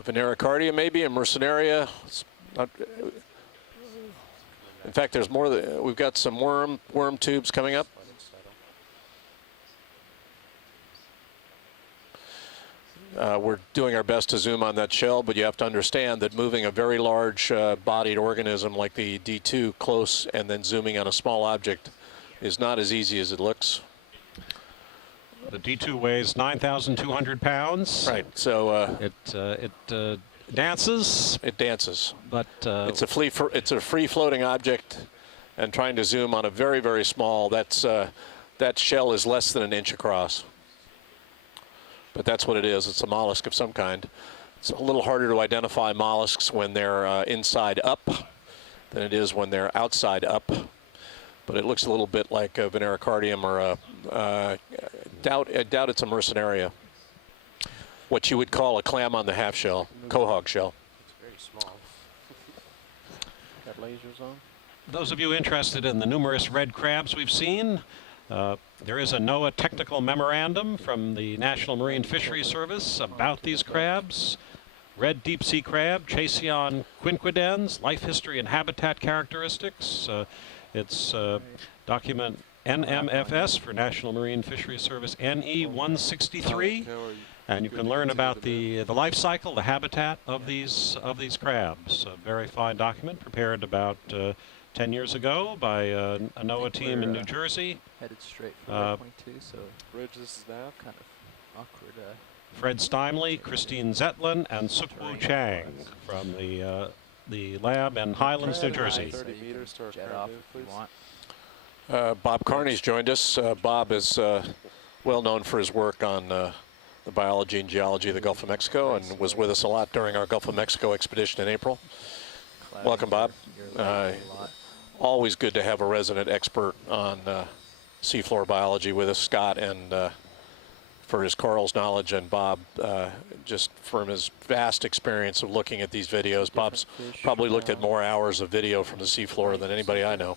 a Venericardia, maybe, a Mercenaria. It's not, in fact, there's more. We've got some worm tubes coming up. We're doing our best to zoom on that shell, but you have to understand that moving a very large bodied organism like the D2 close and then zooming on a small object is not as easy as it looks. The D2 weighs 9,200 pounds. Right. So it dances. It dances. But it's a free floating object, and trying to zoom on a very, very small. That shell is less than an inch across. But that's what it is. It's a mollusk of some kind. It's a little harder to identify mollusks when they're inside up than it is when they're outside up. But it looks a little bit like a Venericardium or I doubt it's a Mercenaria. What you would call a clam on the half shell, quahog shell. It's very small. Got lasers on. Those of you interested in the numerous red crabs we've seen, there is a NOAA technical memorandum from the National Marine Fisheries Service about these crabs. Red deep-sea crab, Chasion quinquidens, life history and habitat characteristics. It's document NMFS for National Marine Fisheries Service NE163, and you can learn about the life cycle, the habitat of these crabs. A very fine document prepared about 10 years ago by a NOAA team in New Jersey. Headed straight for 1.2, so Bridge, this is now kind of awkward. Fred Steinley, Christine Zetlin, and Sukwu Chang from the lab in Highlands, New Jersey. 30 meters to our jet current off move, if you please. want. Bob Carney's joined us. Bob is well known for his work on the biology and geology of the Gulf of Mexico and was with us a lot during our Gulf of Mexico expedition in April. Welcome, Bob. Always good to have a resident expert on seafloor biology with us, Scott, and for his corals knowledge, and Bob, just from his vast experience of looking at these videos. Bob's probably looked at more hours of video from the seafloor than anybody I know.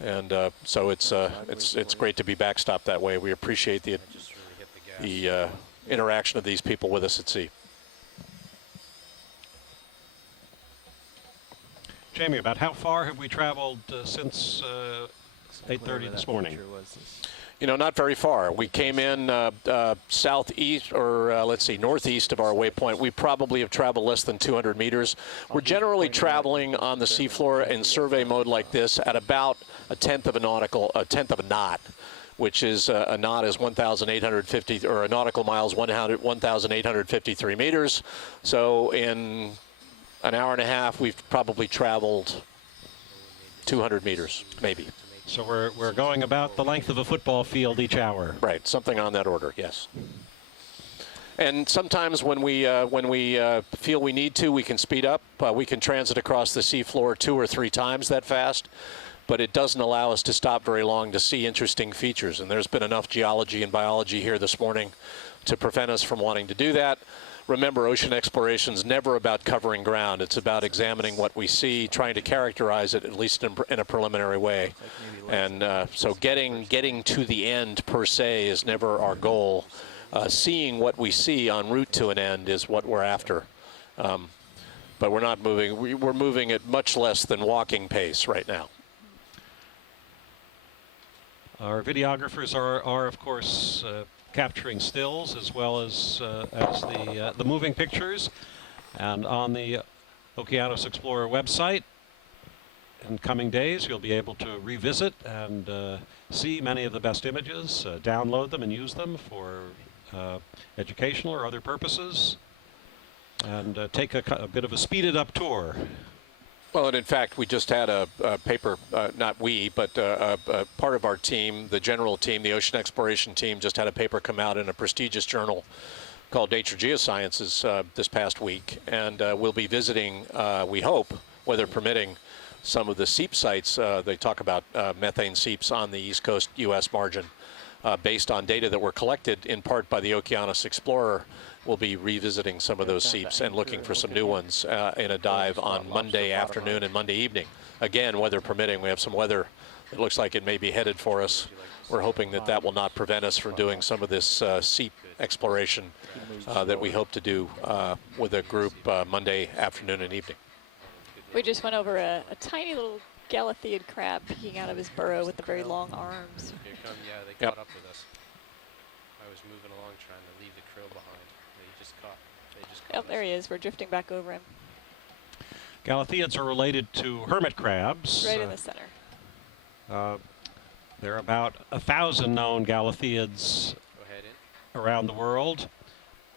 And so it's great to be backstopped that way. We appreciate the interaction of these people with us at sea. Jamie, about how far have we traveled since 8:30 this morning? You know, not very far. We came in southeast, or let's see, northeast of our waypoint. We probably have traveled less than 200 meters. We're generally traveling on the seafloor in survey mode like this at about a tenth of a knot, which is a knot is 1,850, or a nautical mile is 1,853 meters. So in an hour and a half, we've probably traveled 200 meters, maybe. So we're going about the length of a football field each hour. Right, something on that order, yes. And sometimes when we feel we need to, we can speed up. We can transit across the seafloor 2 or 3 times that fast, but it doesn't allow us to stop very long to see interesting features. And there's been enough geology and biology here this morning to prevent us from wanting to do that. Remember, ocean exploration is never about covering ground. It's about examining what we see, trying to characterize it, at least in a preliminary way. And so getting to the end, per se, is never our goal. Seeing what we see en route to an end is what we're after. But we're not moving. We're moving at much less than walking pace right now. Our videographers are of course, capturing stills as well as the moving pictures. And on the Okeanos Explorer website, in coming days, you'll be able to revisit and see many of the best images, download them and use them for educational or other purposes, and take a bit of a speeded up tour. Well, and in fact, we just had a paper, not we, but part of our team, the general team, the ocean exploration team, just had a paper come out in a prestigious journal called Nature Geosciences this past week. And we'll be visiting, we hope, weather permitting, some of the seep sites. They talk about methane seeps on the East Coast U.S. margin based on data that were collected in part by the Okeanos Explorer. We'll be revisiting some of those seeps and looking for some new ones in a dive on Monday afternoon and Monday evening. Again, weather permitting. We have some weather it looks like it may be headed for us. We're hoping that that will not prevent us from doing some of this seep exploration that we hope to do with a group Monday afternoon and evening. We just went over a tiny little Galathed crab peeking out of his burrow with the very long arms. Here come, yeah, they Yep. caught up with us. I was moving along trying to leave the krill behind. They just caught Yep, there he is. We're drifting back over him. Galatheids are related to hermit crabs. Right in the center. There are about 1,000 known Galatheids Go ahead in. around the world.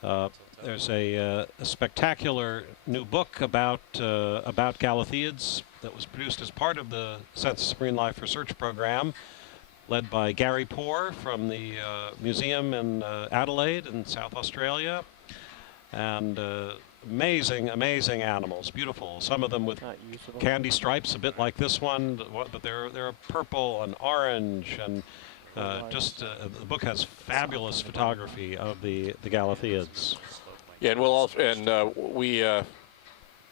There's a spectacular new book about Galatheids that was produced as part of the Census of Marine Life Research Program, led by Gary Poore from the museum in Adelaide in South Australia. And amazing, amazing animals, beautiful. Some of them with candy stripes, a bit like this one, but they're purple and orange, and the book has fabulous photography of the Galatheids. Yeah, and we'll also, and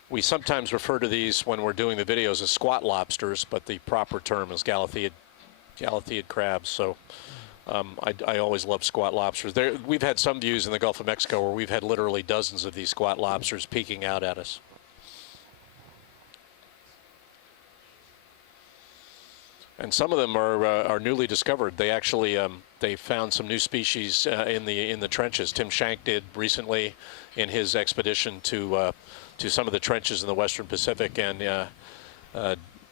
we sometimes refer to these when we're doing the videos as squat lobsters, but the proper term is Galathed crabs. So I always love squat lobsters. We've had some views in the Gulf of Mexico where we've had literally dozens of these squat lobsters peeking out at us. And some of them are newly discovered. They actually they found some new species in the trenches. Tim Shank did recently in his expedition to some of the trenches in the Western Pacific, and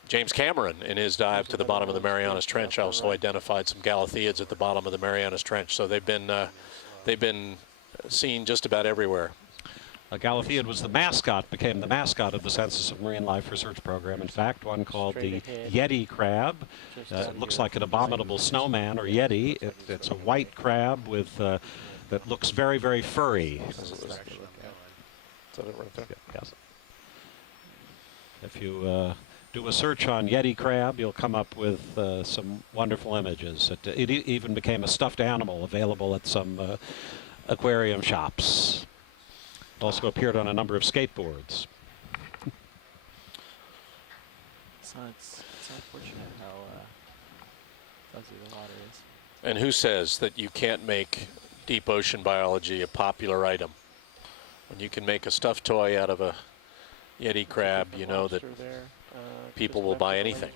James Cameron in his dive to the bottom of the Marianas Trench also identified some Galatheids at the bottom of the Marianas Trench. So they've been seen just about everywhere. A Galatheid became the mascot of the Census of Marine Life Research Program. In fact, one called the Yeti crab. It looks like an abominable snowman or Yeti. It's a white crab with that looks very, very furry. Is that it right there? Yes. If you do a search on Yeti crab, you'll come up with some wonderful images. It even became a stuffed animal available at some aquarium shops. Also appeared on a number of skateboards. So it's unfortunate how fuzzy the water is. And who says that you can't make deep ocean biology a popular item? When you can make a stuffed toy out of a Yeti crab, you know that people will buy anything.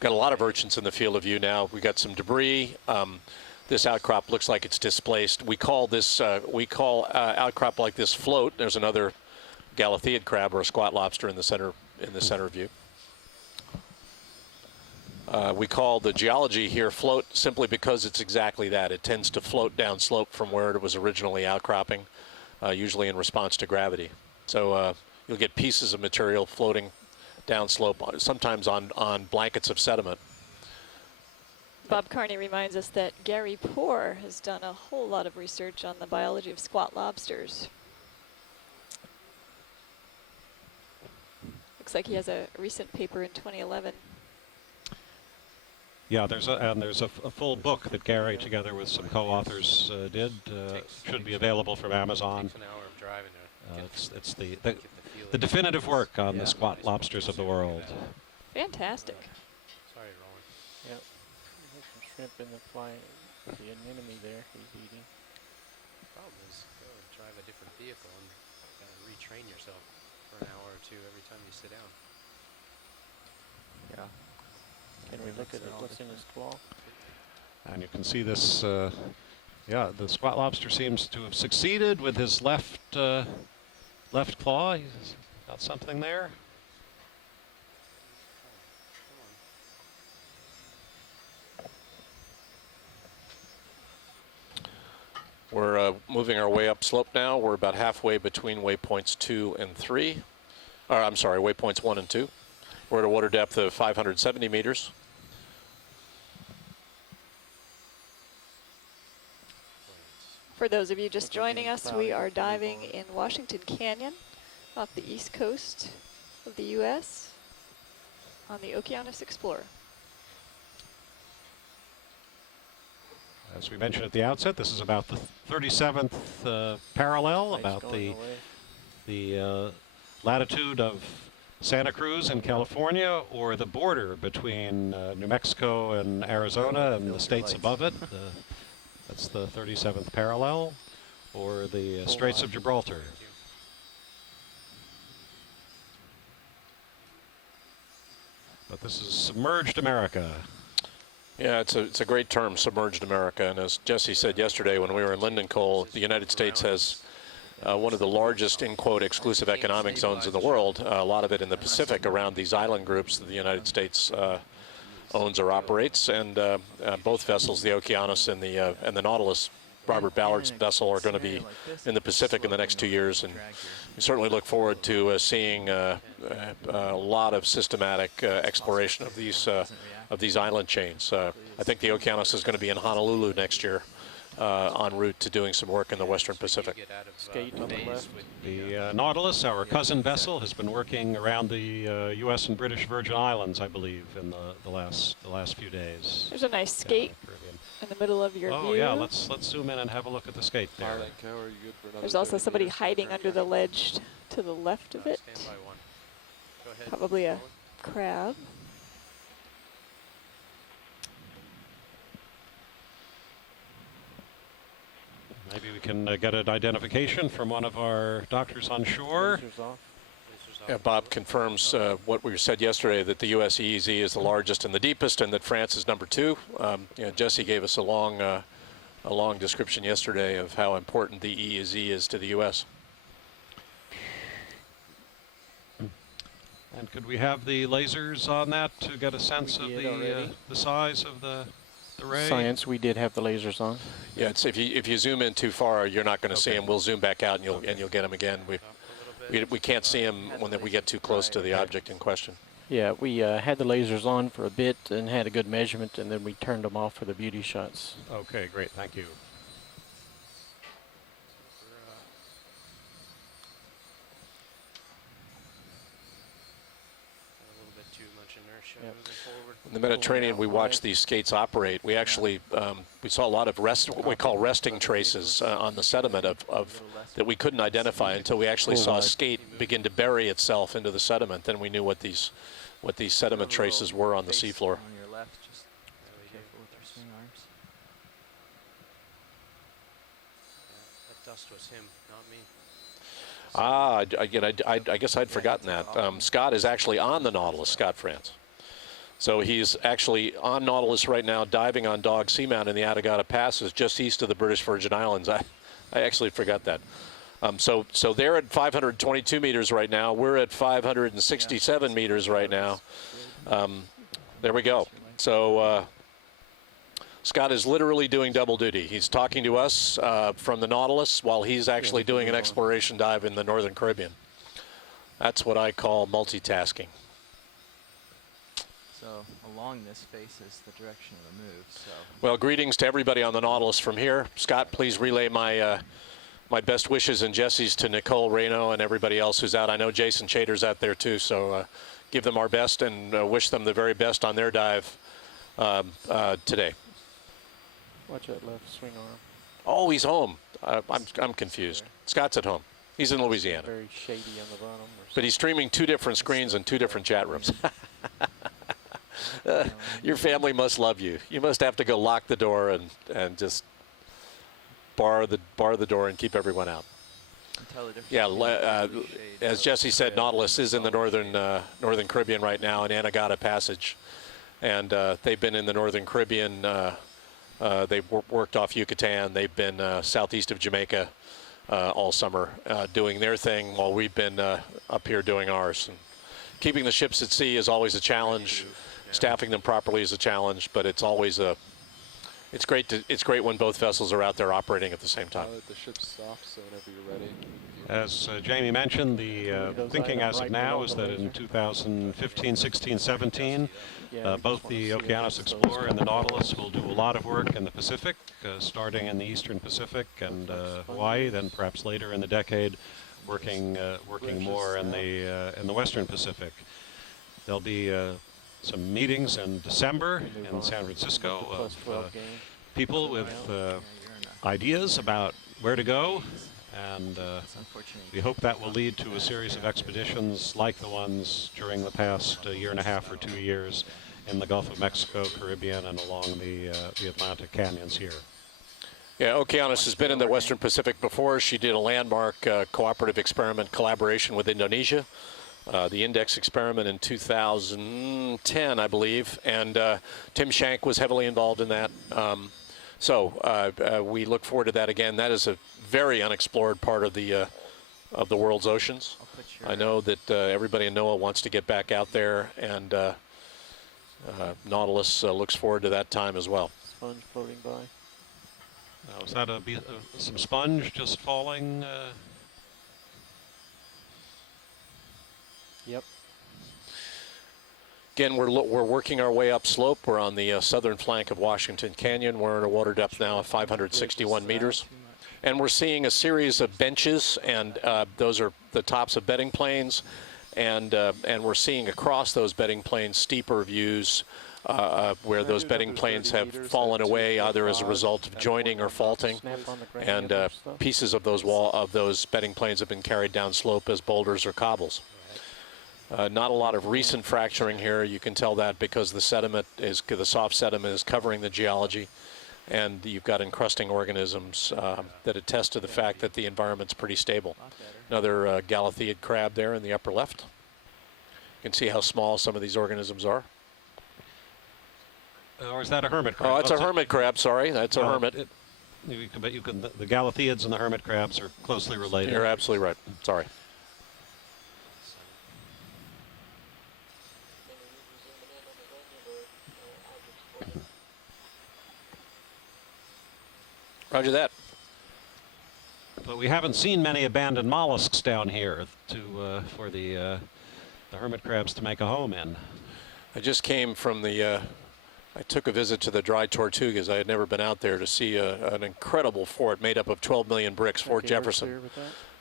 Got a lot of urchins in the field of view now. We got some debris. This outcrop looks like it's displaced. We call outcrop like this float. There's another Galathed crab or a squat lobster in the center view. We call the geology here float simply because it's exactly that. It tends to float down slope from where it was originally outcropping, usually in response to gravity. So you'll get pieces of material floating down slope, sometimes on blankets of sediment. Bob Carney reminds us that Gary Poore has done a whole lot of research on the biology of squat lobsters. Looks like he has a recent paper in 2011. Yeah, there's a full book that Gary, together with some co-authors, did. Should be available from Amazon. Takes an hour of driving there. It's the definitive work on the squat lobsters of the world. Fantastic. Sorry, Roland. Yep. There's some shrimp in the the anemone there he's eating. Problem is, go and drive a different vehicle and retrain yourself for an hour or two every time you sit down. Yeah. Can we look at what's in his claw? And you can see this, yeah, the squat lobster seems to have succeeded with his left claw. He's got something there. We're moving our way up slope now. We're about halfway between waypoints 2 and 3. Or I'm sorry, waypoints 1 and 2. We're at a water depth of 570 meters. For those of you just joining us, we are diving in Washington Canyon off the east coast of the U.S. on the Okeanos Explorer. As we mentioned at the outset, this is about the 37th parallel, about the latitude of Santa Cruz in California, or the border between New Mexico and Arizona and the states above it. That's the 37th parallel, or the Straits of Gibraltar. But this is submerged America. Yeah, it's a great term, submerged America. And as Jesse said yesterday when we were in Linden Cole, the United States has one of the largest, in quote, exclusive economic zones in the world. A lot of it in the Pacific around these island groups that the United States owns or operates. And both vessels, the Okeanos and the Nautilus, Robert Ballard's vessel, are going to be in the Pacific in the next 2 years. And we certainly look forward to seeing a lot of systematic exploration of these island chains. I think the Okeanos is going to be in Honolulu next year, en route to doing some work in the Western Pacific. Skate on the left. The Nautilus, our cousin vessel, has been working around the U.S. and British Virgin Islands, I believe, in the last few days. There's a nice skate in the middle of your view. Oh yeah, let's zoom in and have a look at the skate there. There's also somebody hiding under the ledge to the left of it. Probably a crab. Maybe we can get an identification from one of our doctors on shore. Yeah, Bob confirms what we said yesterday, that the U.S. EEZ is the largest and the deepest, and that France is number 2. Jesse gave us a long description yesterday of how important the EEZ is to the U.S. And could we have the lasers on that to get a sense of the size of the ray? Science, we did have the lasers on. Yeah, it's, if you zoom in too far, you're not going to see them. We'll zoom back out, and you'll get them again. We can't see them when we get too close to the object in question. Yeah, we had the lasers on for a bit and had a good measurement, and then we turned them off for the beauty shots. Okay, great, thank you. In the Mediterranean, we watched these skates operate. We actually we saw a lot of what we call resting traces on the sediment that we couldn't identify until we actually saw a skate begin to bury itself into the sediment. Then we knew what these sediment traces were on the seafloor. On your left, just be careful with your swing arms. That dust was him, not me. I guess I'd forgotten that. Scott is actually on the Nautilus, Scott France. So he's actually on Nautilus right now, diving on Dog Seamount in the Attagata Passes, just east of the British Virgin Islands. I actually forgot that. So they're at 522 meters right now. We're at 567 meters right now. There we go. So Scott is literally doing double duty. He's talking to us from the Nautilus while he's actually doing an exploration dive in the Northern Caribbean. That's what I call multitasking. So along this faces the direction of the move. So. Well, greetings to everybody on the Nautilus from here. Scott, please relay my my best wishes and Jesse's to Nicole Reno and everybody else who's out. I know Jason Chater's out there too, so give them our best and wish them the very best on their dive today. Watch that left swing arm. Oh, he's home. I'm confused. Scott's at home. He's in Louisiana. Very shady on the bottom. But he's streaming 2 different screens and 2 different chat rooms. Your family must love you. You must have to go lock the door and just bar the door and keep everyone out. Yeah, as Jesse said, Nautilus is in the northern Caribbean right now in Anegada Passage, and they've been in the Northern Caribbean. They've worked off Yucatan. They've been southeast of Jamaica all summer doing their thing, while we've been up here doing ours. And keeping the ships at sea is always a challenge. Staffing them properly is a challenge, but it's always it's great when both vessels are out there operating at the same time. The ship stops, so whenever you're ready. As Jamie mentioned, the thinking as of now is that in 2015, 16, 17, both the Okeanos Explorer and the Nautilus will do a lot of work in the Pacific, starting in the Eastern Pacific and Hawaii, then perhaps later in the decade, working more in the Western Pacific. There'll be some meetings in December in San Francisco of people with ideas about where to go And It's unfortunate. we hope that will lead to a series of expeditions like the ones during the past year and a half or 2 years in the Gulf of Mexico, Caribbean, and along the Atlantic canyons here. Yeah, Okeanos has been in the Western Pacific before. She did a landmark cooperative experiment collaboration with Indonesia, the Index experiment in 2010, I believe, and Tim Shank was heavily involved in that. So we look forward to that again. That is a very unexplored part of the world's oceans. I know that everybody in NOAA wants to get back out there, and Nautilus looks forward to that time as well. Sponge floating by. Was that some sponge just falling? Yep. Again, we're working our way upslope. We're on the southern flank of Washington Canyon. We're at a water depth now of 561 meters. And we're seeing a series of benches, and those are the tops of bedding planes. And we're seeing across those bedding planes steeper views where those bedding planes have fallen away either as a result of joining or faulting. And pieces of those bedding planes have been carried down slope as boulders or cobbles. Not a lot of recent fracturing here. You can tell that because the soft sediment is covering the geology, and you've got encrusting organisms that attest to the fact that the environment's pretty stable. Another Galathed crab there in the upper left. You can see how small some of these organisms are. Or is that a hermit crab? Oh, it's a hermit crab, sorry. That's a hermit. The Galatheids and the hermit crabs are closely related. You're absolutely right. Sorry. Roger that. But we haven't seen many abandoned mollusks down here for the hermit crabs to make a home in. I just came from I took a visit to the Dry Tortugas. I had never been out there to see an incredible fort made up of 12 million bricks, Fort Jefferson.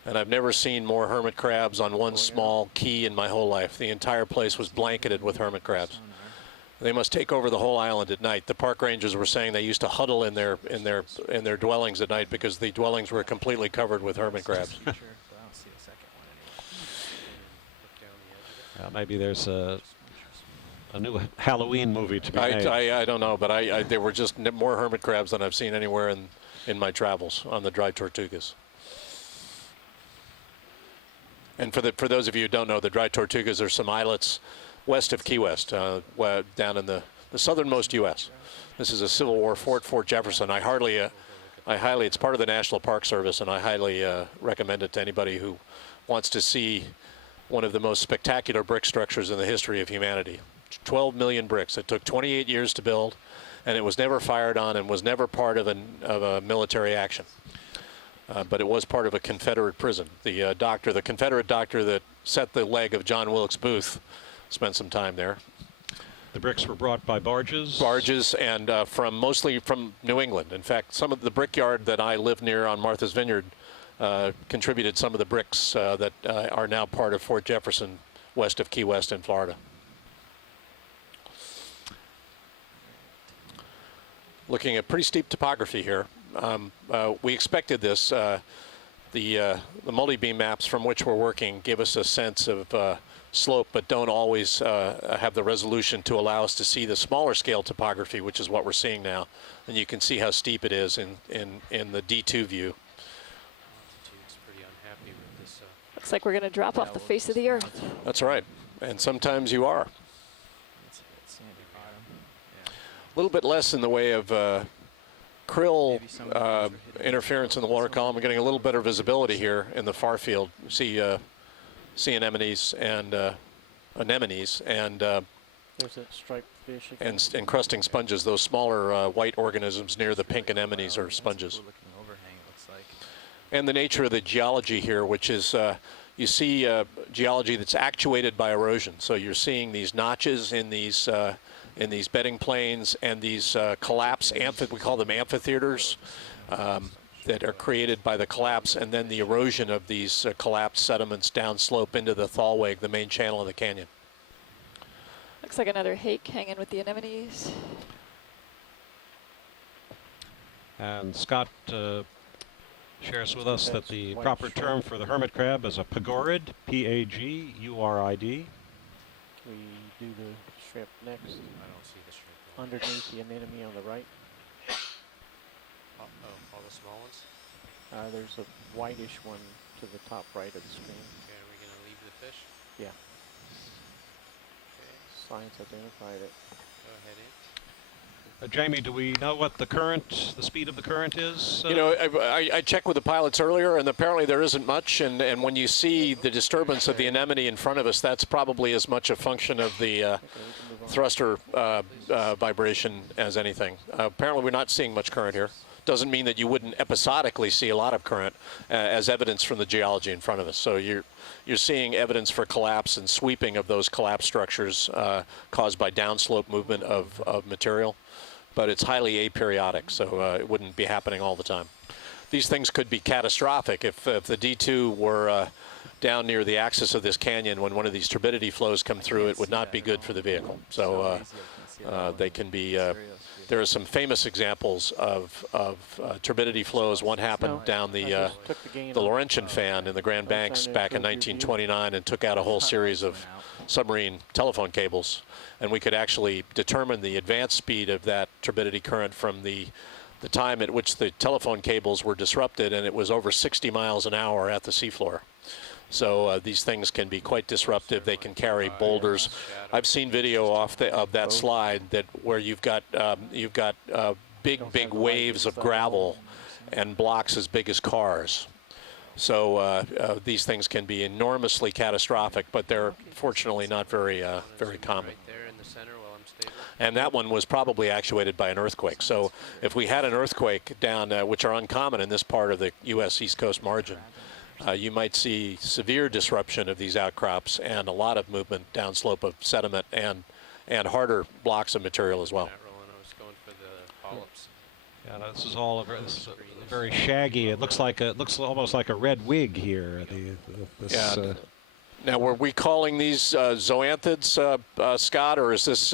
And I've never seen more hermit crabs on one small key in my whole life. The entire place was blanketed with hermit crabs. They must take over the whole island at night. The park rangers were saying they used to huddle in their dwellings at night because the dwellings were completely covered with hermit crabs. Maybe there's a new Halloween movie to be made. I don't know, but there were just more hermit crabs than I've seen anywhere in my travels on the Dry Tortugas. And for those of you who don't know, the Dry Tortugas are some islets west of Key West, down in the southernmost U.S. This is a Civil War fort, Fort Jefferson. It's part of the National Park Service, and I highly recommend it to anybody who wants to see one of the most spectacular brick structures in the history of humanity. 12 million bricks. It took 28 years to build, and it was never fired on and was never part of a military action. But it was part of a Confederate prison. The Confederate doctor that set the leg of John Wilkes Booth spent some time there. The bricks were brought by barges? Barges, and mostly from New England. In fact, some of the brickyard that I live near on Martha's Vineyard contributed some of the bricks that are now part of Fort Jefferson west of Key West in Florida. Looking at pretty steep topography here. We expected this. The multi-beam maps from which we're working give us a sense of slope, but don't always have the resolution to allow us to see the smaller scale topography, which is what we're seeing now. And you can see how steep it is in the D2 view. Pretty unhappy with this. Looks like we're going to drop off the face of the earth. That's right. And sometimes you are. A little bit less in the way of krill interference in the water column. We're getting a little better visibility here in the far field. You see sea anemones and there's a striped fish and encrusting sponges. Those smaller white organisms near the pink anemones are sponges. And the nature of the geology here, which is you see geology that's actuated by erosion. So you're seeing these notches in these bedding planes and these collapse, we call them amphitheaters, that are created by the collapse and then the erosion of these collapsed sediments downslope into the Thalweg, the main channel of the canyon. Looks like another hake hanging with the anemones. And Scott, shares with us that That's the white proper shrimp. term for the hermit crab is a pagorid, P-A-G-U-R-I-D. We do the shrimp next. I don't see the shrimp. One. Underneath the anemone on the right, Oh, all the small ones? there's a whitish one to the top right of the screen. Okay, are we going to leave the fish? Yeah, Okay, science identified it. go ahead in. Jamie, do we know what the current, the speed of the current is? You know, I checked with the pilots earlier, and apparently there isn't much. And when you see the disturbance of the anemone in front of us, that's probably as much a function of the Okay, we can move on. thruster vibration as anything. Apparently, we're not seeing much current here. Doesn't mean that you wouldn't episodically see a lot of current as evidence from the geology in front of us. So you're seeing evidence for collapse and sweeping of those collapse structures caused by downslope movement of material. But it's highly aperiodic, so it wouldn't be happening all the time. These things could be catastrophic if the D2 were down near the axis of this canyon when one of these turbidity flows come through. It would not be good for the vehicle. So they can be. There are some famous examples of turbidity flows. One happened down the Laurentian fan in the Grand Banks back in 1929 and took out a whole series of submarine telephone cables. And we could actually determine the advanced speed of that turbidity current from the time at which the telephone cables were disrupted, and it was over 60 miles an hour at the seafloor. So these things can be quite disruptive. They can carry boulders. I've seen video of that slide where you've got big waves of gravel and blocks as big as cars. So these things can be enormously catastrophic, but they're fortunately not very common. Right there in the center while I'm stable. And that one was probably actuated by an earthquake. So if we had an earthquake down, which are uncommon in this part of the U.S. East Coast margin, you might see severe disruption of these outcrops and a lot of movement downslope of sediment and harder blocks of material as well. Not rolling, I was going for the polyps. Yeah, no, this is all very shaggy. It looks almost like a red wig here. Yeah. Now, were we calling these zoanthids, Scott, or is this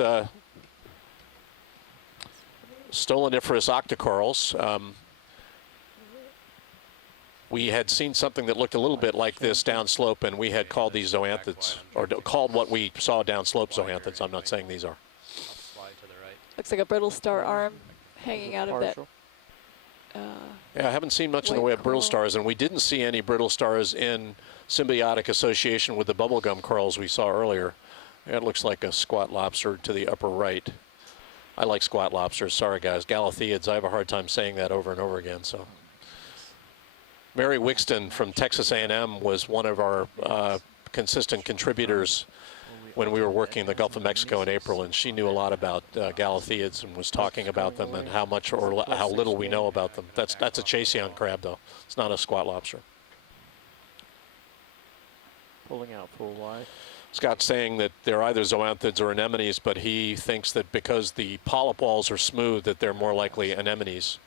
stoloniferous octocorals? We had seen something that looked a little bit like this downslope, and we had called these zoanthids, or called what we saw downslope zoanthids. I'm not saying these are. I'll slide to the right. Looks like a brittle star arm hanging out of that. Partial. Yeah, I haven't seen much in the way of brittle stars, and we didn't see any brittle stars in symbiotic association with the bubblegum corals we saw earlier. It looks like a squat lobster to the upper right. I like squat lobsters. Sorry, guys. Galatheids, I have a hard time saying that over and over again. So, Mary Wixton from Texas A&M was one of our consistent contributors when we were working in the Gulf of Mexico in April, and she knew a lot about Galatheids and was talking about them and how much or how little we know about them. That's a Chaseon crab, though. It's not a squat lobster. Pulling out full wide. Scott's saying that they're either zoanthids or anemones, but he thinks that because the polyp walls are smooth, that they're more likely anemones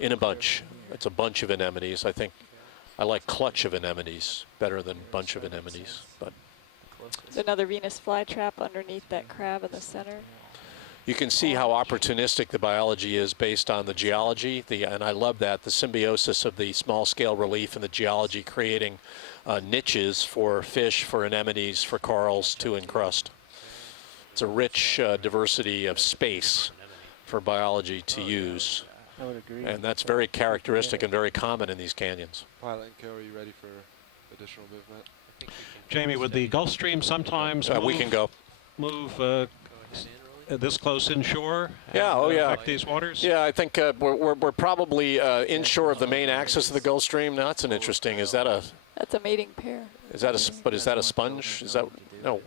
in a bunch. It's a bunch of anemones. I think I like clutch of anemones better than bunch of anemones, but. There's another Venus flytrap underneath that crab in the center. You can see how opportunistic the biology is based on the geology, and I love that, the symbiosis of the small-scale relief and the geology creating niches for fish, for anemones, for corals to encrust. It's a rich diversity of space for biology to use, I would agree. and that's very characteristic and very common in these canyons. Pilot and Co, are you ready for additional movement? I think we can Jamie, would the Gulf Stream sometimes We can go. move go ahead in, Rolly. this close inshore? Yeah, oh, yeah. Affect these waters? Yeah, I think we're probably inshore of the main axis of the Gulf Stream. Now, that's an interesting. Is that a That's a mating pair. but is that a sponge? Is that no?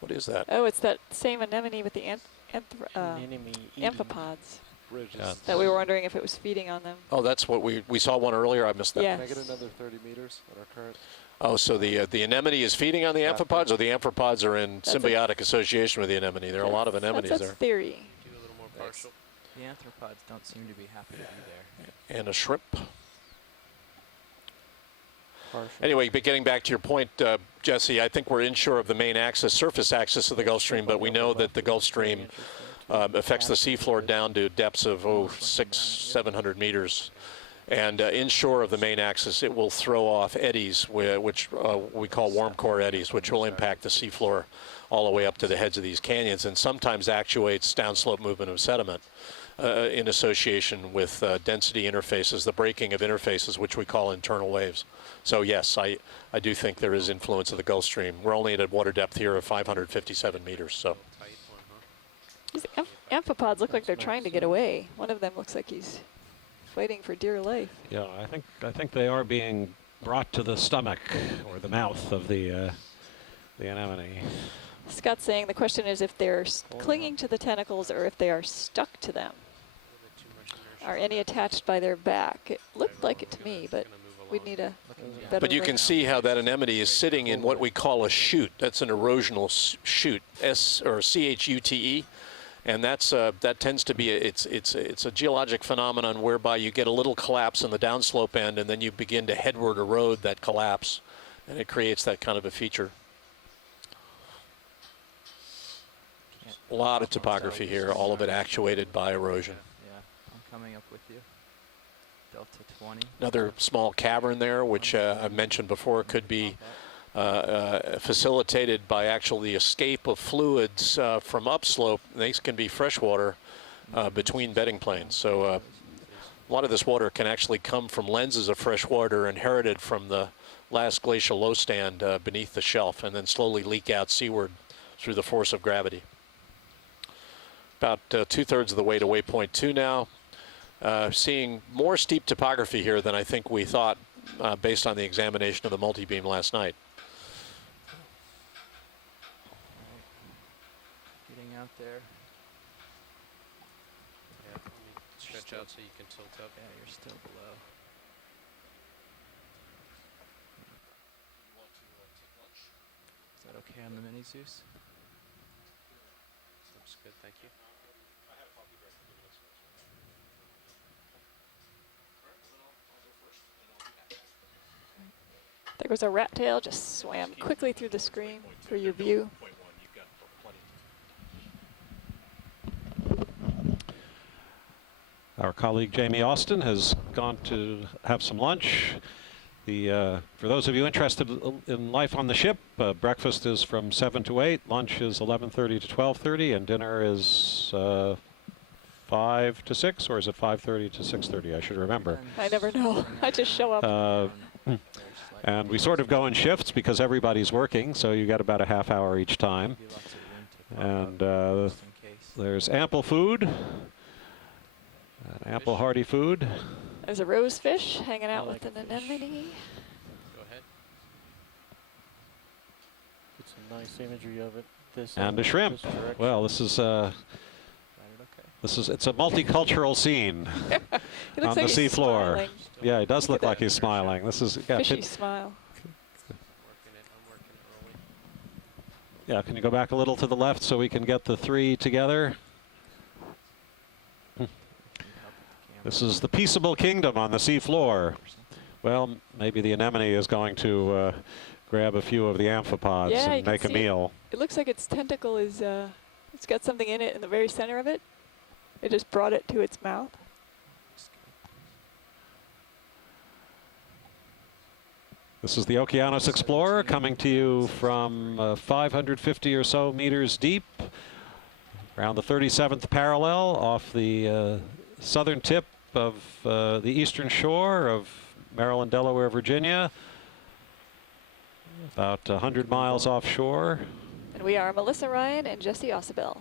What is that? Oh, it's that same anemone with the Anemone eating amphipods Bridges. Yeah. that we were wondering if it was feeding on them. Oh, that's what we saw one earlier. I missed that. Yeah. Can I get another 30 meters on our current? Oh, so the anemone is feeding on the amphipods, or the amphipods are in That's a- symbiotic association with the anemone? There are a lot of anemones That's there. theory. Do a little more partial. The arthropods don't seem to be happy to be there. And a shrimp. partial. Anyway, but getting back to your point, Jesse, I think we're inshore of the main axis, surface axis of the Gulf Stream, but we know that the Gulf Stream affects the seafloor down to depths of 600-700 meters. And inshore of the main axis, it will throw off eddies, which we call warm core eddies, which will impact the seafloor all the way up to the heads of these canyons, and sometimes actuates downslope movement of sediment in association with density interfaces, the breaking of interfaces, which we call internal waves. So yes, I do think there is influence of the Gulf Stream. We're only at a water depth here of 557 meters, so. Tight one, huh? These amphipods look like they're trying to get away. One of them looks like he's fighting for dear life. Yeah, I think they are being brought to the stomach or the mouth of the anemone. Scott's saying the question is if they're clinging to the tentacles or if they are stuck to them. A little bit too much inertia. Are any attached by their back? It looked like it to me, but we'd need a better But you can look. see how that anemone is sitting in what we call a chute. That's an erosional chute, CHUTE. And that's that tends to be it's a geologic phenomenon whereby you get a little collapse in the downslope end, and then you begin to headward erode that collapse, and it creates that kind of a feature. A lot of topography here, all of it actuated by erosion. Yeah, I'm coming up with you. Delta 20. Another small cavern there, which I've mentioned before, could be facilitated by actually the escape of fluids from upslope. These can be freshwater between bedding planes. So a lot of this water can actually come from lenses of fresh water inherited from the last glacial low stand beneath the shelf, and then slowly leak out seaward through the force of gravity. About 2/3 of the way to waypoint 2 now. Seeing more steep topography here than I think we thought based on the examination of the multi-beam last night. Getting out there. Yeah, let me stretch out so you can tilt up. Yeah, you're still below. Is that okay on the mini Zeus? Looks good, thank you. There goes a rat tail, just swam quickly through the screen for your view. Our colleague Jamie Austin has gone to have some lunch. For those of you interested in life on the ship, breakfast is from 7 to 8, lunch is 11:30 to 12:30, and dinner is 5 to 6, or is it 5:30 to 6:30? I should remember. I never know. I just show up. And we sort of go in shifts because everybody's working, so you get about a half hour each time. And Just in case. there's ample food, ample hearty food. There's a rosefish hanging out with an anemone. Go ahead. It's a nice imagery of it. This And a shrimp. this direction. Well, this is Got it okay. it's a multicultural scene He looks on like the he's seafloor. smiling. Yeah, he does Look look at like that he's smiling. This is yeah. Fishy smile. I'm working early. Yeah, can you go back a little to the left so we can get the three together? This is the peaceable kingdom on the seafloor. Well, maybe the anemone is going to grab a few of the amphipods Yeah, you and can make a see meal. It looks like its tentacle is, it's got something in it in the very center of it. It just brought it to its mouth. This is the Okeanos Explorer coming to you from 550 or so meters deep, around the 37th parallel off the southern tip of the eastern shore of Maryland, Delaware, Virginia, about 100 miles offshore. And we are Melissa Ryan and Jesse Osabel.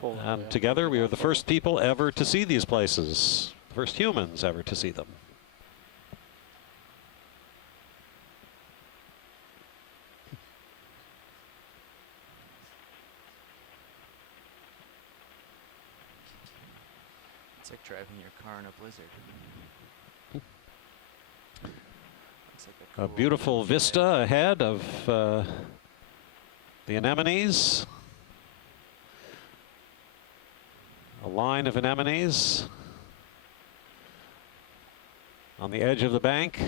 Pull that way And up. together we are the first people ever to see these places, first humans ever to see them. It's like driving your car in a blizzard. Looks like A cool beautiful vista ahead of the anemones. A line of anemones on the edge of the bank.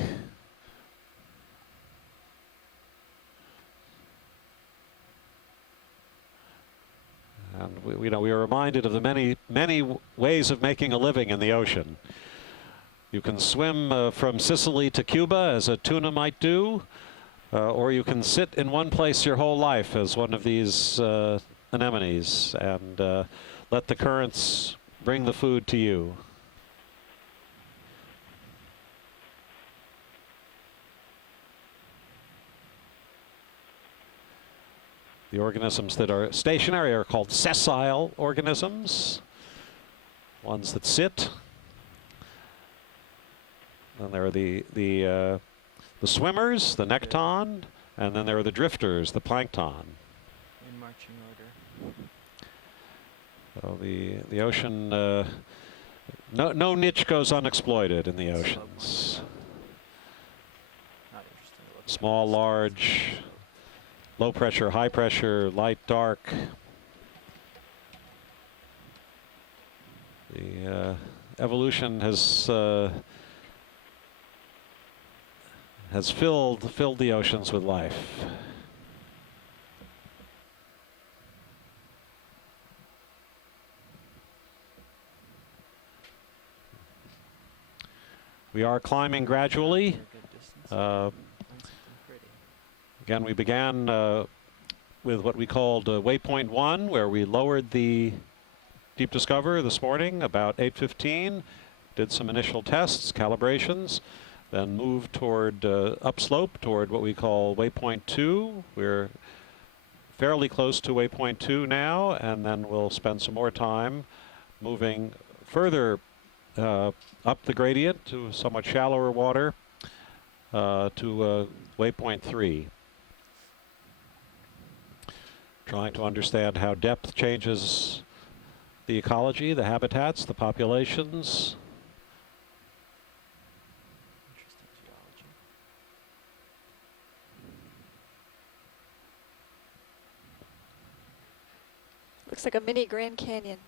And we are reminded of the many ways of making a living in the ocean. You can swim from Sicily to Cuba, as a tuna might do, or you can sit in one place your whole life as one of these anemones and let the currents bring the food to you. The organisms that are stationary are called sessile organisms, ones that sit. Then there are the swimmers, the nekton, and then there are the drifters, the plankton. In marching order. So the ocean, no niche goes unexploited in the oceans. Not interesting to look at. Small, large, low pressure, high pressure, light, dark. The evolution has filled the oceans with life. We are climbing gradually. They're a good distance. Find something pretty. Again, we began with what we called waypoint 1, where we lowered the Deep Discover this morning about 8:15, did some initial tests, calibrations, then moved toward upslope toward what we call waypoint 2. We're fairly close to waypoint 2 now, and then we'll spend some more time moving further up the gradient to somewhat shallower water to waypoint 3. Trying to understand how depth changes the ecology, the habitats, the populations. Interesting geology. Looks like a mini Grand Canyon.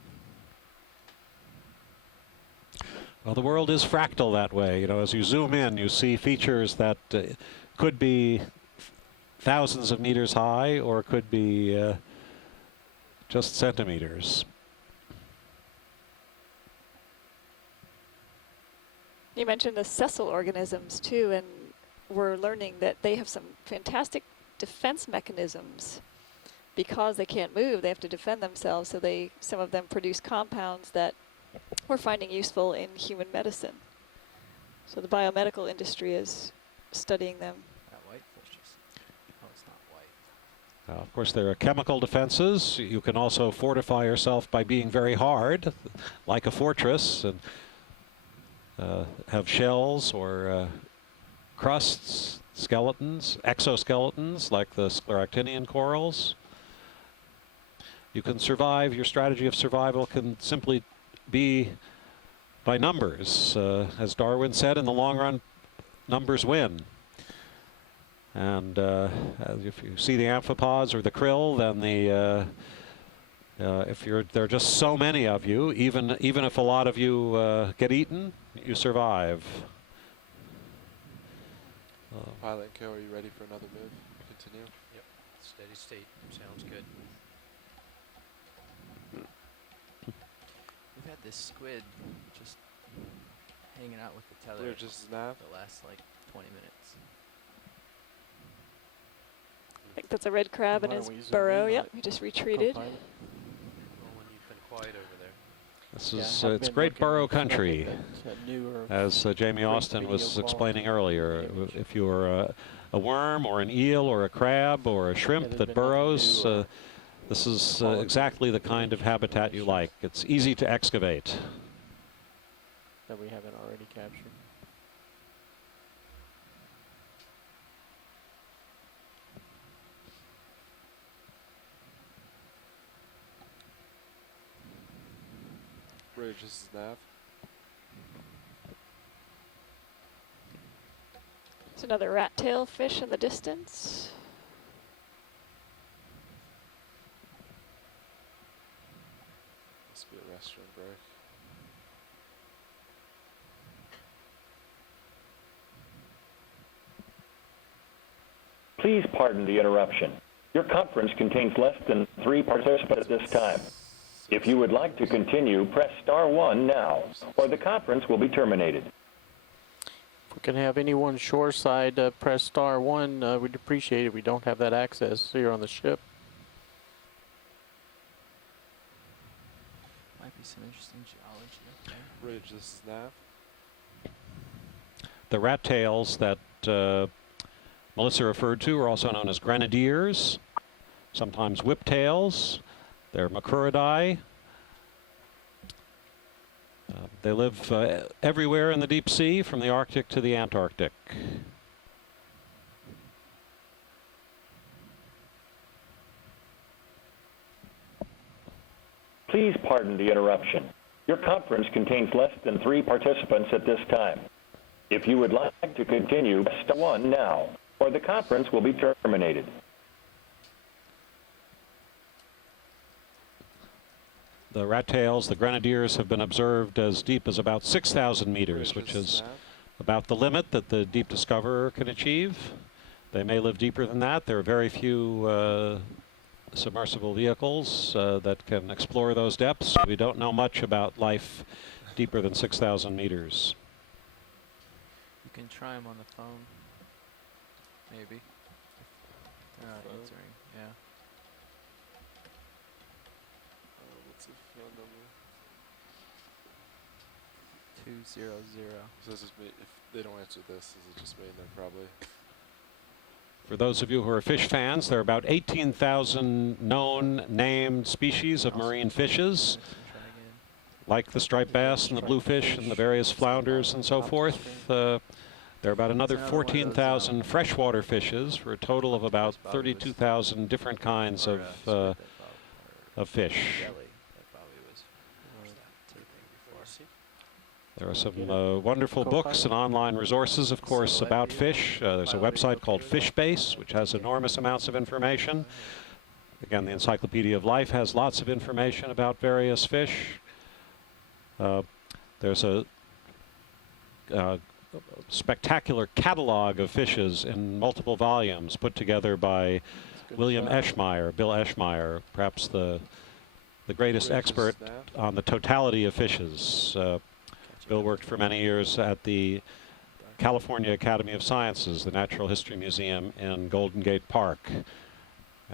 Well, the world is fractal that way. As you zoom in, you see features that could be thousands of meters high or could be just centimeters. You mentioned the sessile organisms too, and we're learning that they have some fantastic defense mechanisms. Because they can't move, they have to defend themselves, so some of them produce compounds that we're finding useful in human medicine. So the biomedical industry is studying them. That whitefish is. Oh, it's not white. Of course, there are chemical defenses. You can also fortify yourself by being very hard, like a fortress, and have shells or crusts, skeletons, exoskeletons, like the scleractinian corals. You can survive. Your strategy of survival can simply be by numbers. As Darwin said, in the long run, numbers win. And if you see the amphipods or the krill, then if there are just so many of you, even if a lot of you get eaten, you survive. Pilot and Co, are you ready for another move? Continue. Yep. Steady state. Sounds good. We've had this squid just hanging out with the tether We're just nav. the last like 20 minutes. I think that's a red crab in Why his don't we zoom burrow. in on Yep, it? he just retreated. Co-pilot. Roland, you've been quiet over there. This Yeah, is I've it's been great looking burrow at country, that newer as Jamie great Austin video was quality explaining earlier. image. If you're a worm or an eel or a crab or a shrimp there's that been nothing burrows, new, this is quality exactly the kind of habitat you like. It's easy to excavate. that we haven't already captured. Bridge, this is nav. There's another rat tail fish in the distance. Must be a restroom break. Please pardon the interruption. Your conference contains less than 3 participants at this time. If you would like to continue, press star 1 now, or the conference will be terminated. If we can have anyone shoreside press star 1, we'd appreciate it. We don't have that access here on the ship. Might be some interesting geology up there. Ridge, this is Nav. The rat tails that Melissa referred to are also known as grenadiers, sometimes whiptails. They're Macruridae. They live everywhere in the deep sea, from the Arctic to the Antarctic. Please pardon the interruption. Your conference contains less than 3 participants at this time. If you would like to continue, press star 1 now, or the conference will be terminated. The rat tails, the grenadiers, have been observed as deep as about 6,000 meters, which is about the limit that the deep discoverer can achieve. They may live deeper than that. There are very few submersible vehicles that can explore those depths. So we don't know much about life deeper than 6,000 meters. You can try them on the phone. Maybe. They're not answering. Yeah. What's the phone number? 200. So this is me. If they don't answer this, is it just me? Then probably. For those of you who are fish fans, there are about 18,000 known named species of marine fishes, like the striped bass and the bluefish and the various flounders and so forth. There are about another 14,000 freshwater fishes for a total of about 32,000 different kinds of fish. There are some wonderful books and online resources, of course, about fish. There's a website called FishBase, which has enormous amounts of information. Again, the Encyclopedia of Life has lots of information about various fish. There's a spectacular catalog of fishes in multiple volumes put together by William Eschmeyer, Bill Eschmeyer, perhaps the greatest expert on the totality of fishes. Bill worked for many years at the California Academy of Sciences, the Natural History Museum in Golden Gate Park,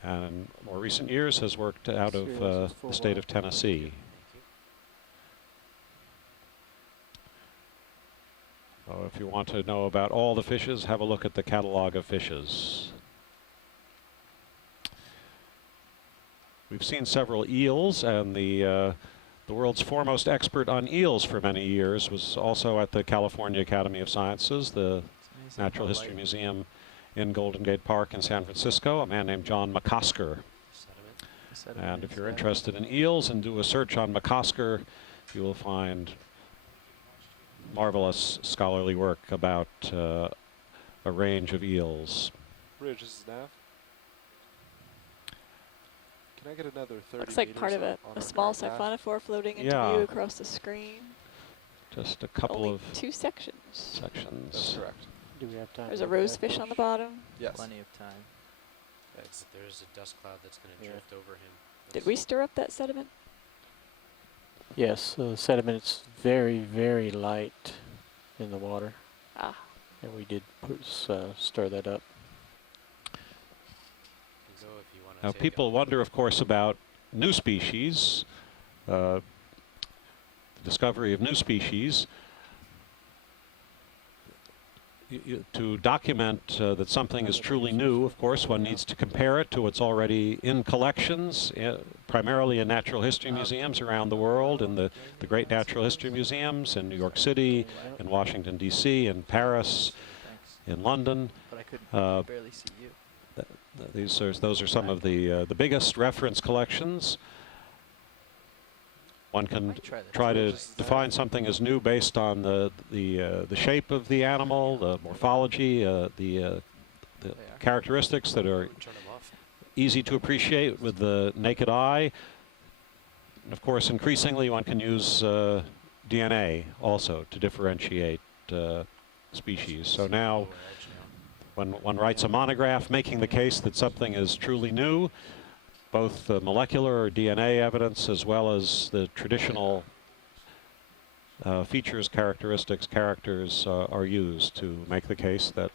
and in more recent years has worked out of the state of Tennessee. So if you want to know about all the fishes, have a look at the catalog of fishes. We've seen several eels, and the world's foremost expert on eels for many years was also at the California Academy of Sciences, the Natural History Museum in Golden Gate Park in San Francisco, a man named John McCosker. And if you're interested in eels and do a search on McCosker, you will find marvelous scholarly work about a range of eels. Ridge, this is Nav. Can I get another 30 Looks like part of a small siphonophore floating into view across the screen. Just a couple Only of 2 sections. That's correct. Do we have time? There's a rosefish on the bottom. Yes. Plenty of time. There's a dust cloud that's going to drift over him. Did we stir up that sediment? Yes, sediment's very, very light in the water. Ah. And we did stir that up. Now, people wonder, of course, about new species, the discovery of new species. To document that something is truly new, of course, one needs to compare it to what's already in collections, primarily in natural history museums around the world, in the great natural history museums in New York City, in Washington, D.C., in Paris, in London. But I could barely see you. Those are some of the biggest reference collections. One can try to define something as new based on the shape of the animal, the morphology, the characteristics that are easy to appreciate with the naked eye. And of course, increasingly, one can use DNA also to differentiate species. So now, when one writes a monograph making the case that something is truly new, both the molecular or DNA evidence as well as the traditional features, characteristics, characters are used to make the case that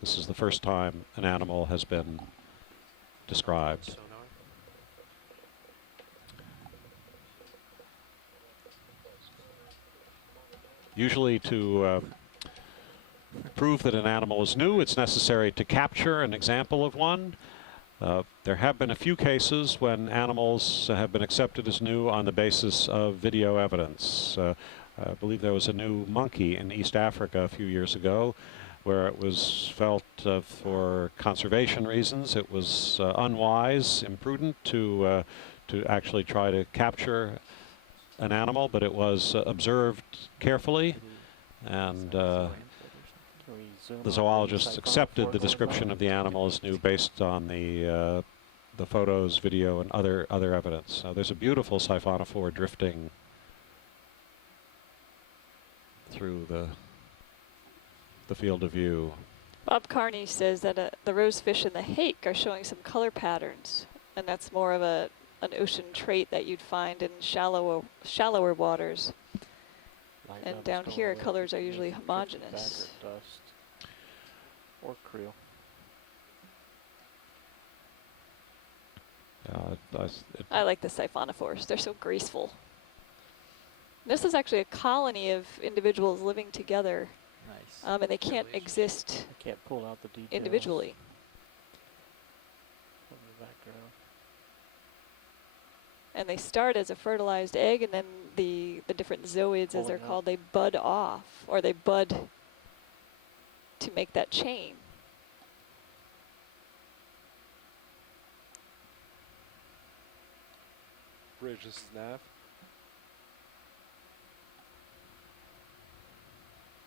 this is the first time an animal has been described. Sonar. Usually to prove that an animal is new, it's necessary to capture an example of one. There have been a few cases when animals have been accepted as new on the basis of video evidence. I believe there was a new monkey in East Africa a few years ago where it was felt for conservation reasons it was unwise, imprudent to actually try to capture an animal, but it was observed carefully, and the zoologists accepted the description of the animal as new based on the photos, video, and other evidence. There's a beautiful Siphonophore drifting through the field of view. Bob Carney says that the rosefish and the hake are showing some color patterns, and that's more of an ocean trait that you'd find in shallower waters. And down here, colors are usually homogeneous. Dust or creel. I like the Siphonophores. They're so graceful. This is actually a colony of individuals living together, Nice. and they can't exist I can't pull out the details individually. from the background. And they start as a fertilized egg, and then the different zooids, as they're Pulling out. called, they bud off, or they bud to make that chain. Bridge, this is Nav.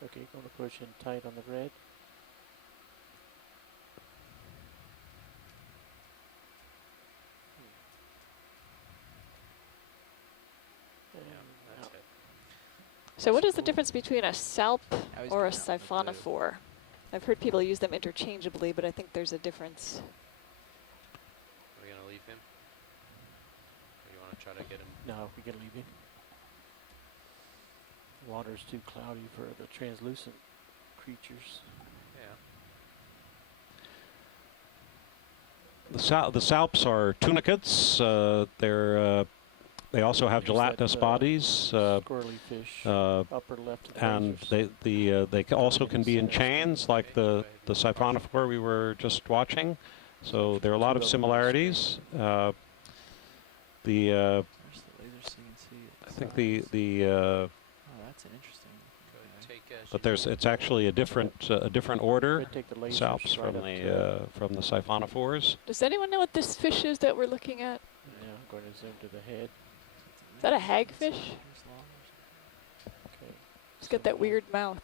Okay, going to push in tight on the red. And That's out. it. So what is the difference between a salp Now he's or a going out in the blue. siphonophore? I've heard people use them interchangeably, but I think there's a difference. Are we gonna leave him? Or you wanna try to get him? No, we can leave it. Water's too cloudy for the translucent creatures. Yeah. The salps are tunicates. They also have There's that, gelatinous bodies, Squirrely fish, upper left of the and lasers. they also can be in chains like the Siphonophore we were just watching. So there are a lot of similarities. Where's the laser so you can see it? I think the Oh, that's an interesting. Go ahead and take, but it's actually a different order. Could take the lasers Salps right from the Siphonophores. Does anyone know what this fish is that we're looking at? Yeah, I'm going to zoom to the head. Is that a hagfish? Okay. It's got that weird mouth.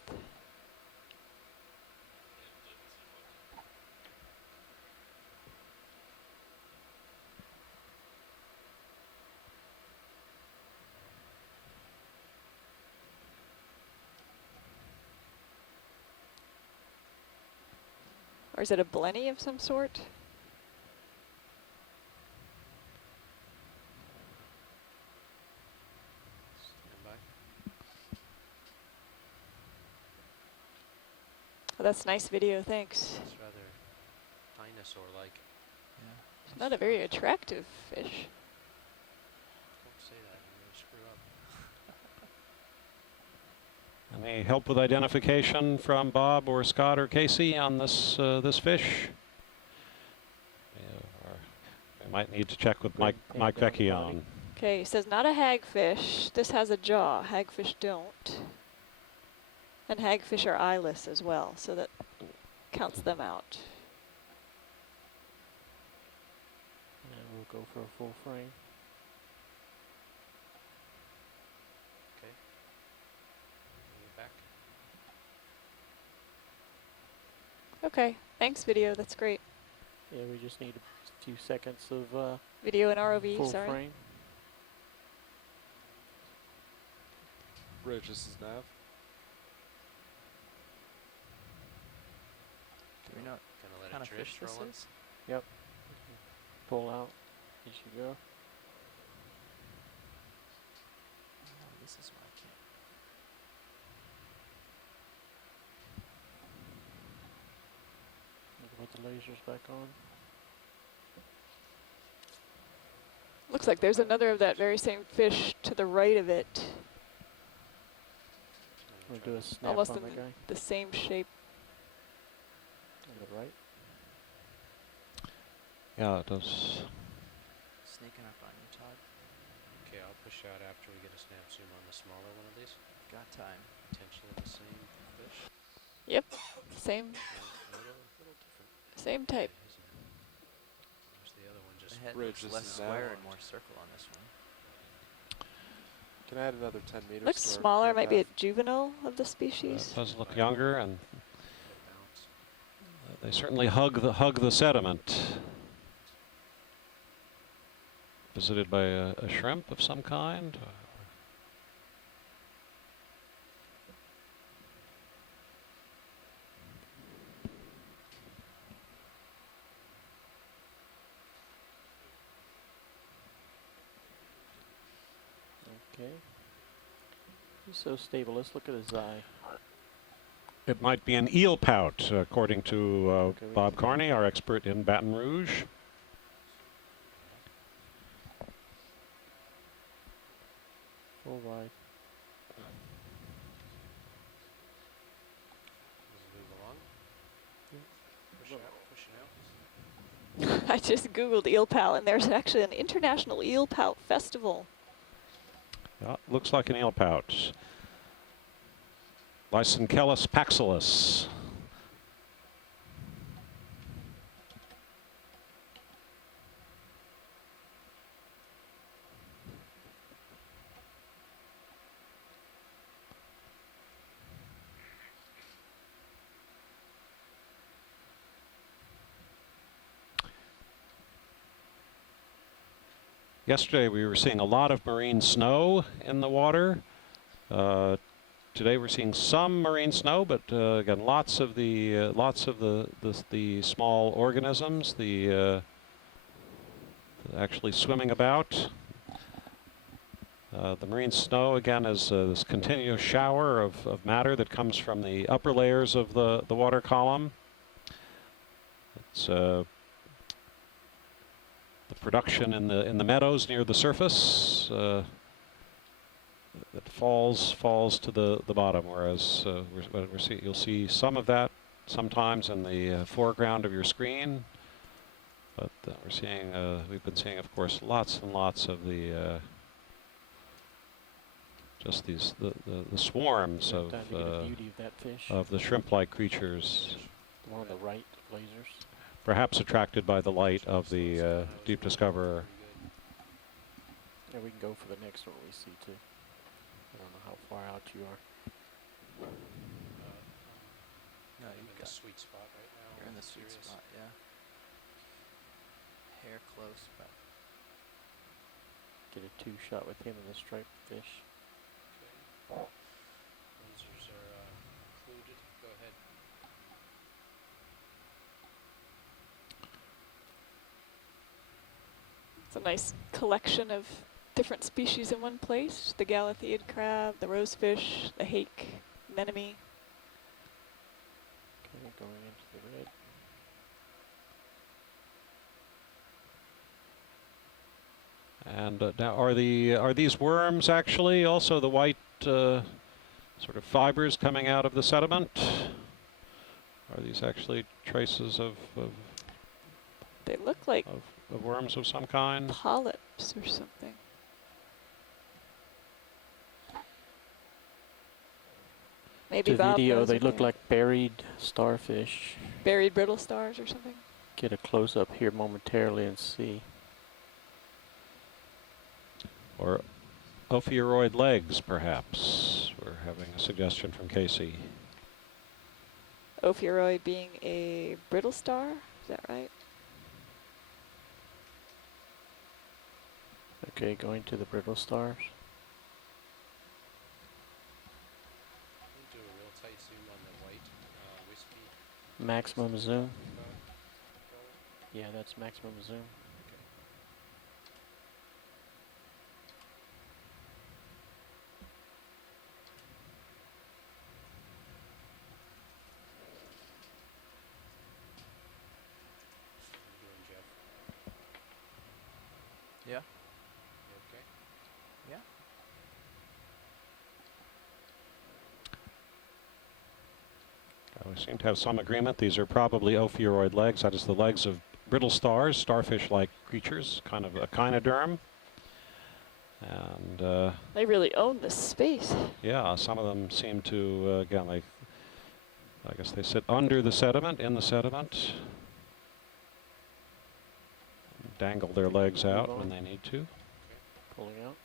Or is it a blenny of some sort? stand by. Oh, that's nice video, thanks. It's rather dinosaur-like. Yeah. It's not a very attractive fish. Don't say that, you're gonna screw up. Any help with identification from Bob or Scott or Casey on this this fish? Yeah, or we might need to check with Mike Hand down the body. Vecchione. Okay, it says not a hagfish. This has a jaw. Hagfish don't. And hagfish are eyeless as well, so that counts them out. And we'll go for a full frame. Okay. Bring it back. Okay, thanks video, that's great. Yeah, we just need a few seconds of Video and ROV, full sorry. frame. Bridge, this is Nav. Do we know what Gonna let kind it of drift fish for this one. is? Pull out. Here you go. Oh, this is why I can't. Put the lasers back on. Looks like there's another of that very same fish to the right of it. We'll do a snap Almost on in the guy the same shape. on the right. Yeah, it does. Sneaking up on you, Todd. Okay, I'll push out after we get a snap zoom on the smaller one of these. Got time. Potentially the same fish. Yep, same A little different. same type. Isn't it? Where's the other one? Just The head Bridge, looks this less is now square and on. more circle on this one. Can I add another 10 meters? Looks to our smaller, current might be a path? juvenile of the species. Does look younger, and bounce. they certainly hug the sediment. Visited by a shrimp of some kind. Okay. He's so stable. Let's look at his eye. It might be an eel pout, according to Okay, Bob Carney, our expert in Baton Rouge. Full wide. Does it move along? Push it out. I just googled eel pout, and there's actually an international eel pout festival. Looks like an eel pout. Lysanchellus paxillus. Yesterday we were seeing a lot of marine snow in the water. Today we're seeing some marine snow, but again, lots of the small organisms, actually swimming about. The marine snow again is this continuous shower of matter that comes from the upper layers of the water column. It's the production in the meadows near the surface that falls to the bottom, whereas you'll see some of that sometimes in the foreground of your screen, but we've been seeing, of course, lots and lots of the just the swarms Time of to get the beauty of that fish. the shrimp-like creatures, The one on the right, lasers. perhaps attracted by the light of the Deep Discoverer. Yeah, we can go for the next one we see too. I don't know how far out you are. No, I'm you've in the got. sweet spot right now. You're in I'm the sweet serious. spot, yeah. Hair close, but Get a two-shot with him and the striped fish. Okay. Lasers are included. Go ahead. It's a nice collection of different species in one place. The Galathed crab, the rosefish, the hake, anemone. Okay, going into the red. And now, are these worms actually also the white sort of fibers coming out of the sediment? Are these actually traces of They look like worms of some kind? polyps or something. Maybe To Bob video, knows they what look they are. like buried starfish. Buried brittle stars or something. Get a close-up here momentarily and see. Or ophiuroid legs, perhaps? We're having a suggestion from Casey. Ophiuroid being a brittle star, is that right? Okay, going to the brittle stars. Do a real tight zoom on the white wispy. Maximum zoom. Go. Yeah, that's maximum zoom. We seem to have some agreement. These are probably ophiuroid legs. That is the legs of brittle stars, starfish-like creatures, kind of a echinoderm. And They really own this space. yeah, some of them seem to, again, I guess they sit under the sediment, in the sediment. Dangle their legs out when they need to. Pulling out.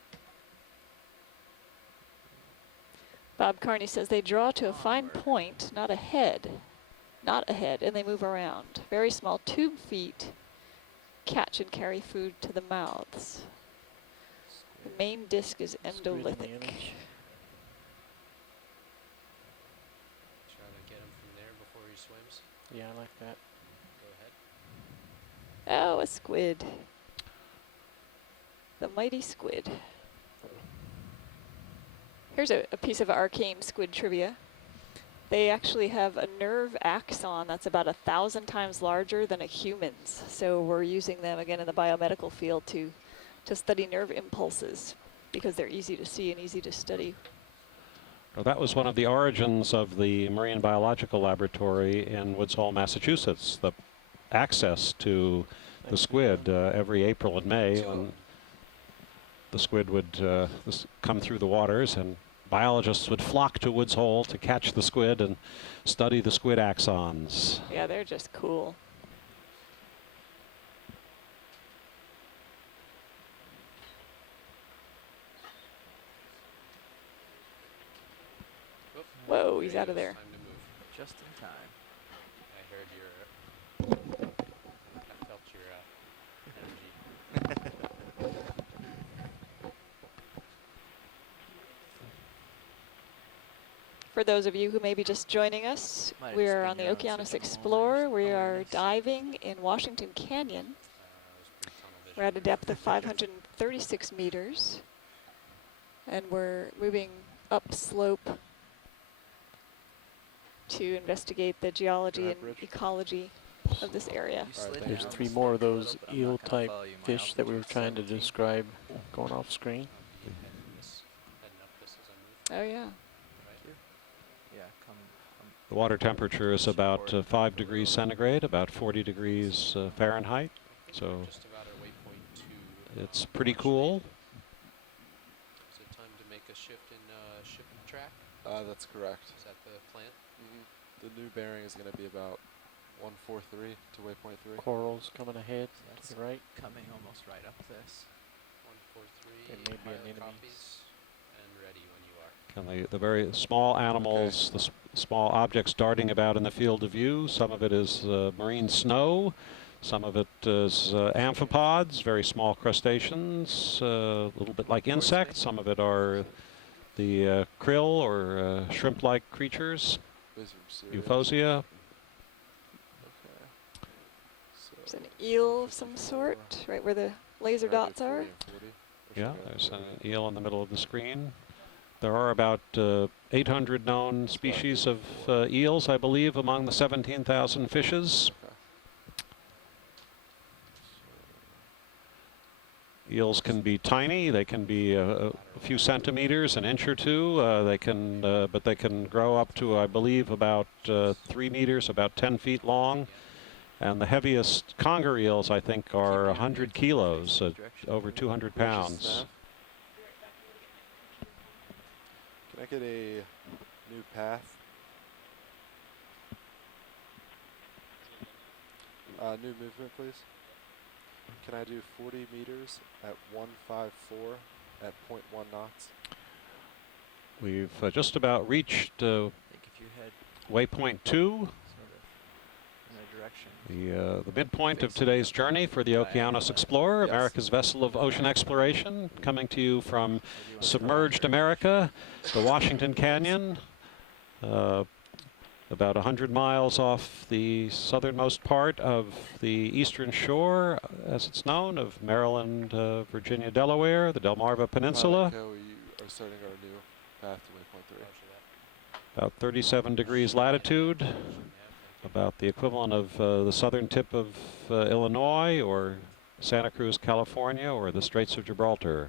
Bob Carney says they draw to a fine point, not a head. Not a head, and they move around. Very small tube feet catch and carry food to the mouths. The main disc is Squid in the endolithic. image. Try to get him from there before he swims. Yeah, I like that. Go ahead. Oh, a squid. The mighty squid. Here's a piece of arcane squid trivia. They actually have a nerve axon that's about 1,000 times larger than a human's. So we're using them again in the biomedical field to study nerve impulses because they're easy to see and easy to study. Well, that was one of the origins of the Marine Biological Laboratory in Woods Hole, Massachusetts. The access to the squid every April and May when the squid would come through the waters, and biologists would flock to Woods Hole to catch the squid and study the squid axons. Yeah, they're just cool. Oop, Whoa, he's he out of goes. there. Time to move. Just in time. I heard your. I felt your energy. For those of you who may be just joining us, Might have we just are been on the your own Okeanos sense of Explorer. We awareness. are diving in Washington Canyon. It was pretty tunnel vision. We're at a depth of 536 meters. And we're moving upslope to investigate the geology and Bridge. ecology of this area. You slid There's down 3 this more of road, those but I'm not gonna eel-type follow you. My fish that we were altitude's trying to 17. describe going off screen. Heading up this as I move. Oh yeah. Right? Yeah, come. The water temperature is about 5 degrees centigrade, about 40 degrees Fahrenheit. So Just about our waypoint 2. it's pretty cool. Is it time to make a shift in ship track? That's correct. Is that the plan? The new bearing is going to be about 143 to waypoint 3. Corals coming ahead That's to the right. coming almost right up this. 143. There may be an pilot enemy. copies, and ready when you are. And the very small animals, the small objects darting about in the field of view. Some of it is marine snow. Some of it is amphipods, very small crustaceans, a little bit like insects. Some of it are the krill or shrimp-like creatures, These are serious. Euphosia. Okay. There's an eel of some sort, right where the laser Can I do dots are. 40 and 40? Or should Yeah, we go there's 40? an eel in the middle of the screen. There are about 800 known species of eels, I believe, among the 17,000 fishes. Okay. Eels can be tiny. They can be a few centimeters, an inch or two. But they can grow up to, I believe, about 3 meters, about 10 feet long. And the heaviest conger eels, I think, are 100 kilos, over 200 Where's your pounds. staff? Can I get a new path? New movement, please. Can I do 40 meters at 154 at 0.1 knots? We've just about reached I think if you head waypoint 2. sort of in a direction. The midpoint of today's journey for the Okeanos Explorer, Yes. America's vessel of ocean exploration, coming to you from submerged America, the Washington Canyon, about 100 miles off the southernmost part of the eastern shore, as it's known, of Maryland, Virginia, Delaware, the Delmarva Peninsula. Pilot Co, you are starting our new path to waypoint 3. Roger that. About 37 degrees latitude, Yeah, about the equivalent of the southern tip of Illinois or Santa Cruz, California, or the Straits of Gibraltar.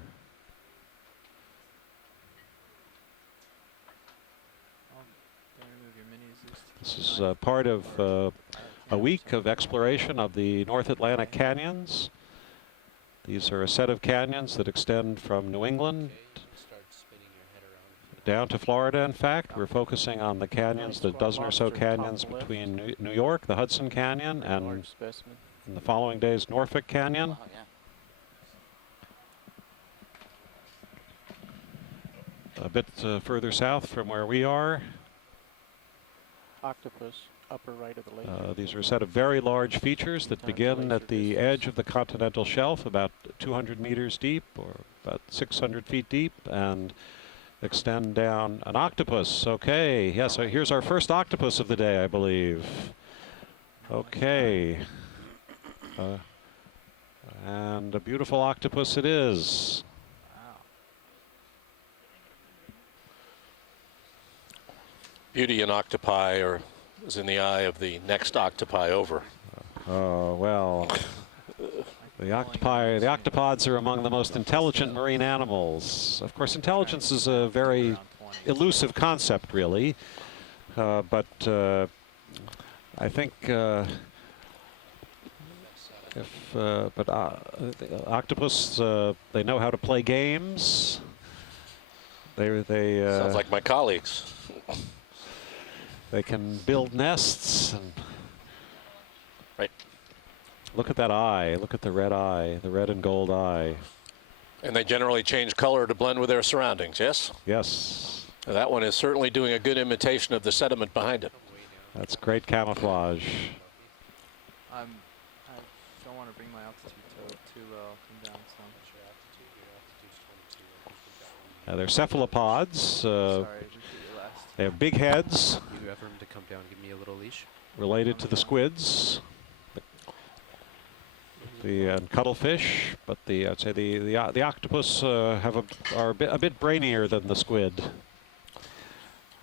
Don't remove your mini Zeus to This is part of a week of exploration of the North Atlantic canyons. These are a set of canyons that extend from New England Start spinning your head around. down to Florida. In fact, we're focusing on the canyons, the dozen or so canyons between New York, the Hudson Canyon, and Large specimen. in the following days, Norfolk Canyon. Oh, yeah. A bit further south from where we are. Octopus, upper right of the lake. These are a set of very large features that begin at the edge of the continental shelf, about 200 meters deep or about 600 feet deep, and extend down. An octopus. Okay. Yes, here's our first octopus of the day, I believe. Okay. And a beautiful octopus it is. Beauty in octopi is in the eye of the next octopi over. Oh, well. The octopods are among the most intelligent marine animals. Of course, intelligence is a very elusive concept, really. But I think the octopus, they know how to play games. They Sounds like my colleagues. They can build nests. And right. Look at that eye. Look at the red eye, the red and gold eye. And they generally change color to blend with their surroundings, yes? Yes. That one is certainly doing a good imitation of the sediment behind it. That's great camouflage. I don't want to bring my altitude too low. Come down some. They're cephalopods. Sorry, repeat your last. They have big heads. You have room to come down, give me a little leash. Related to the squids, the cuttlefish, but I'd say the octopus are a bit brainier than the squid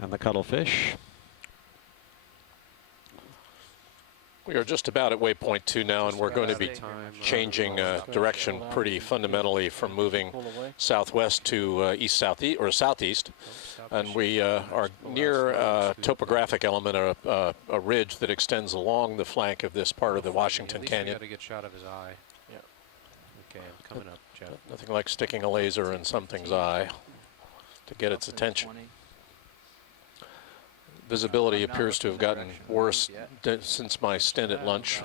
and the cuttlefish. We are just about at waypoint 2 now, and we're going to be changing direction pretty fundamentally from moving southwest to east-southeast or southeast. And we are near a topographic element, a ridge that extends along the flank of this part of the Washington Canyon. Got a good shot of his eye. Yeah. Okay, I'm coming up, Jeff. Nothing like sticking a laser in something's eye to get its attention. Visibility appears to have gotten worse since my stint at lunch,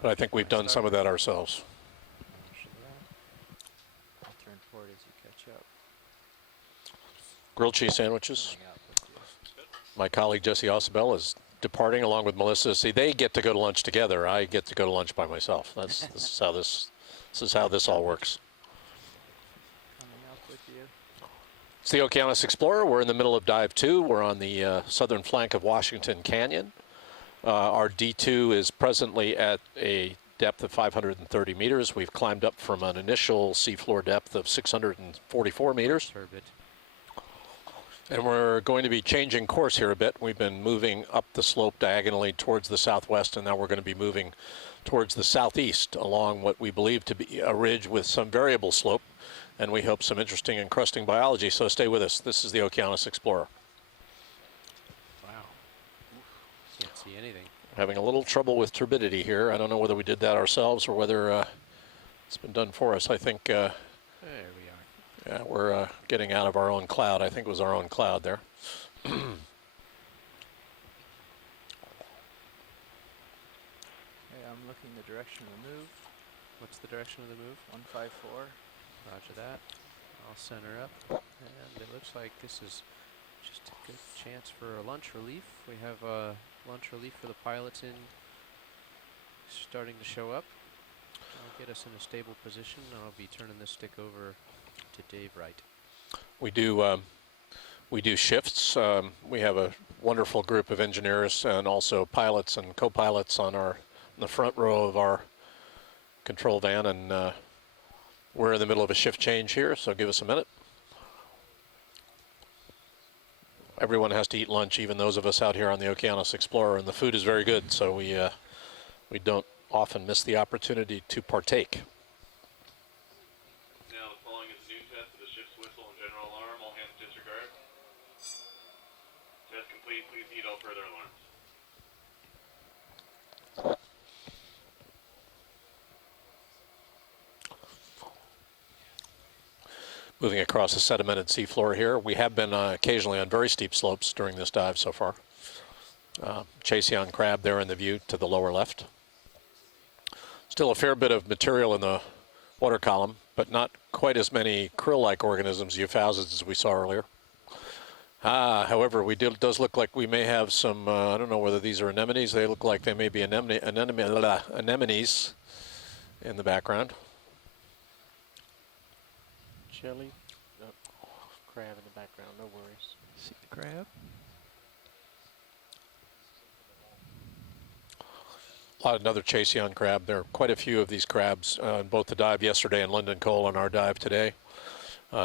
but I think we've done some of that ourselves. I'll turn forward as you catch up. Grilled cheese sandwiches. My colleague Jesse Osabel is departing along with Melissa. See, they get to go to lunch together. I get to go to lunch by myself. This is how this all works. Coming up with you. It's the Okeanos Explorer. We're in the middle of Dive 2. We're on the southern flank of Washington Canyon. Our D2 is presently at a depth of 530 meters. We've climbed up from an initial seafloor depth of 644 meters. Turbid. And we're going to be changing course here a bit. We've been moving up the slope diagonally towards the southwest, and now we're going to be moving towards the southeast along what we believe to be a ridge with some variable slope, and we hope some interesting encrusting biology. So stay with us. This is the Okeanos Explorer. Wow. Can't see anything. Having a little trouble with turbidity here. I don't know whether we did that ourselves or whether it's been done for us. I think There we are. yeah, we're getting out of our own cloud. I think it was our own cloud there. Okay, I'm looking the direction of the move. What's the direction of the move? 154. Roger that. I'll center up. And it looks like this is just a good chance for a launch relief. We have launch relief for the pilots starting to show up. I'll get us in a stable position. I'll be turning this stick over to Dave Wright. We do shifts. We have a wonderful group of engineers and also pilots and co-pilots on the front row of our control van, and we're in the middle of a shift change here, so give us a minute. Everyone has to eat lunch, even those of us out here on the Okeanos Explorer, and the food is very good, so we don't often miss the opportunity to partake. Now, following its noon test of the ship's whistle and general alarm, all hands disregard. Test complete. Please heed all further alarms. Moving across the sedimented seafloor here. We have been occasionally on very steep slopes during this dive so far. Chaseon crab there in the view to the lower left. Still a fair bit of material in the water column, but not quite as many krill-like organisms, euphausids, as we saw earlier. However, does look like we may have some, I don't know whether these are anemones. They look like they may be anemones in the background. Jelly. Oh, crab in the background, no worries. See the crab? Another Chaseon crab. There are quite a few of these crabs in both the dive yesterday in London Cole and our dive today.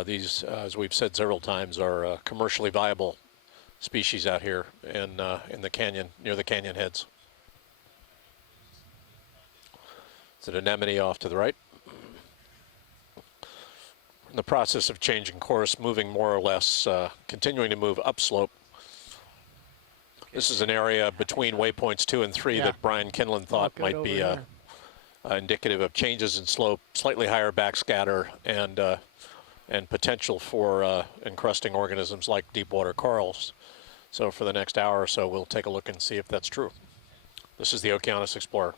These, as we've said several times, are commercially viable species out here in the canyon, near the canyon heads. It's an anemone off to the right. In the process of changing course, moving more or less, continuing to move upslope. This is an area between waypoints 2 and 3 that Brian Kinlan thought might be indicative of changes in slope, slightly higher backscatter, and potential for encrusting organisms like deep water corals. So for the next hour or so, we'll take a look and see if that's true. This is the Okeanos Explorer.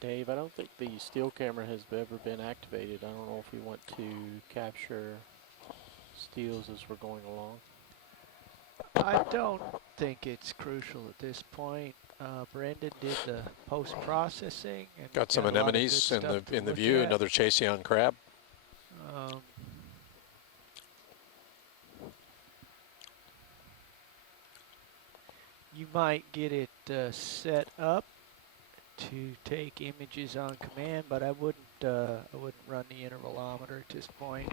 Dave, I don't think the still camera has ever been activated. I don't know if we want to capture steels as we're going along. I don't think it's crucial at this point. Brendan did the post-processing. And Got some a lot of good anemones in stuff to the look view. at. Another Chaseon crab. You might get it set up to take images on command, but I wouldn't run the intervalometer at this point.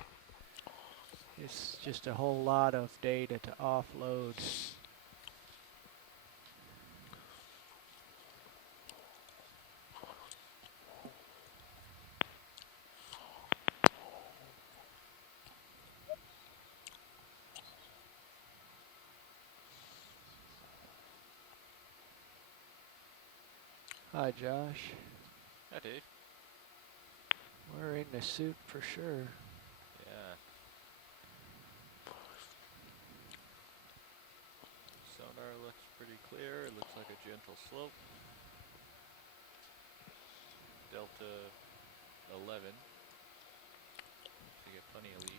It's just a whole lot of data to offload. Hi, Josh. Hi, Dave. We're in the suit for sure. Yeah. Sonar looks pretty clear. It looks like a gentle slope. Delta 11. To get plenty of leash.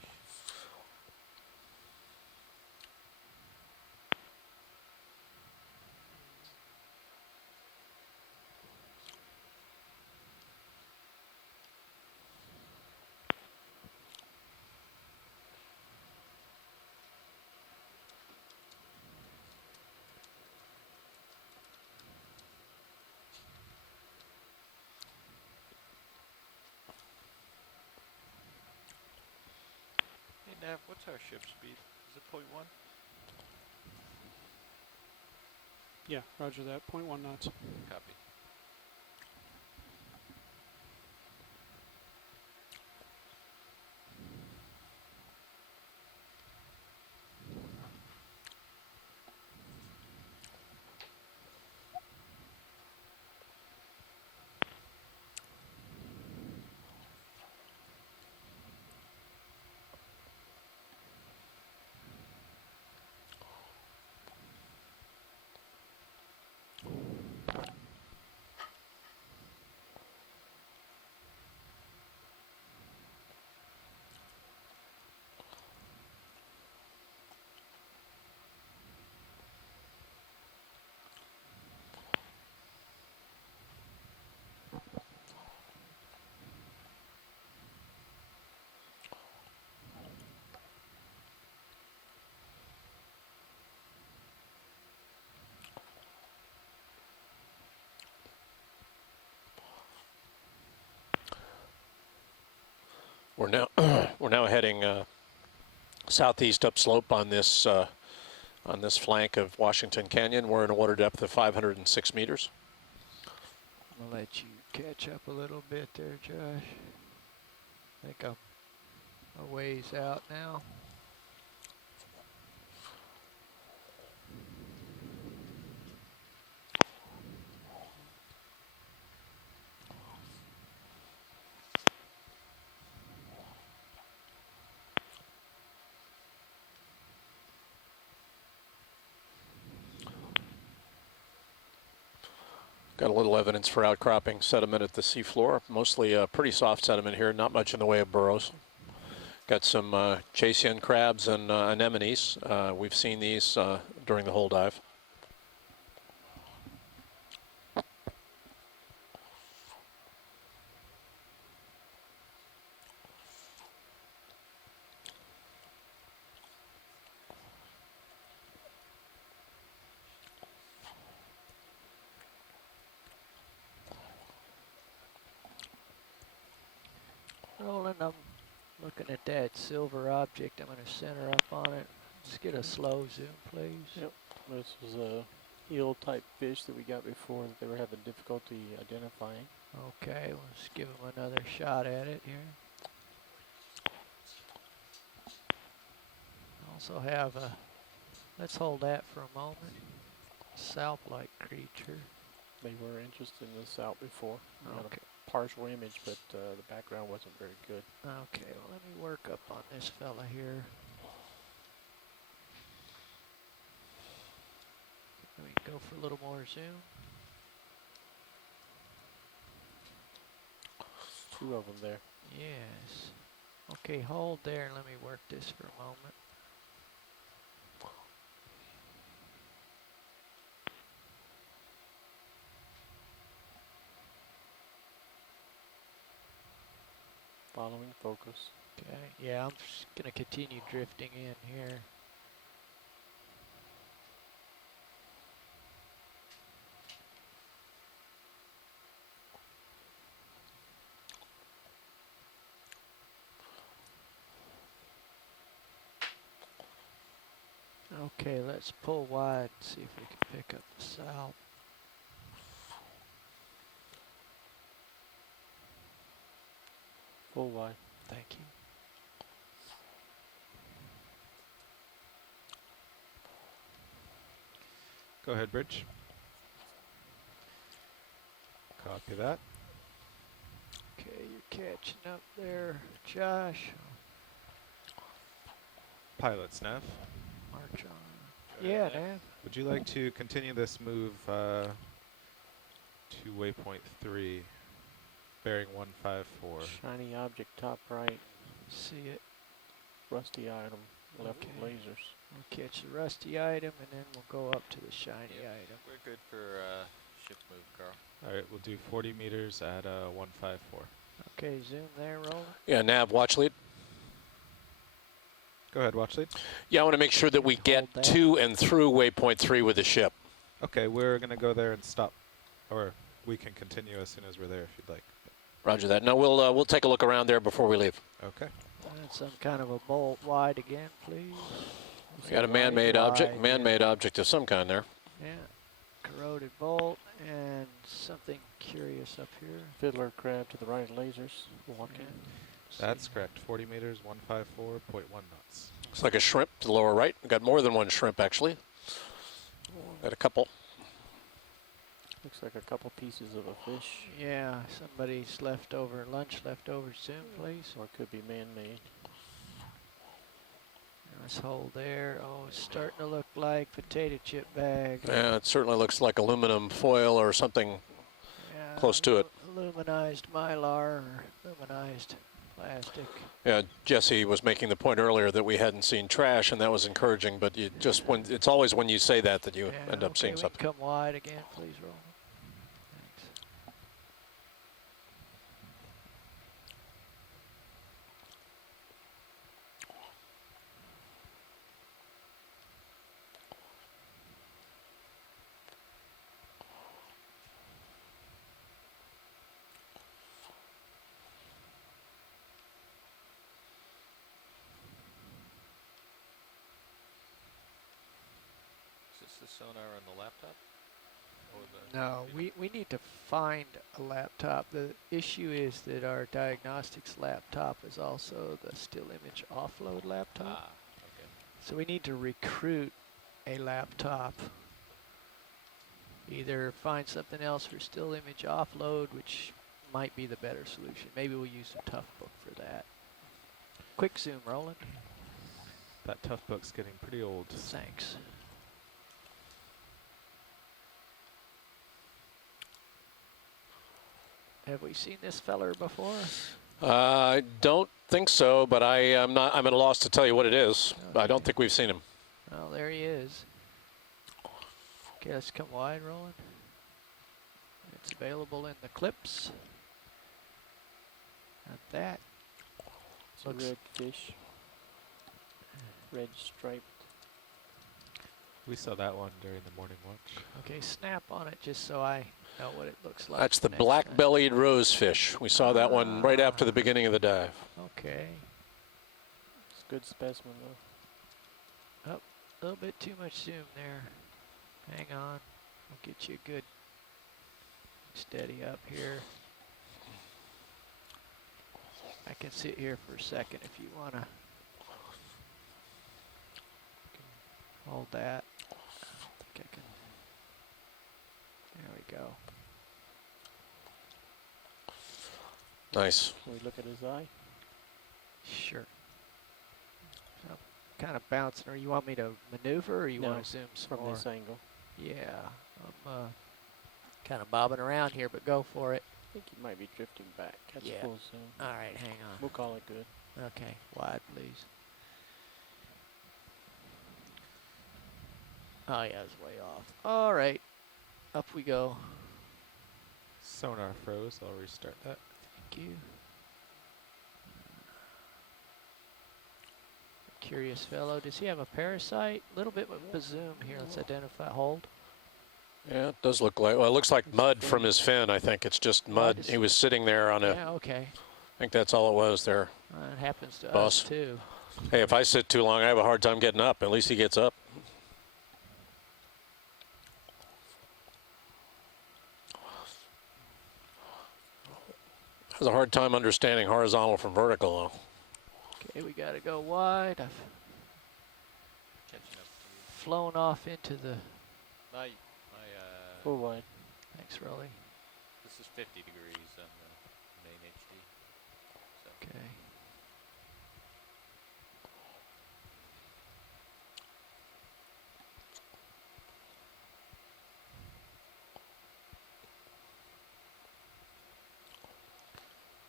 Hey Nav, what's our ship speed? Is it 0.1? Yeah, roger that. 0.1 knots. Copy. We're now we're now heading southeast upslope on this flank of Washington Canyon. We're in a water depth of 506 meters. I'll let you catch up a little bit there, Josh. I think I'm a ways out now. Got a little evidence for outcropping sediment at the seafloor. Mostly pretty soft sediment here, not much in the way of burrows. Got some chasian crabs and anemones. We've seen these during the whole dive. Roland, I'm looking at that silver object. I'm going to center up on it. Just get a slow zoom, please. Yep. This was a eel type fish that we got before that they were having difficulty identifying. Okay, let's give him another shot at it here. Also have a, let's hold that for a moment. Salp-like creature. They were interested in this out before. We got Okay. a partial image, but the background wasn't very good. Okay, well, let me work up on this fella here. Let me go for a little more zoom. Two of them there. Yes. Okay, hold there and let me work this for a moment. Following focus. Okay, yeah, I'm just going to continue drifting in here. Okay, let's pull wide and see if we can pick up the salp. Full wide. Thank you. Go ahead, Bridge. Copy that. Okay, you're catching up there, Josh. Pilot Nav. March on. Yeah, Nav. Would you like to continue this move to waypoint 3, bearing 154? Shiny object top right. See it. Rusty item. Left Okay. lasers. We'll catch the rusty item and then we'll go up to the shiny item. We're good for ship move, Carl. All right, we'll do 40 meters at 154. Okay, zoom there, Roland. Yeah, nav, watch lead. Go ahead, watch lead. Yeah, I want to make sure that we get Hold that. to and through waypoint 3 with the ship. Okay, we're going to go there and stop. Or we can continue as soon as we're there if you'd like. Roger that. No, we'll take a look around there before we leave. Okay. Some kind of a bolt wide again, please. We got a man-made object, man-made object of some kind there. Yeah, corroded bolt and something curious up here. Fiddler crab to the right of lasers. Walking. Yeah. That's correct. 40 meters, 154.1 knots. Looks like a shrimp to the lower right. We got more than one shrimp, actually. Got a couple. Looks like a couple pieces of a fish. Yeah, somebody's leftover, lunch leftover soon, please. Or it could be man-made. Let's hold there. Oh, it's starting to look like potato chip bag. Yeah, it certainly looks like aluminum foil or something Yeah, close to it. Aluminized mylar or aluminized plastic. Yeah, Jesse was making the point earlier that we hadn't seen trash, and that was encouraging, but you just when it's always when you say that that you Yeah, end up okay, seeing we something. can come wide again, please, Roland. Thanks. the sonar on the laptop? Or the No, we need to find a laptop. The issue is that our diagnostics laptop is also the still image offload laptop. Okay. So we need to recruit a laptop. Either find something else for still image offload, which might be the better solution. Maybe we'll use a tough book for that. Quick zoom, Roland. That tough book's getting pretty old. Thanks. Have we seen this feller before? I don't think so, but I'm at a loss to tell you what it is. Okay. I don't think we've seen him. Oh, there he is. Okay, let's come wide, Roland. It's available in the clips. And that It's a looks red fish. Red striped. We saw that one during the morning watch. okay. Snap on it just so I know what it looks like. That's the next time. black-bellied rosefish. We saw that one right after the beginning of the dive. Okay. It's a good specimen though. A little bit too much zoom there. Hang on. I'll get you good steady up here. I can sit here for a second if you want to. Hold that. I think I can. There we go. Nice. Can we look at his eye? Sure. I'm kind of bouncing. Or you want me to maneuver, or you No, want to zoom some From more? this angle. Yeah. I'm kind of bobbing around here, but go for it. I think he might be drifting back. That's Yeah. full zoom. All right, hang on. We'll call it good. Okay, wide, please. Oh yeah, it's way off. All right, up we go. Sonar froze. I'll restart that. Thank you. Curious fellow. Does he have a parasite? A little bit with the zoom here. Let's identify. Hold. Yeah, it does look like, well, it looks like mud from his fin, I think. It's just mud. He was sitting there on a, Yeah, okay. I think that's all it was there. It happens to Boss. us too. Hey, if I sit too long, I have a hard time getting up. At least he gets up. Has a hard time understanding horizontal from vertical, though. Okay, we got to go wide. I've Catching up to you. flown off into the. My Full wide. Thanks, Rolly. this is 50 degrees on the main HD. So Okay.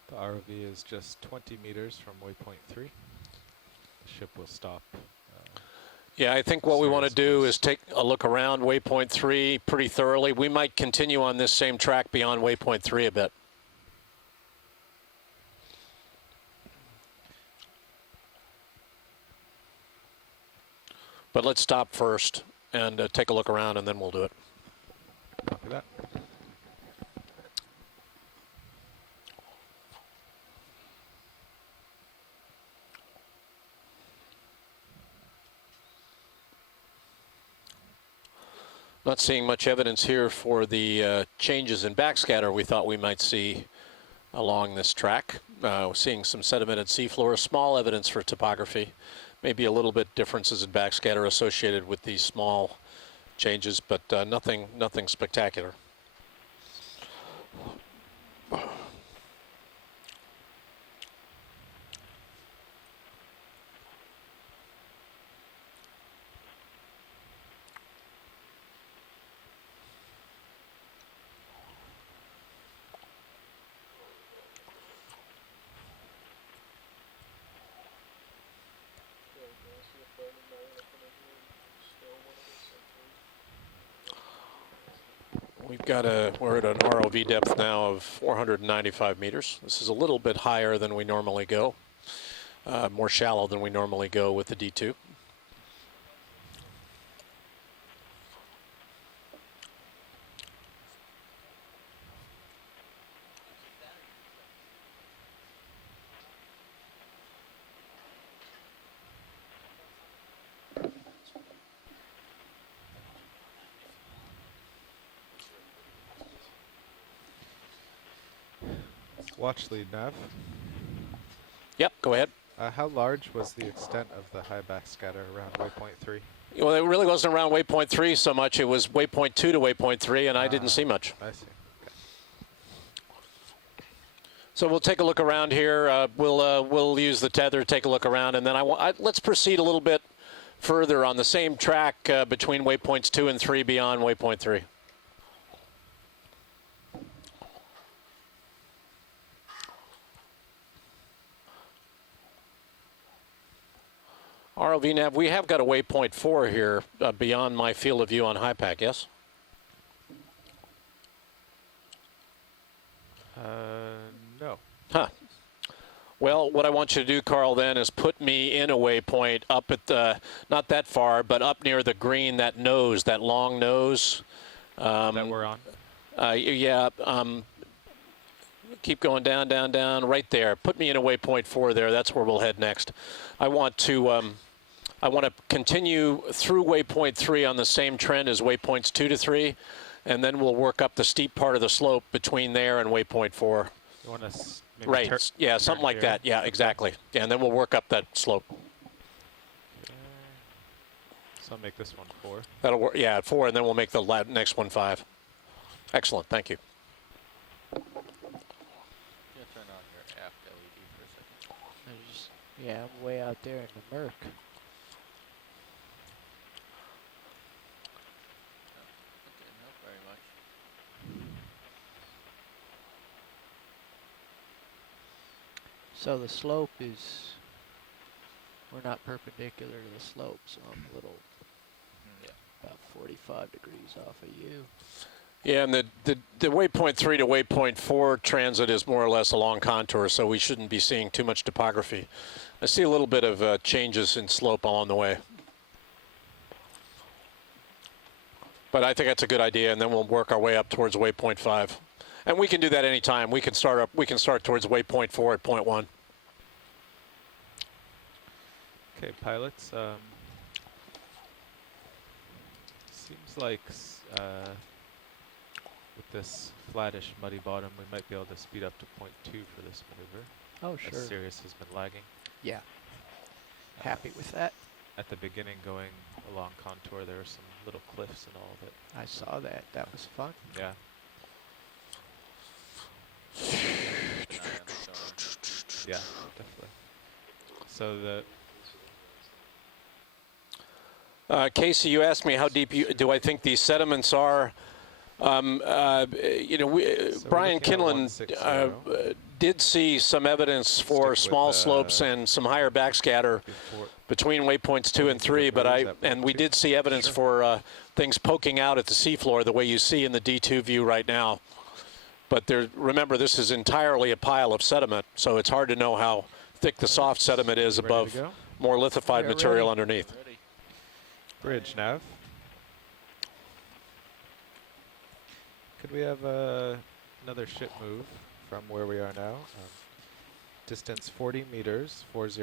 The ROV is just 20 meters from waypoint 3. The ship will stop. Yeah, I think what we want to do close. is take a look around waypoint 3 pretty thoroughly. We might continue on this same track beyond waypoint 3 a bit. But let's stop first and take a look around, and then we'll do it. Copy that. Not seeing much evidence here for the changes in backscatter we thought we might see along this track. We're seeing some sedimented seafloor, small evidence for topography, maybe a little bit differences in backscatter associated with these small changes, but nothing spectacular. We're at an ROV depth now of 495 meters. This is a little bit higher than we normally go, more shallow than we normally go with the D2. Watch lead nav. Yep, go ahead. How large was the extent of the high backscatter around waypoint 3? Well, it really wasn't around waypoint 3 so much. It was waypoint 2 to waypoint 3, and I didn't see much. I see. Okay. So we'll take a look around here. We'll use the tether, take a look around, and then let's proceed a little bit further on the same track between waypoints 2 and 3 beyond waypoint 3. ROV nav, we have got a waypoint 4 here beyond my field of view on HiPAC, yes? No. Huh. Well, what I want you to do, Carl, then is put me in a waypoint up at the, not that far, but up near the green, that nose, that long nose. That we're on? Yeah. Keep going down, down, down, right there. Put me in a waypoint 4 there. That's where we'll head next. I want to continue through waypoint 3 on the same trend as waypoints 2 to 3, and then we'll work up the steep part of the slope between there and waypoint 4. You want to Right. Yeah, something like that. Yeah, exactly. Yeah, and then we'll work up that slope. So I'll make this one 4. That'll work. Yeah, 4, and then we'll make the next one 5. Excellent. Thank you. Turn on your aft LED for a second. Yeah, I'm way out there in the murk. That didn't help very much. So the slope is, we're not perpendicular to the slope, so I'm a little, about 45 degrees off of you. Yeah, and the waypoint 3 to waypoint 4 transit is more or less a long contour, so we shouldn't be seeing too much topography. I see a little bit of changes in slope along the way. But I think that's a good idea, and then we'll work our way up towards waypoint 5. And we can do that anytime. We can start towards waypoint 4 at point 1. Okay, pilots. Seems like with this flattish, muddy bottom, we might be able to speed up to point 2 for this maneuver. Oh, sure. As Sirius has been lagging. Yeah. Happy with that. At the beginning, going along contour, there were some little cliffs and all that. I saw that. That was fun. Yeah. Yeah, definitely. So the Casey, you asked me how deep do I think these sediments are. You know, Brian Kinlan did see some evidence for small slopes and some higher backscatter between waypoints 2 and 3, but we did see evidence for things poking out at the seafloor the way you see in the D2 view right now. But remember, this is entirely a pile of sediment, so it's hard to know how thick the soft sediment is above more lithified material underneath. bridge nav. Could we have another ship move from where we are now? Distance 40 meters, 40,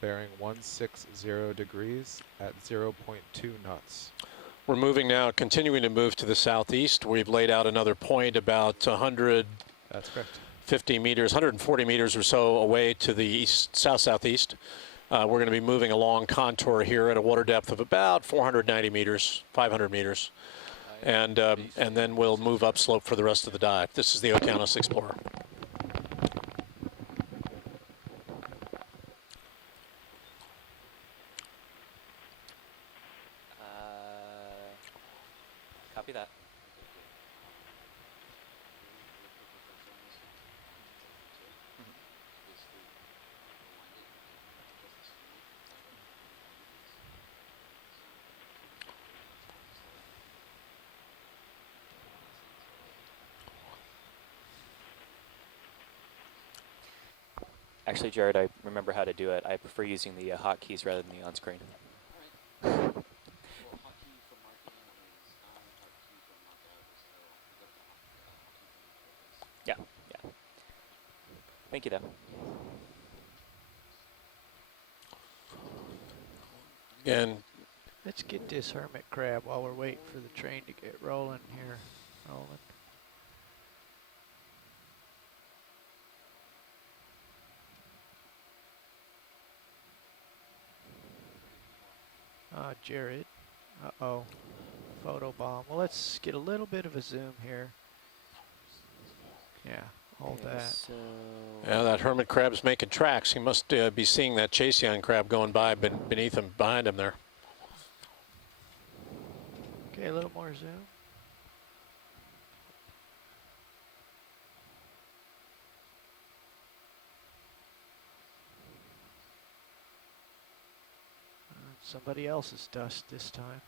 bearing 160 degrees at 0.2 knots. We're moving now, continuing to move to the southeast. We've laid out another point about 100. That's correct. 50 meters, 140 meters or so away to the east, south-southeast. We're going to be moving along contour here at a water depth of about 490 meters, 500 meters. And then we'll move upslope for the rest of the dive. This is the Okeanos Explorer. Copy that. Actually, Jared, I remember how to do it. I prefer using the hotkeys rather than the on-screen. Yeah, yeah. Thank you, though. And let's get this hermit crab while we're waiting for the train to get rolling here. Rolling. Jared. Uh-oh. Photo bomb. Well, let's get a little bit of a zoom here. Yeah, hold Okay, that. so Yeah, that hermit crab's making tracks. He must be seeing that Chasyon crab going by beneath him, behind him there. Okay, a little more zoom. Somebody else's dust this time.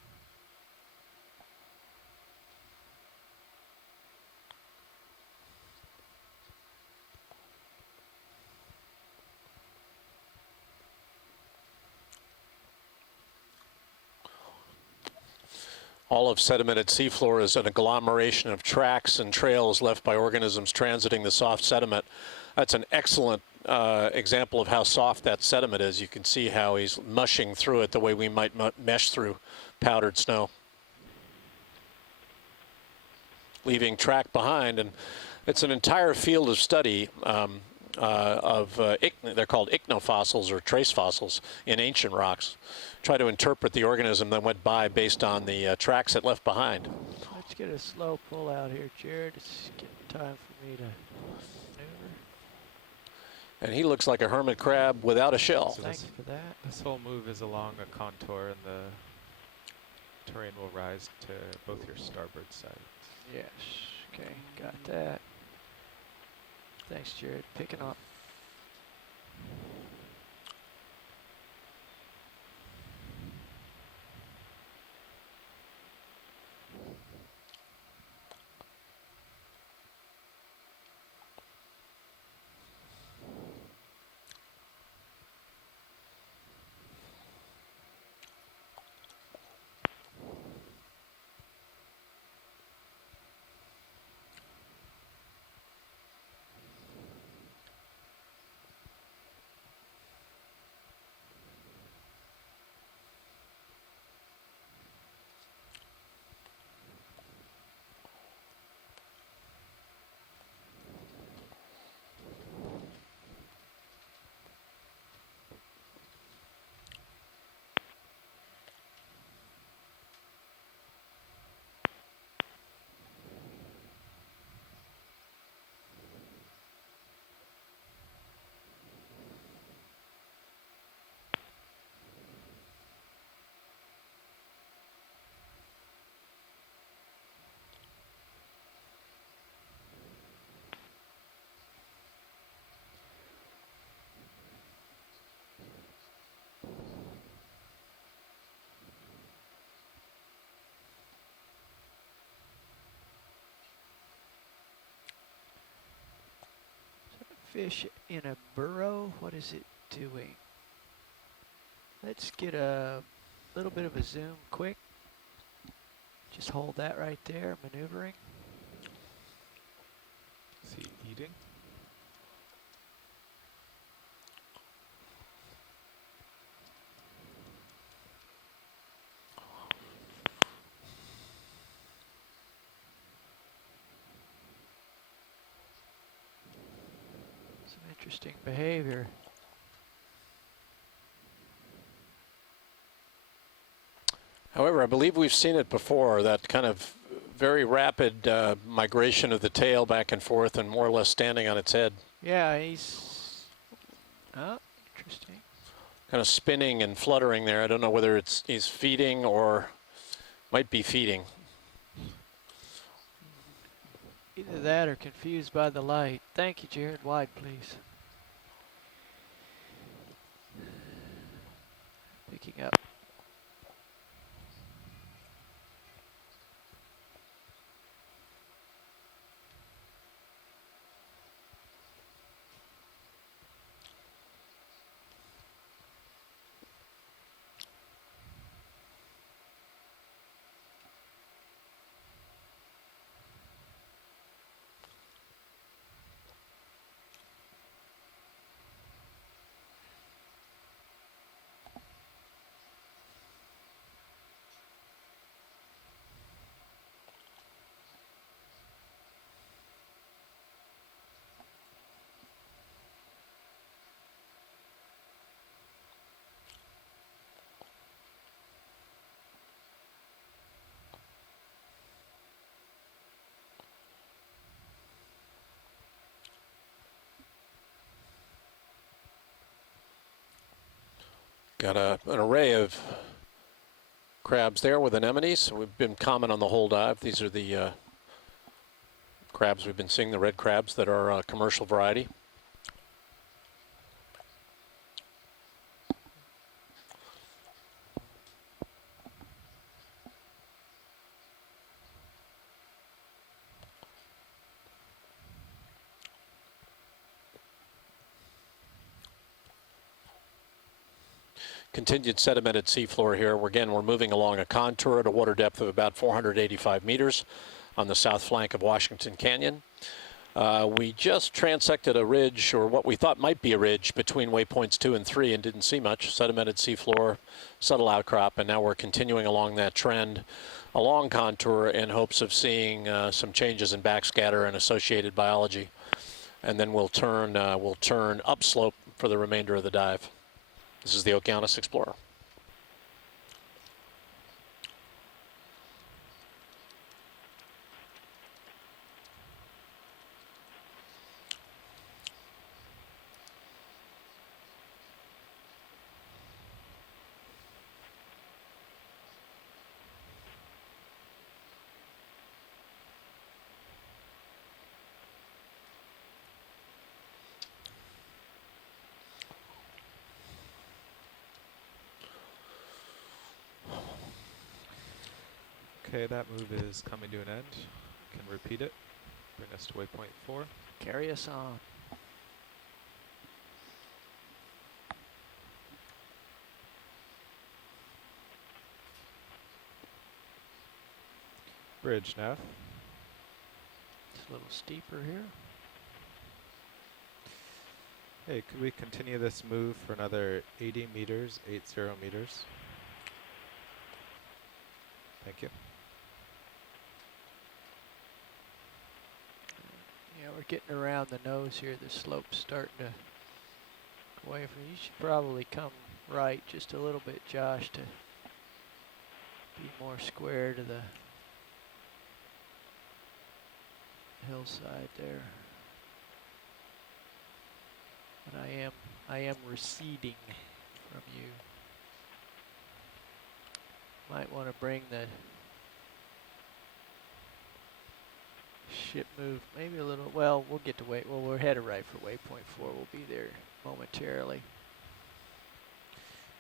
All of sedimented seafloor is an agglomeration of tracks and trails left by organisms transiting the soft sediment. That's an excellent example of how soft that sediment is. You can see how he's mushing through it the way we might mesh through powdered snow, leaving track behind. And it's an entire field of study they're called ichnofossils or trace fossils in ancient rocks. Try to interpret the organism that went by based on the tracks it left behind. Let's get a slow pull out here, Jared. It's getting time for me to maneuver. And he looks like a hermit crab without a shell. So Thank you for that. This whole move is along a contour, and the terrain will rise to both your starboard sides. Yes. Okay, got that. Thanks, Jared. Picking up. Fish in a burrow. What is it doing? Let's get a little bit of a zoom quick. Just hold that right there, maneuvering. Is he eating? Some interesting behavior. However, I believe we've seen it before, that kind of very rapid migration of the tail back and forth and more or less standing on its head. Yeah, he's... Oh, interesting. Kind of spinning and fluttering there. I don't know whether he's feeding or might be feeding. Either that or confused by the light. Thank you, Jared. Wide, please. Picking up. Got an array of crabs there with anemones. We've been common on the whole dive. These are the crabs we've been seeing, the red crabs that are commercial variety. Continued sedimented seafloor here. We're moving along a contour at a water depth of about 485 meters on the south flank of Washington Canyon. We just transected a ridge, or what we thought might be a ridge, between waypoints 2 and 3 and didn't see much. Sedimented seafloor, subtle outcrop, and now we're continuing along that trend, along contour, in hopes of seeing some changes in backscatter and associated biology. And then we'll turn upslope for the remainder of the dive. This is the Okeanos Explorer. Okay, that move is coming to an end. Can repeat it. Bring us to waypoint 4. Carry us on. Bridge nav. It's a little steeper here. Hey, could we continue this move for another 80 meters, 80 meters? Thank you. Yeah, we're getting around the nose here. The slope's starting to go away from you. You should probably come right just a little bit, Josh, to be more square to the hillside there. But I am receding from you. Might want to bring the ship move maybe a little. Well, we'll get to well, we're headed right for waypoint 4. We'll be there momentarily.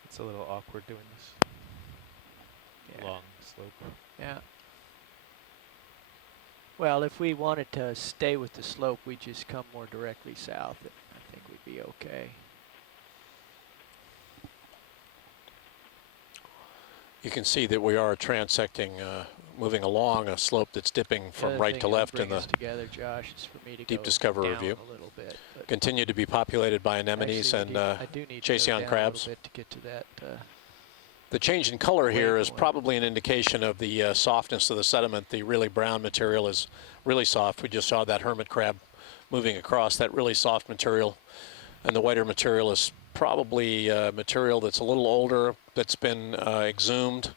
It's a little awkward doing this. Yeah. Long slope. Yeah. Well, if we wanted to stay with the slope, we'd just come more directly south. I think we'd be okay. You can see that we are transecting, moving along a slope that's dipping from right to left in the together, Josh, is for me to deep go Discover down review. a little bit. Continue to be populated by anemones Actually, and I do need to chasing go on down crabs. a little bit to get to that. The change in color here is waypoint. probably an indication of the softness of the sediment. The really brown material is really soft. We just saw that hermit crab moving across that really soft material. And the whiter material is probably material that's a little older, that's been exhumed,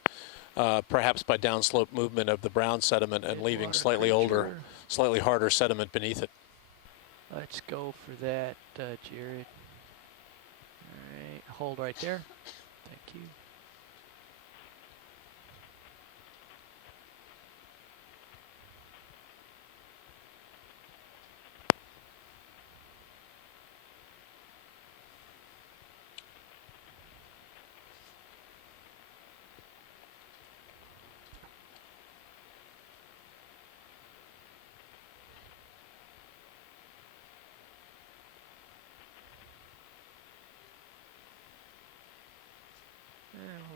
perhaps by downslope movement of the brown sediment and leaving slightly older, slightly harder sediment beneath it. Let's go for that, Jared. All right, hold right there. Thank you.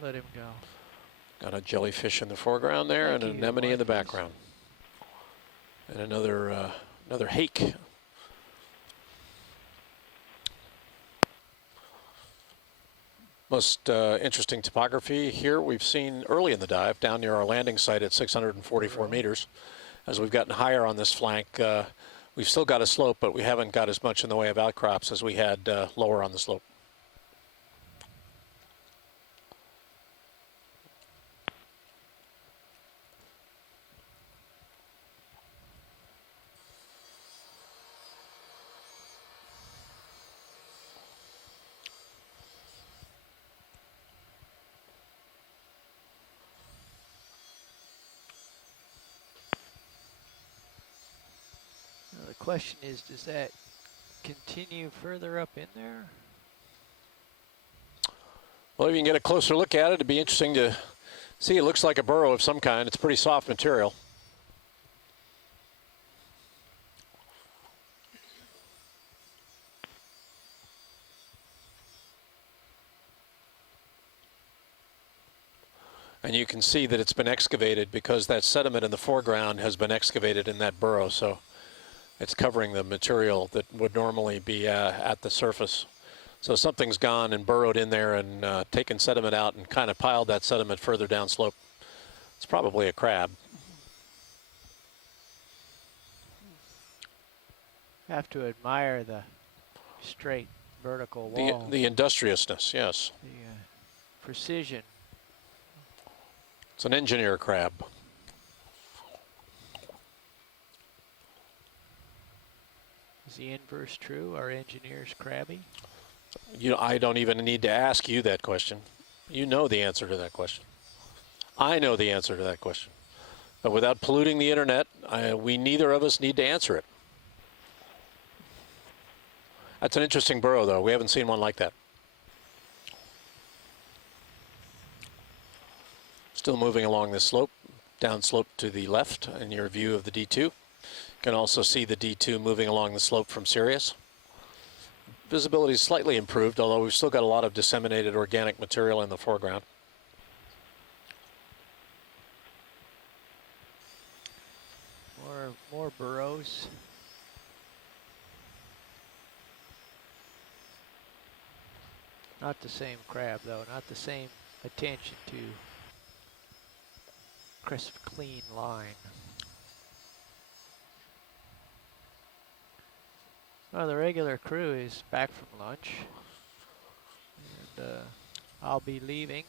Let him go. Got a jellyfish in the foreground there and an anemone in the background. And another hake. Most interesting topography here we've seen early in the dive down near our landing site at 644 meters. As we've gotten higher on this flank, we've still got a slope, but we haven't got as much in the way of outcrops as we had lower on the slope. question is, does that continue further up in there? Well, if you can get a closer look at it, it'd be interesting to see. It looks like a burrow of some kind. It's pretty soft material. And you can see that it's been excavated because that sediment in the foreground has been excavated in that burrow. So it's covering the material that would normally be at the surface. So something's gone and burrowed in there and taken sediment out and kind of piled that sediment further down slope. It's probably a crab. Have to admire the straight vertical wall. The industriousness, yes. The precision. It's an engineer crab. Is the inverse true? Are engineers crabby? You know, I don't even need to ask you that question. You know the answer to that question. I know the answer to that question. But without polluting the internet, we neither of us need to answer it. That's an interesting burrow, though. We haven't seen one like that. Still moving along this slope, down slope to the left in your view of the D2. You can also see the D2 moving along the slope from Sirius. Visibility is slightly improved, although we've still got a lot of disseminated organic material in the foreground. More burrows. Not the same crab, though. Not the same attention to crisp, clean line. Well, the regular crew is back from lunch, and I'll be leaving,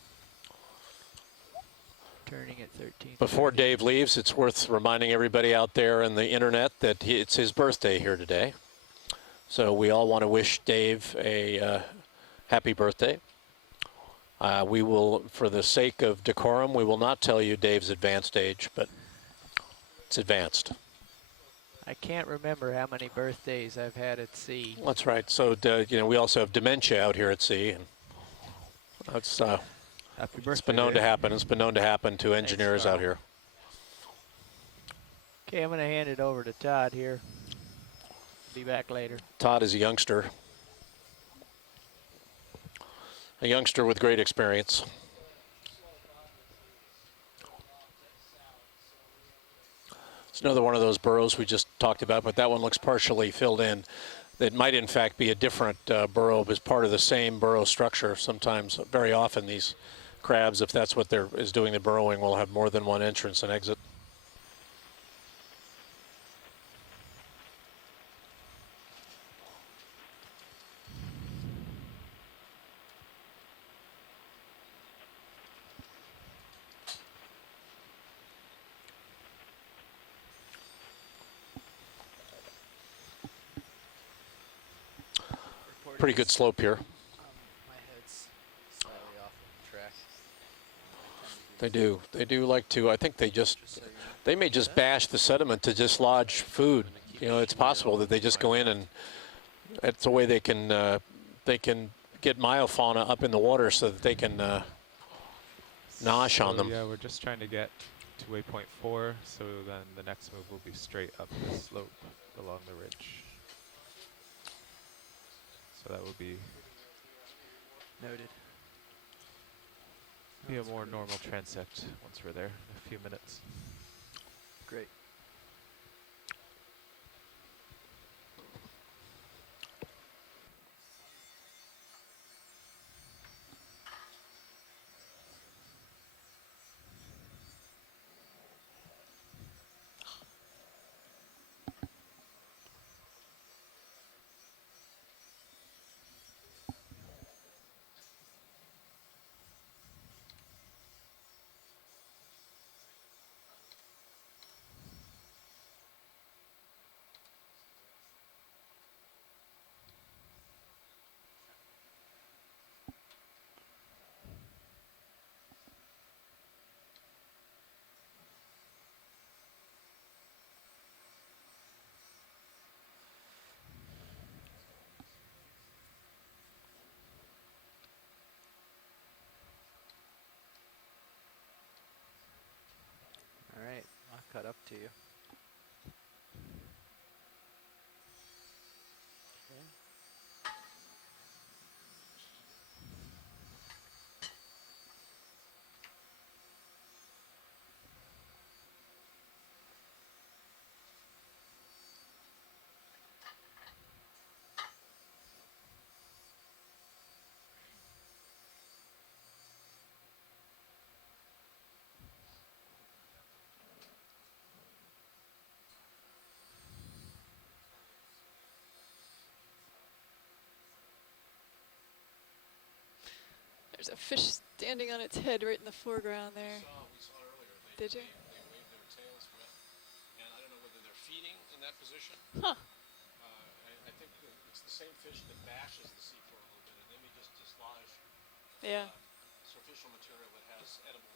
turning at 13. Before Dave leaves, it's worth reminding everybody out there in the internet that it's his birthday here today. So we all want to wish Dave a happy birthday. We will, for the sake of decorum, we will not tell you Dave's advanced age, but it's advanced. I can't remember how many birthdays I've had at sea. That's right. So, you know, we also have dementia out here at sea, and that's Happy birthday, it's been known to Dave. happen. It's been known to happen to engineers out here. Okay, I'm going to hand it over to Todd here. Be back later. Todd is a youngster with great experience. It's another one of those burrows we just talked about, but that one looks partially filled in. That might in fact be a different burrow as part of the same burrow structure. Sometimes, very often, these crabs, if that's what is doing the burrowing, will have more than one entrance and exit. Pretty good slope here. My head's slightly off of the track. They do like to, I think they may just bash the sediment to dislodge food. You know, it's possible that they just go in and that's the way they can get myofauna up in the water so that they can nosh on them. Yeah, we're just trying to get to waypoint 4, so then the next move will be straight up the slope along the ridge. So that will be Noted. a more normal transect once we're there in a few minutes. Great. caught up to you. There's a fish standing on its head right in the foreground there. We saw earlier. Did you? They wave their tails with, and I don't know whether they're feeding in that position. Huh. I think it's the same fish that bashes the seafloor a little bit, and they may just dislodge Yeah. superficial material that has edible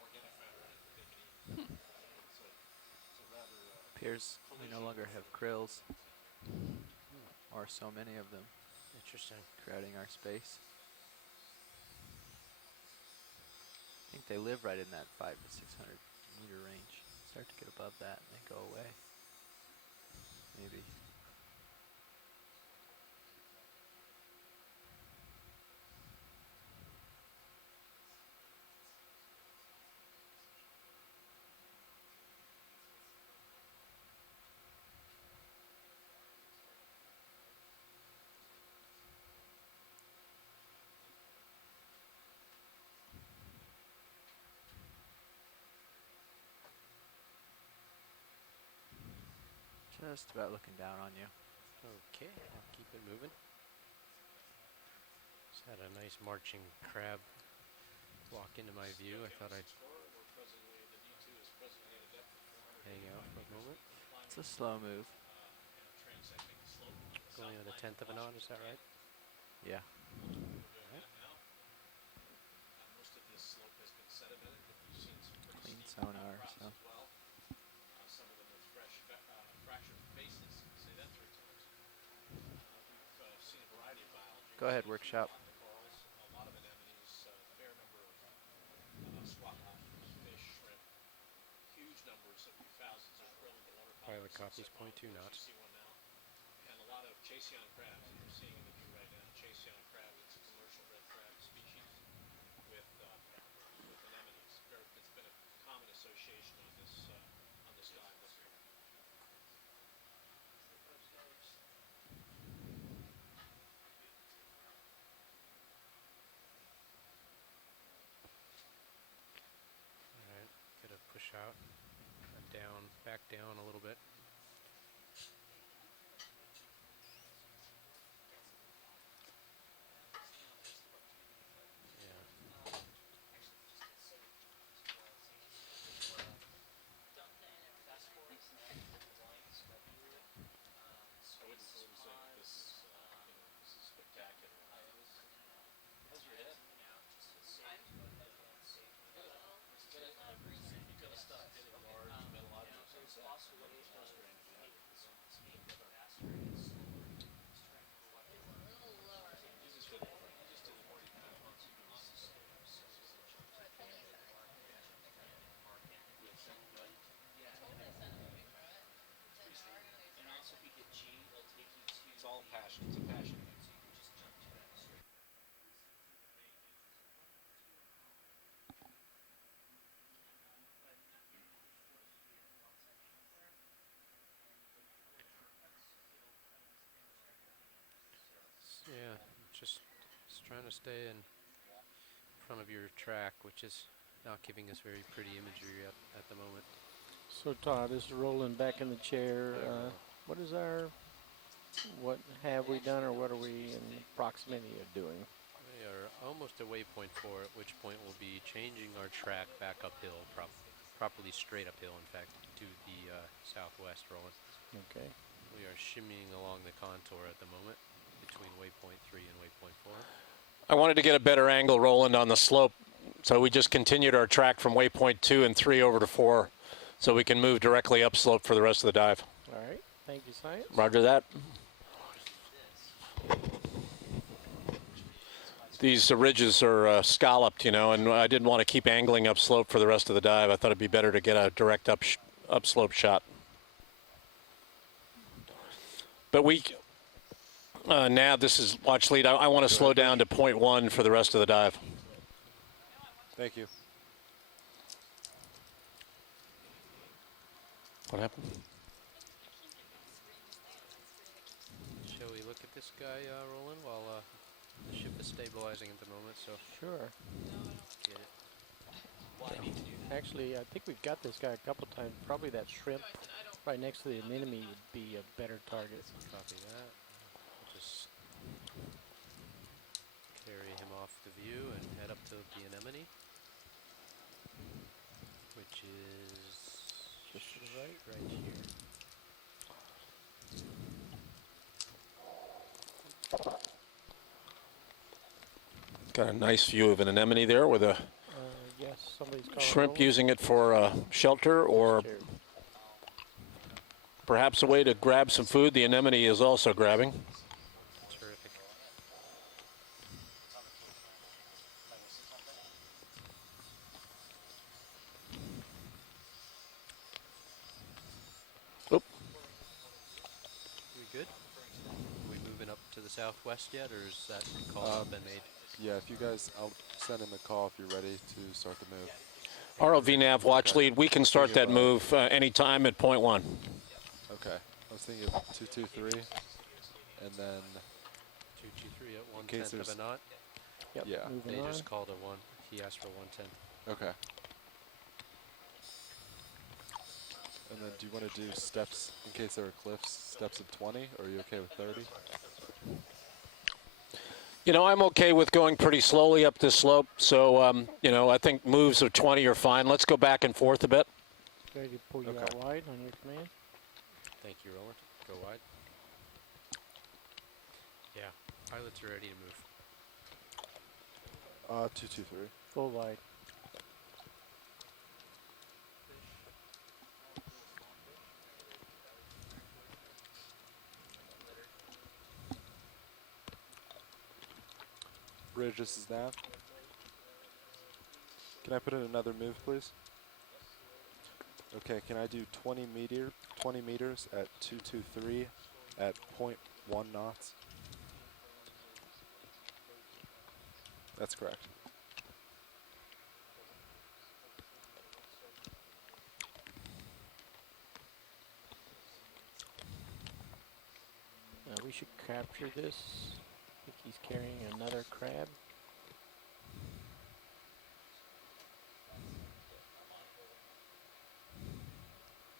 organic matter in it that they can eat. It's a rather Appears we no longer have krills, or so many of them, Interesting. crowding our space. I think they live right in that 500 to 600 meter range. Start to get above that and they go away. Maybe. Just about looking down on you. Okay, I'll keep it moving. Just had a nice marching crab walk into my view. I thought I'd hang out for a moment. It's a slow move. Going at a tenth of a knot, is that right? Yeah. Most of this slope has been sedimented, but we've seen some pretty Clean steep sonar, outcrops so. as well. Some of them with fresh fractured faces. Say that 3 times. We've seen a variety of biology. Go ahead, workshop. The corals, a lot of anemones, a fair number of squat lobsters, fish, shrimp, huge numbers of thousands of krill in the water columns. Pilot copies, 0.2 knots. You see one now. And a lot of Chasseon crabs that you're seeing in the view right now. Chasseon crab, it's a commercial red crab species with anemones. It's been a common association on this dive this year. All right, gotta push out, down, back down a little bit. It's all passion. It's a passion. Yeah, just trying to stay in front of your track, which is not giving us very pretty imagery at the moment. So Todd, this is rolling back in the chair. What have we done, or what are we in proximity of doing? We are almost at waypoint 4, at which point we'll be changing our track back uphill, properly straight uphill, in fact, to the southwest, Roland. Okay. We are shimmying along the contour at the moment between waypoint 3 and waypoint 4. I wanted to get a better angle, Roland, on the slope, so we just continued our track from waypoint 2 and 3 over to 4, so we can move directly upslope for the rest of the dive. All right. Thank you, Science. Roger that. These ridges are scalloped, you know, and I didn't want to keep angling upslope for the rest of the dive. I thought it'd be better to get a direct upslope shot. But Nav, this is watch lead. I want to slow down to 0.1 for the rest of the dive. Thank you. What happened? Shall we look at this guy, Roland, while the ship is stabilizing at the moment? So Sure. get it. Actually, I think we've got this guy a couple times. Probably that shrimp right next to the anemone would be a better target. Copy that. We'll just carry him off the view and head up to the anemone, which is Just to the right. right here. Got a nice view of an anemone there with a Yes, somebody's calling. shrimp Roland. using it for shelter or Cheers. perhaps a way to grab some food. The anemone is also grabbing. Terrific. Oop. We good? Are we moving up to the southwest yet, or is that call been made? Yeah, if you guys, I'll send in the call if you're ready to start the move. ROV nav watch Okay. lead. We can start that move anytime at 0.1. Okay. I was thinking of 223, and then 223 at one case tenth of a there's- knot. Yep, yeah. moving They on. just called a one. He asked for 110. Okay. And then do you want to do steps in case there are cliffs? Steps of 20, or are you okay with 30? You know, I'm okay with going pretty slowly up this slope. So, you know, I think moves of 20 are fine. Let's go back and forth a bit. Ready to pull you Okay. out wide on your command. Thank you, Roland. Go wide. Yeah, pilots are ready to move. 223. Full wide. Bridge, this is Nav. Can I put in another move, please? Okay, can I do 20 meters at 223 at 0.1 knots? That's correct. We should capture this. I think he's carrying another crab.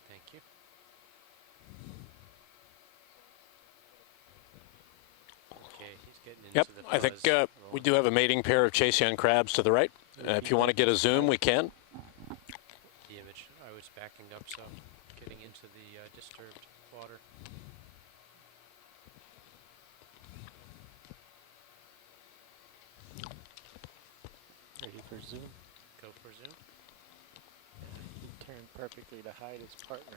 Thank you. Okay, he's getting into Yep, the I think fuzz, we Roland. do have a mating pair of Chasian crabs to the right. If you want to get a zoom, we can. The image. I was backing up, so getting into the disturbed water. Ready for zoom. Go for zoom. He turned perfectly to hide his partner.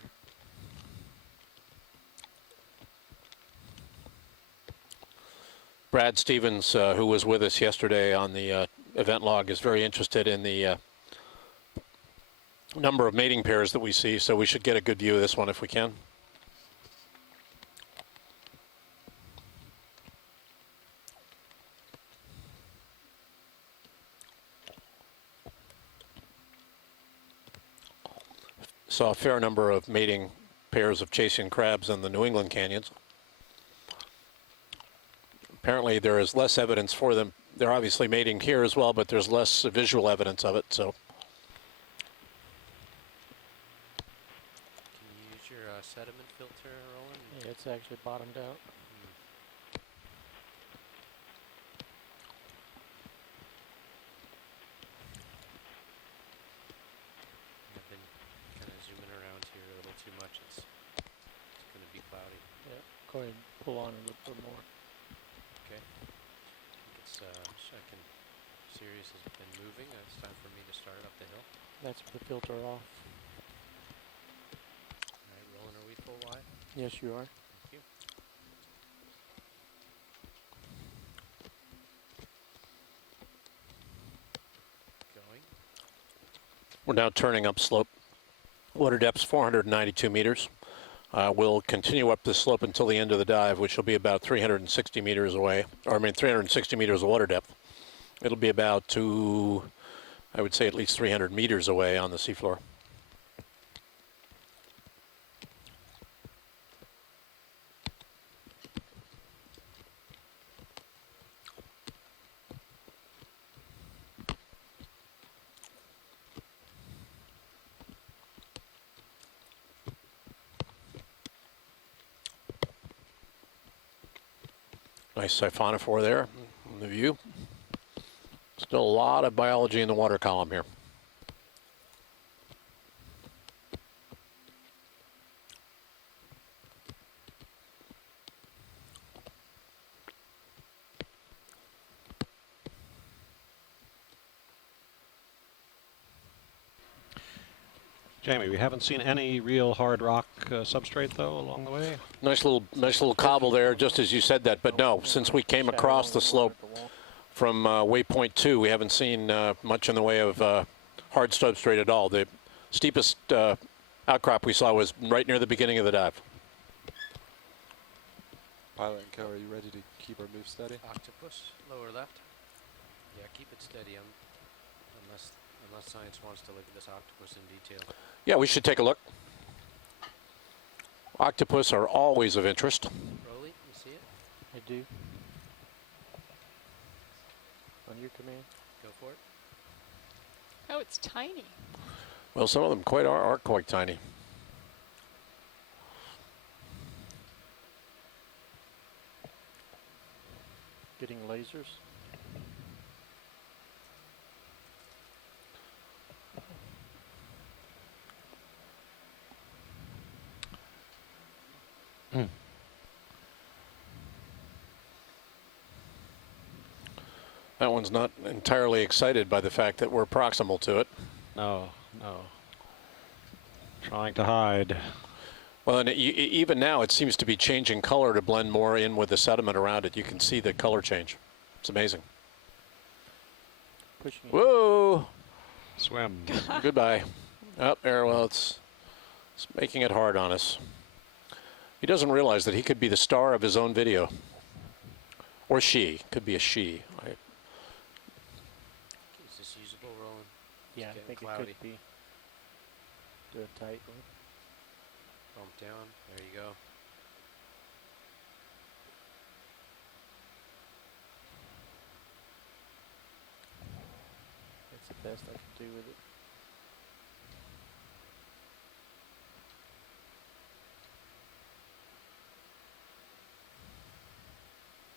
Brad Stevens, who was with us yesterday on the event log, is very interested in the number of mating pairs that we see, so we should get a good view of this one if we can. Saw a fair number of mating pairs of chasing crabs in the New England canyons. Apparently there is less evidence for them. They're obviously mating here as well, but there's less visual evidence of it, so. Can you use your sediment filter, Roland? Yeah, it's actually bottomed out. I've been kind of zooming around here a little too much. It's going to be cloudy. Yeah, go ahead and pull on a little bit more. Okay. I think it's second series has been moving. It's time for me to start up the hill. That's the filter off. All right, Roland, are we full wide? Yes, you are. Thank you. Going. We're now turning up slope Water depth's 492 meters. We'll continue up this slope until the end of the dive, which will be about 360 meters away, 360 meters of water depth. It'll be about I would say at least 300 meters away on the seafloor. Nice Siphonophore there in the view. Still a lot of biology in the water column here. Jamie, we haven't seen any real hard rock substrate though along the way. Nice little cobble there, just as you said that. But no, since we came across the slope from waypoint 2, we haven't seen much in the way of hard substrate at all. The steepest outcrop we saw was right near the beginning of the dive. Pilot and Co, are you ready to keep our move steady? Octopus, lower left. Yeah, keep it steady. Unless science wants to look at this octopus in detail. Yeah, we should take a look. Octopus are always of interest. Rolly, you see it? I do. On your command. Go for it. Oh, it's tiny. Well, some of them are quite tiny. Getting lasers. That one's not entirely excited by the fact that we're proximal to it. No. Trying to hide. Well, and even now it seems to be changing color to blend more in with the sediment around it. You can see the color change. It's amazing. Pushing. Whoa! Swim. Goodbye. Up there. Well, it's making it hard on us. He doesn't realize that he could be the star of his own video. Or she. Could be a she. Is this usable, Roland? Yeah, I getting think cloudy. it could be. Do a tight one. Bump down. There you go. That's the best I can do with it.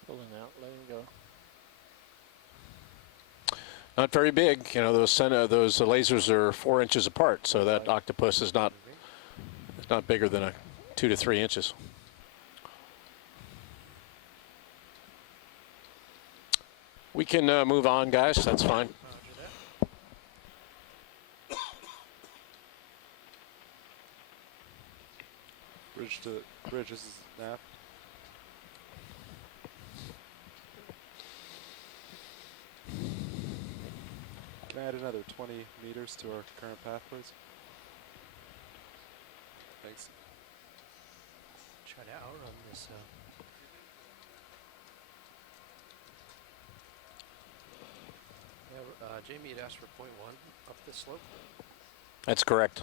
Pulling out, letting go. Not very big. You know, those lasers are 4 inches apart, so that octopus is not bigger than 2 to 3 inches. We can move on, guys. That's fine. Bridge, this is nav. Can I add another 20 meters to our current path, please? Thanks. Try to outrun this. Yeah, Jamie had asked for 0.1 up this slope. That's correct.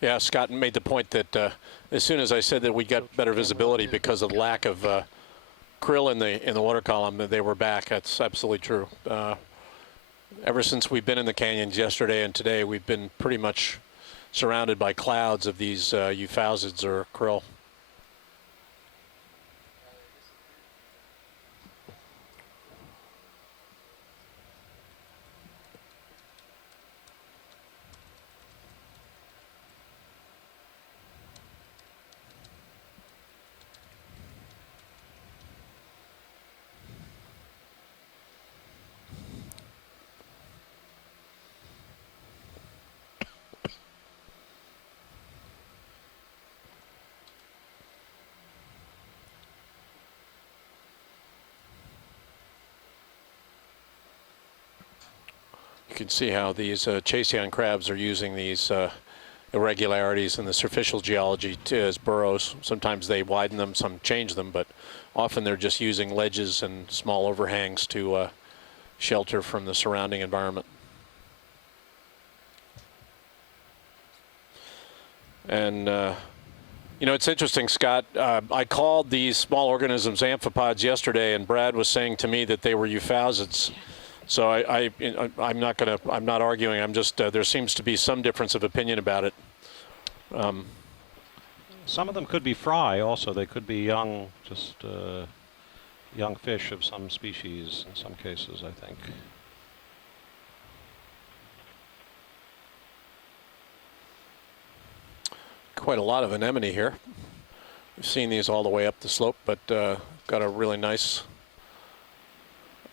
Yeah, Scott made the point that as soon as I said that we got better visibility because of the lack of krill in the water column, that they were back. That's absolutely true. Ever since we've been in the canyons yesterday and today, we've been pretty much surrounded by clouds of these euphausids or krill. can see how these Chasian crabs are using these irregularities in the superficial geology as burrows. Sometimes they widen them, some change them, but often they're just using ledges and small overhangs to shelter from the surrounding environment. And you know, it's interesting, Scott. I called these small organisms amphipods yesterday, and Brad was saying to me that they were euphausids. So I'm not arguing. I'm just there seems to be some difference of opinion about it. Some of them could be fry. Also, they could be young, just young fish of some species. In some cases, I think. Quite a lot of anemone here. We've seen these all the way up the slope, but got a really nice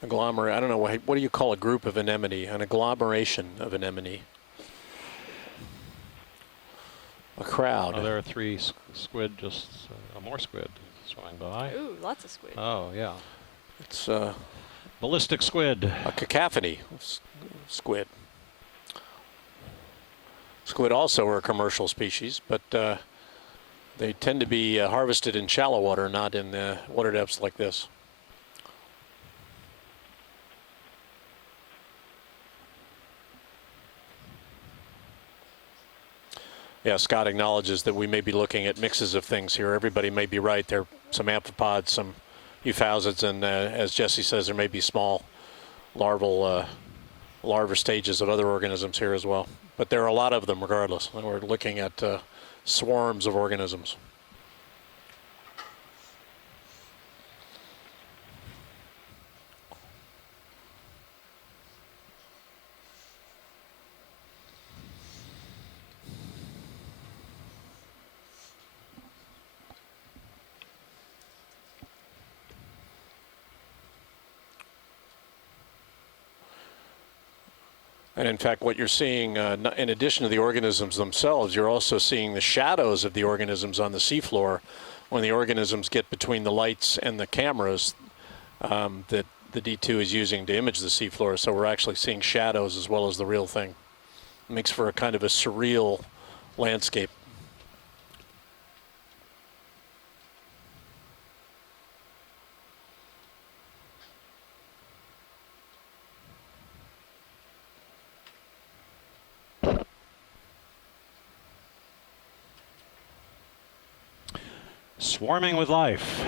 agglomerate. I don't know, what do you call a group of anemone? An agglomeration of anemone. A crowd. Oh, there are 3 squid, just more squid swimming by. Ooh, lots of squid. Oh, yeah. It's Ballistic squid. a cacophony of squid. Squid also are a commercial species, but they tend to be harvested in shallow water, not in water depths like this. Yeah, Scott acknowledges that we may be looking at mixes of things here. Everybody may be right. There are some amphipods, some euphausids, and as Jesse says, there may be small larval stages of other organisms here as well. But there are a lot of them regardless. We're looking at swarms of organisms. And in fact, what you're seeing, in addition to the organisms themselves, you're also seeing the shadows of the organisms on the seafloor. When the organisms get between the lights and the cameras that the D2 is using to image the seafloor, so we're actually seeing shadows as well as the real thing. It makes for a kind of a surreal landscape. Swarming with life.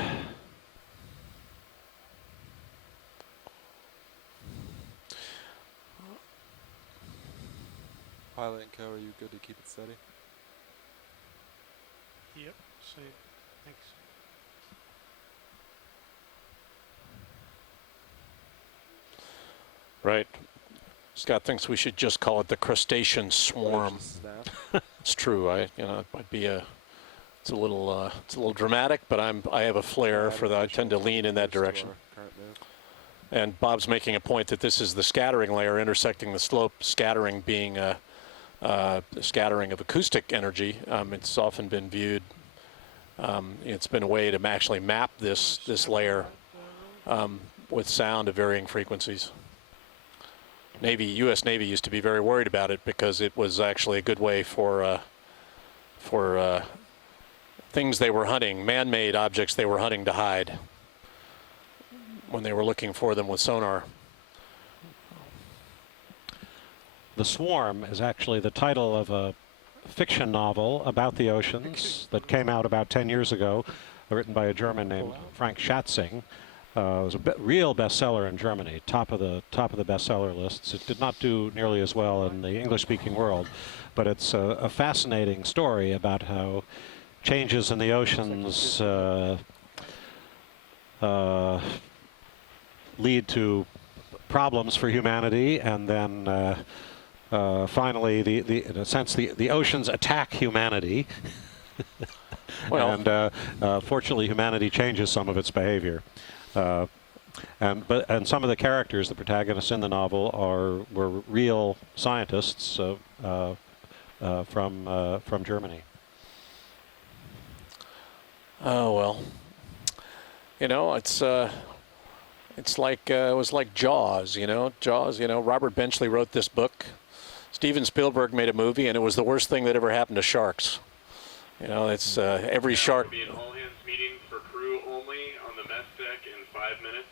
Pilot and co, are you good to keep it steady? Yep, same. Thanks. Right. Scott thinks we should just call it the crustacean swarm. It's true. It might be it's a little dramatic, but I have a flair for that. I tend to lean in that direction. And Bob's making a point that this is the scattering layer intersecting the slope, scattering being the scattering of acoustic energy. It's often been viewed, it's been a way to actually map this layer with sound of varying frequencies. U.S. Navy used to be very worried about it because it was actually a good way for things they were hunting, man-made objects they were hunting to hide when they were looking for them with sonar. The Swarm is actually the title of a fiction novel about the oceans that came out about 10 years ago, written by a German named Frank Schatzing. It was a real bestseller in Germany, top of the bestseller lists. It did not do nearly as well in the English-speaking world, but it's a fascinating story about how changes in the oceans lead to problems for humanity, and then finally, in a sense, the oceans attack humanity. Well, and fortunately, humanity changes some of its behavior. And some of the characters, the protagonists in the novel, were real scientists from Germany. Oh well, it's It's like it was like Jaws, you know. Jaws, you know. Robert Benchley wrote this book. Steven Spielberg made a movie, and it was the worst thing that ever happened to sharks. You know, it's every shark. There will be an all-hands meeting for crew only on the mess deck in 5 minutes.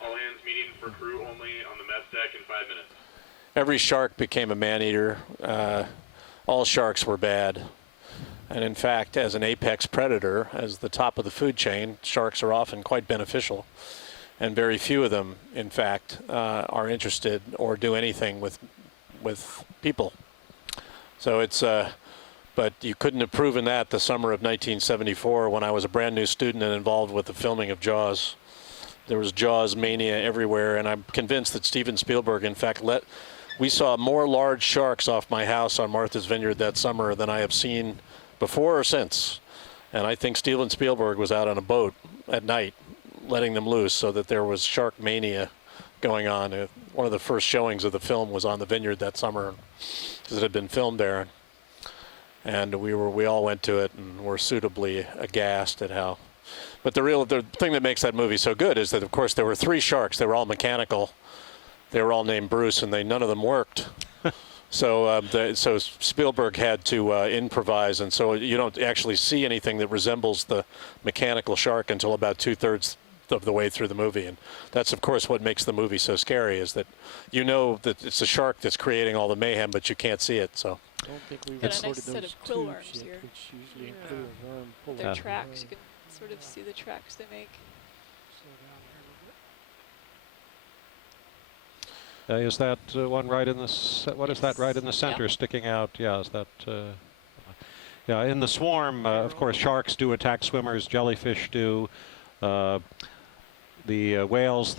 All-hands meeting for crew only on the mess deck in 5 minutes. Every shark became a man-eater. All sharks were bad. And in fact, as an apex predator, as the top of the food chain, sharks are often quite beneficial. And very few of them, in fact, are interested or do anything with people. So it's, but you couldn't have proven that the summer of 1974 when I was a brand new student and involved with the filming of Jaws. There was Jaws mania everywhere, and I'm convinced that Steven Spielberg, in fact, we saw more large sharks off my house on Martha's Vineyard that summer than I have seen before or since. And I think Steven Spielberg was out on a boat at night letting them loose so that there was shark mania going on. One of the first showings of the film was on the vineyard that summer because it had been filmed there. And we all went to it and were suitably aghast at how. But the thing that makes that movie so good is that, of course, there were 3 sharks. They were all mechanical. They were all named Bruce, and none of them worked. So Spielberg had to improvise, and so you don't actually see anything that resembles the mechanical shark until about 2/3 of the way through the movie. And that's, of course, what makes the movie so scary, is that you know that it's a shark that's creating all the mayhem, but you can't see it. So. I don't think we've Got a nice recorded set those of quill worms tubes yet, here. which usually include a worm pulling Their on tracks, the you can sort of see the tracks they make. Slow down here a little bit. Is that one right in the? What is that right in the center, Yep. sticking out? Yeah, is that? Yeah, in the swarm, of course, sharks do attack swimmers. Jellyfish do. The whales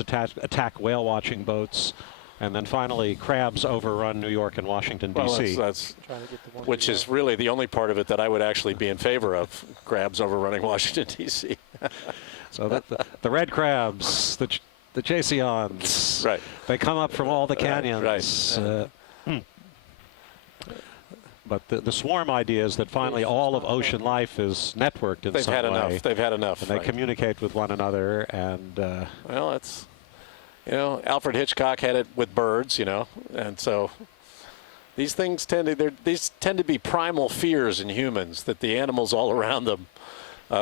attack whale watching boats, and then finally crabs overrun New York and Washington D.C. Well, that's Trying to get the one which is really the only part of it that I would actually be in favor of, crabs overrunning Washington, D.C. So that the red crabs, the Chaseons, Right. they come up from all the canyons. Right. But the swarm idea is that finally all of ocean life is networked in They've some had way. enough. They've had enough. And they right. communicate with one another. And Well, it's, you know, Alfred Hitchcock had it with birds, you know, and so these things tend to be primal fears in humans, that the animals all around them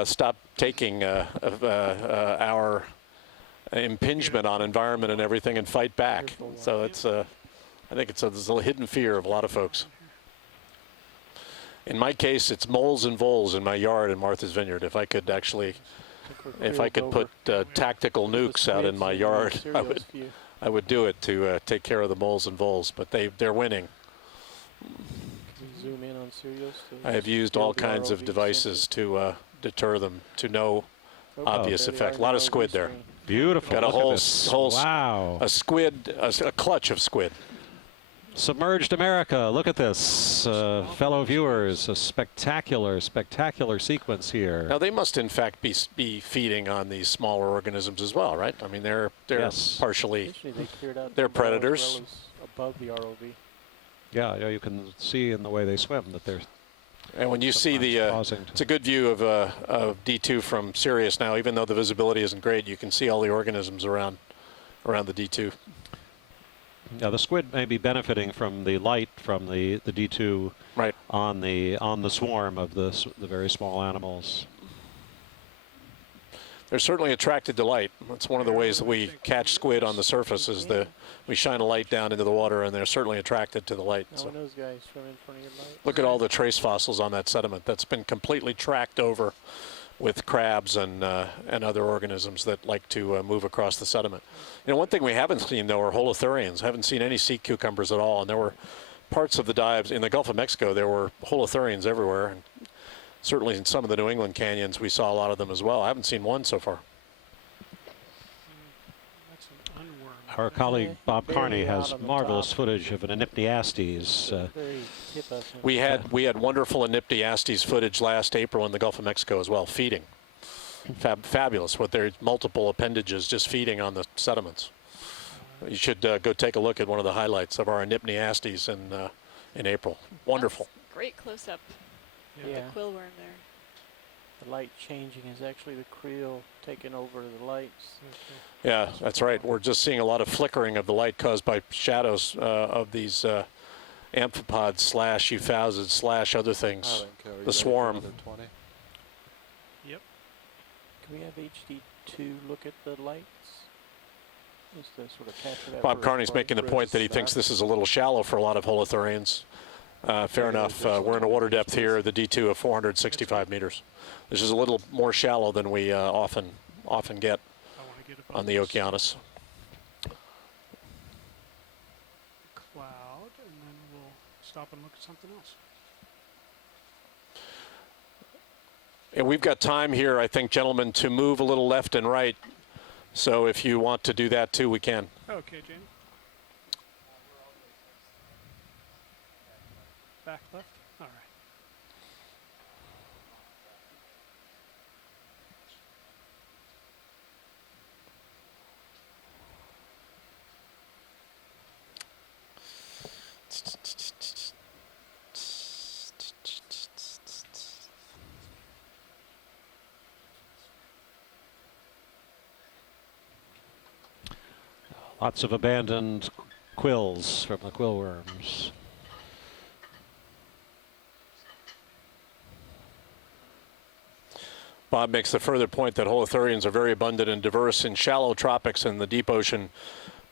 stop taking our impingement on environment and everything and fight back. So it's I think there's a hidden fear of a lot of folks. In my case, it's moles and voles in my yard in Martha's Vineyard. If I could actually, if I could put tactical nukes out in my yard, I would do it to take care of the moles and voles. But they're winning. zoom in on cereals. I have used all kinds of devices to deter them to no obvious effect. A lot of squid there. beautiful. Got a Look at whole this. Wow. a squid, a clutch of squid. Submerged America. Look at this, fellow viewers. A spectacular, spectacular sequence here. Now they must, in fact, be feeding on these smaller organisms as well, right? I mean, they're Yes. partially They cleared out they're the ball as predators. well as above the ROV. Yeah, you can see in the way they swim that they're. And when you see the, pausing it's a good view of D2 from Sirius now. Even though the visibility isn't great, you can see all the organisms around the D2. Yeah, the squid may be benefiting from the light from the D2 right on the swarm of the very small animals. They're certainly attracted to light. That's one of the ways that we catch squid on the surface is we shine a light down into the water, and they're certainly attracted to the light. Now So when those guys swim in front of your light. look at all the trace fossils on that sediment. That's been completely tracked over with crabs and other organisms that like to move across the sediment. You know, one thing we haven't seen, though, are holothurians. I haven't seen any sea cucumbers at all, and there were parts of the dives in the Gulf of Mexico. There were holothurians everywhere, and certainly in some of the New England canyons we saw a lot of them as well. I haven't seen one so far. That's an unworm. Our colleague Bob Barely Carney out has on the marvelous top. footage of an Anipniastes. Very tip us in. We had wonderful Anipniastes footage last April in the Gulf of Mexico as well, feeding. Fabulous, with their multiple appendages just feeding on the sediments. You should go take a look at one of the highlights of our Anipniastes in April. Wonderful. That's great close-up. Yeah. The quillworm there. The light changing is actually the creel taking over the lights. Yeah, that's right. We're just seeing a lot of flickering of the light caused by shadows of these amphipods slash euphausids slash other things. The swarm. Yep. Can we have HD2 look at the lights? Just to sort of capture that. Bob Carney's making the point that he thinks this is a little shallow for a lot of holothurians. Fair enough. We're in a water depth here, the D2 of 465 meters. This is a little more shallow than we often get on the Okeanos. Cloud, and then we'll stop and look at something else. And we've got time here, I think, gentlemen, to move a little left and right. So if you want to do that too, we can. Okay, Jamie. Back left? All right. Lots of abandoned quills from the quill worms. Bob makes the further point that holothurians are very abundant and diverse in shallow tropics and the deep ocean,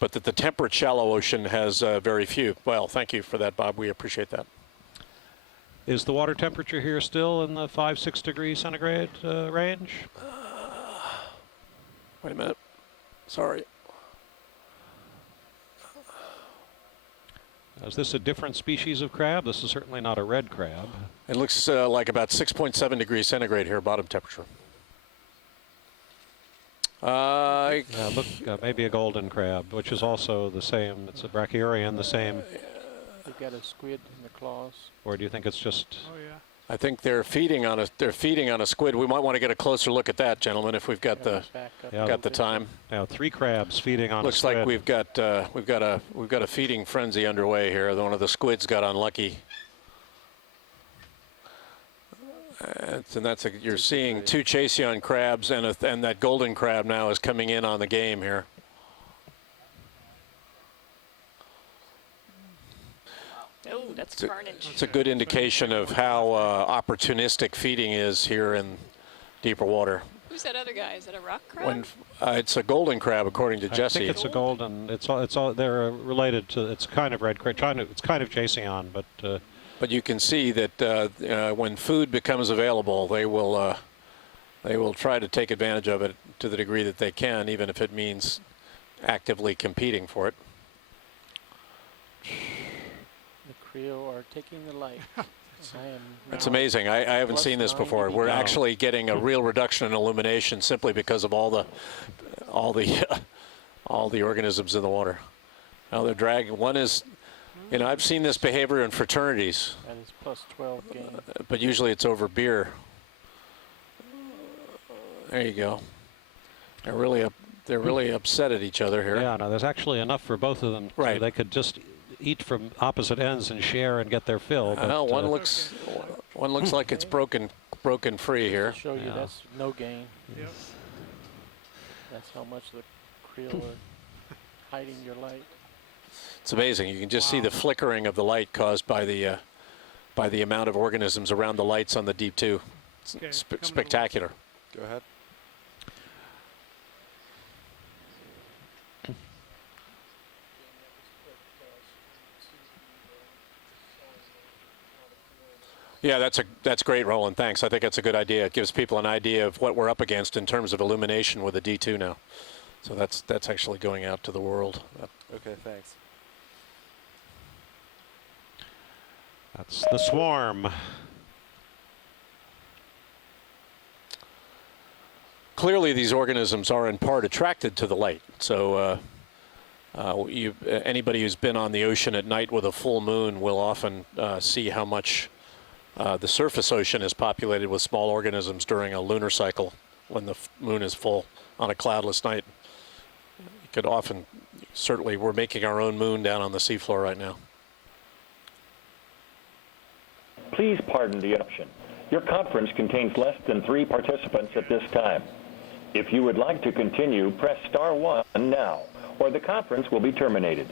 but that the temperate shallow ocean has very few. Well, thank you for that, Bob. We appreciate that. Is the water temperature here still in the 5-6 degrees centigrade range? Wait a minute. Sorry. Is this a different species of crab? This is certainly not a red crab. It looks like about 6.7 degrees centigrade here, bottom temperature. Look, maybe a golden crab, which is also the same. It's a brachyurian, the same. They've got a squid in the claws. Or do you think it's just? Oh yeah. I think they're feeding on a squid. We might want to get a closer look at that, gentlemen, if we've got the time. Now 3 crabs feeding on. Looks a squid. like we've got a feeding frenzy underway here. One of the squids got unlucky. And that's you're seeing 2 Chaseon crabs and that golden crab now is coming in on the game here. Oh, that's carnage. It's a good indication of how opportunistic feeding is here in deeper water. Who's that other guy? Is that a rock crab? It's a golden crab, according to Jesse. I think it's a golden. It's all. They're related to. It's kind of red crab. It's kind of Chaseon, but. But you can see that when food becomes available, they will try to take advantage of it to the degree that they can, even if it means actively competing for it. The creel are taking the light. It's amazing. I haven't seen this before. We're actually getting a real reduction in illumination simply because of all the organisms in the water. Now they're dragging. One is. I've seen this behavior in fraternities. That is plus 12 gain. But usually it's over beer. There you go. They're really upset at each other here. Yeah, no, there's actually enough for both of them. Right. So they could just eat from opposite ends and share and get their fill. But, one looks like it's broken free here. To show you that's no gain. Yep. That's how much the creel are hiding your light. It's amazing. You can just see the flickering of the light caused by the amount of organisms around the lights on the deep 2. It's spectacular. Go ahead. Yeah, that's great, Roland. Thanks. I think that's a good idea. It gives people an idea of what we're up against in terms of illumination with the D2 now. So that's actually going out to the world. Okay, thanks. That's the swarm. Clearly, these organisms are in part attracted to the light. So anybody who's been on the ocean at night with a full moon will often see how much the surface ocean is populated with small organisms during a lunar cycle when the moon is full on a cloudless night. You could often, certainly, we're making our own moon down on the seafloor right now. Please pardon the interruption. Your conference contains less than 3 participants at this time. If you would like to continue, press star 1 now, or the conference will be terminated.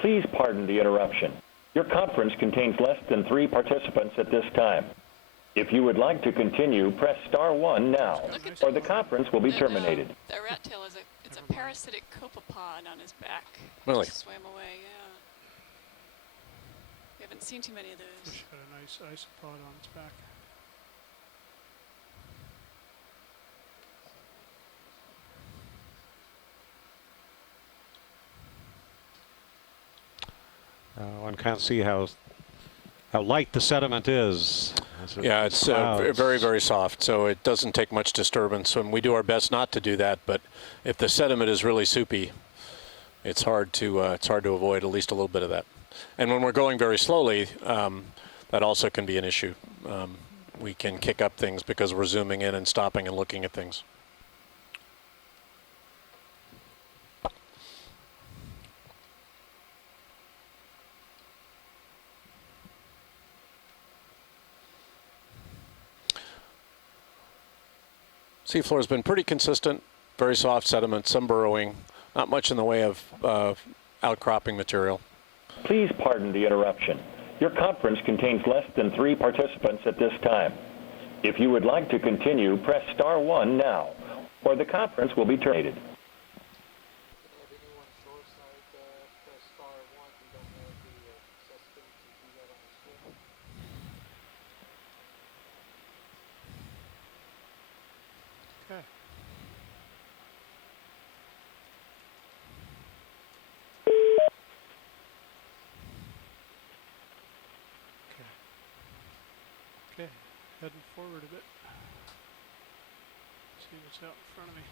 Please pardon the interruption. Your conference contains less than 3 participants at this time. If you would like to continue, press star 1 now, or the conference will be terminated. The rat tail is it's a parasitic copepod on his back. Really? Just swam away, yeah. We haven't seen too many of those. Fish got a nice isopod on its back. One can't see how light the sediment is. Yeah, it's very, very soft, so it doesn't take much disturbance, and we do our best not to do that. But if the sediment is really soupy, it's hard to avoid at least a little bit of that. And when we're going very slowly, that also can be an issue. We can kick up things because we're zooming in and stopping and looking at things. Seafloor has been pretty consistent, very soft sediment, some burrowing, not much in the way of outcropping material. Please pardon the interruption. Your conference contains less than 3 participants at this time. If you would like to continue, press star 1 now, or the conference will be terminated. Okay. Okay, heading forward a bit. See what's out in front of me.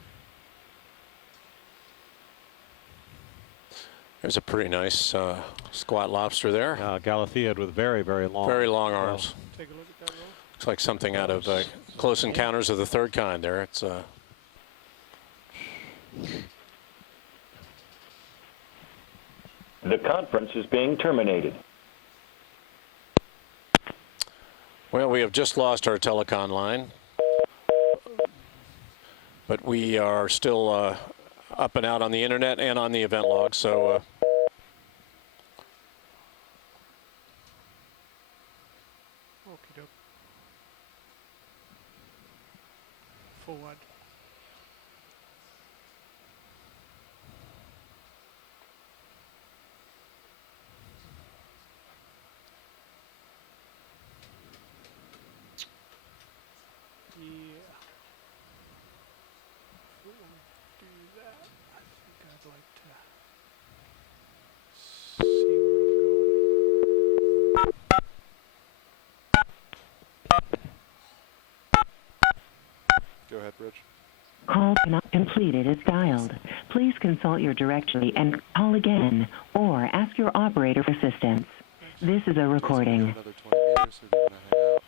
There's a pretty nice squat lobster there. Galathed with very, very long. Very long arms. Take a look at that roll. Looks like something out of Close Encounters of the Third Kind there. It's The conference is being terminated. Well, we have just lost our telecon line, but we are still up and out on the internet and on the event log, so Okie doke. Full wide. Yeah. If we want to do that, I think I'd like to see where I'm going. Go ahead, Bridge. Call not completed is dialed. Please consult your directory and call again, or ask your operator for assistance. This is a recording. Another 20 meters, or do you want to hang out?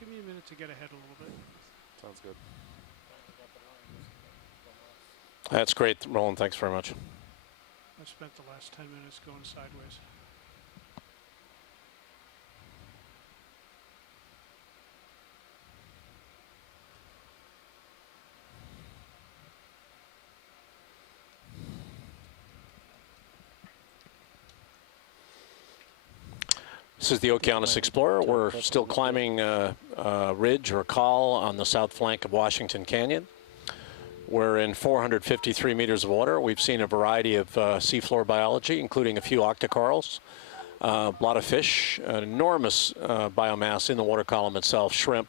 Give me a minute to get ahead a little bit. Sounds good. that's great, Roland. Thanks very much. I spent the last 10 minutes going sideways. This is the Okeanos Explorer. We're still climbing a ridge or col on the south flank of Washington Canyon. We're in 453 meters of water. We've seen a variety of seafloor biology, including a few octocorals, a lot of fish, an enormous biomass in the water column itself, shrimp,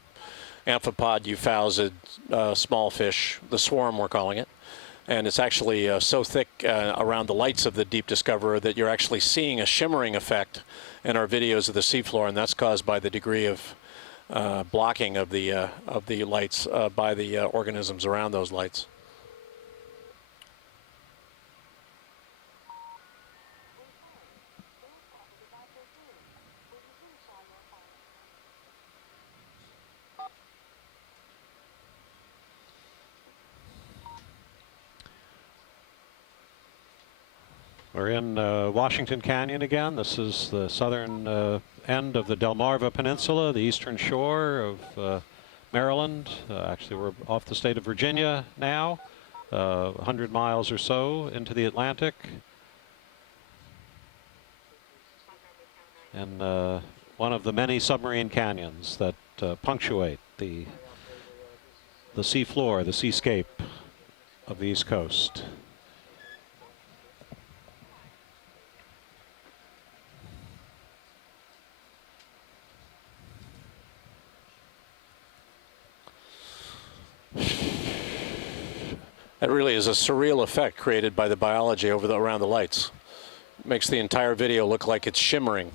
amphipod, euphausid, small fish, the swarm we're calling it. And it's actually so thick around the lights of the Deep Discoverer that you're actually seeing a shimmering effect in our videos of the seafloor, and that's caused by the degree of blocking of the lights by the organisms around those lights. We're in Washington Canyon again. This is the southern end of the Delmarva Peninsula, the eastern shore of Maryland. Actually, we're off the state of Virginia now, 100 miles or so into the Atlantic. And one of the many submarine canyons that punctuate the seafloor, the seascape of the East Coast. That really is a surreal effect created by the biology around the lights. It makes the entire video look like it's shimmering.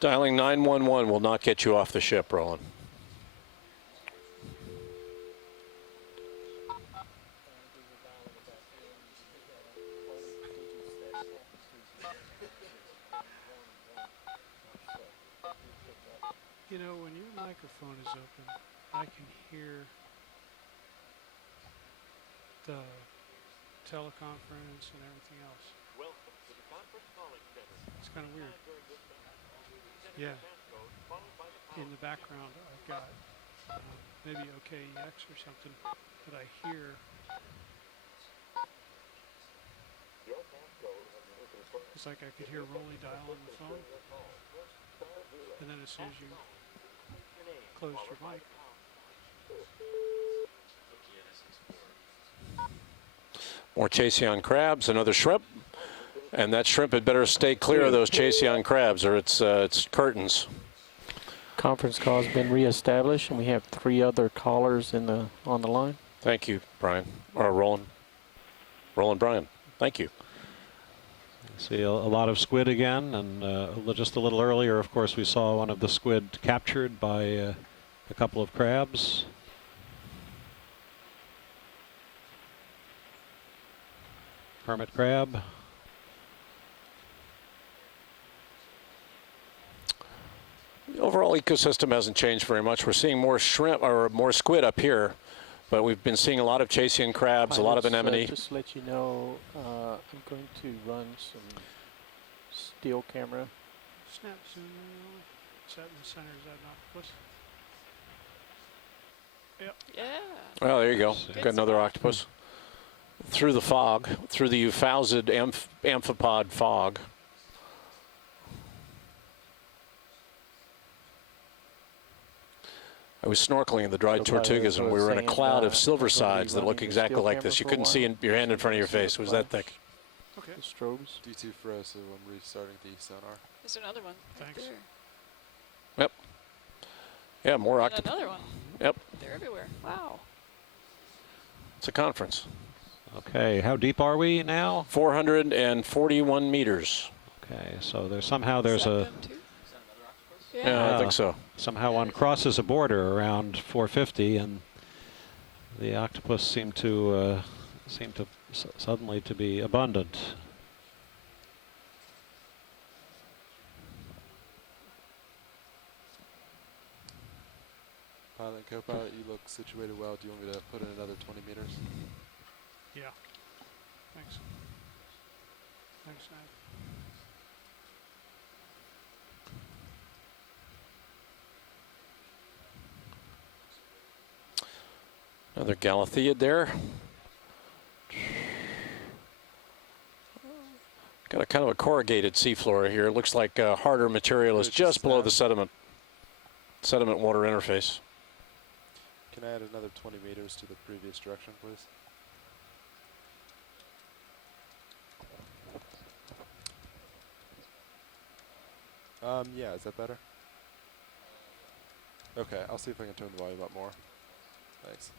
Dialing 911 will not get you off the ship, Roland. You know, when your microphone is open, I can hear the teleconference and everything else. It's kind of weird. Yeah. In the background, I've got maybe OKEX or something that I hear. It's like I could hear Rolly dial on the phone, and then as soon as you close your mic. More Chasseon crabs, another shrimp. And that shrimp had better stay clear of those Chasseon crabs, or it's curtains. Conference call has been reestablished, and we have 3 other callers on the line. Thank you, Brian. Or Roland. Roland Brian. Thank you. See a lot of squid again, and just a little earlier, of course, we saw one of the squid captured by a couple of crabs. Hermit crab. The overall ecosystem hasn't changed very much. We're seeing more shrimp or more squid up here, but we've been seeing a lot of Chasseon crabs, a lot of anemone. Just to let you know, I'm going to run some still camera. Snap zoom in. Is that in the center? Is that an octopus? Yep. Yeah. Well, there you go. Good Got another spot. octopus. Through the fog, through the euphausid amphipod fog. I was snorkeling in the Dry Tortugas, and we were in a cloud of silver sides that look exactly like this. You couldn't see your hand in front of your face. It was that thick. Okay. The strobes. D2 froze, so I'm restarting the sonar. There's another one. Thanks. Right Yep. Yeah, more there. octopus. Another one. Yep. They're everywhere. Wow. It's a conference. Okay, how deep are we now? 441 meters. Okay, so there's a Yeah, I think so. Somehow one crosses a border around 450, and the octopus seem to suddenly to be abundant. Pilot and co-pilot, you look situated well. Do you want me to put in another 20 meters? Yeah. Thanks. Thanks, Nat. Another Galathed there. Got a kind of a corrugated seafloor here. It looks like harder material is just below the sediment. sediment water interface. Can I add another 20 meters to the previous direction, please? Yeah, is that better? Okay, I'll see if I can turn the volume up more. Thanks.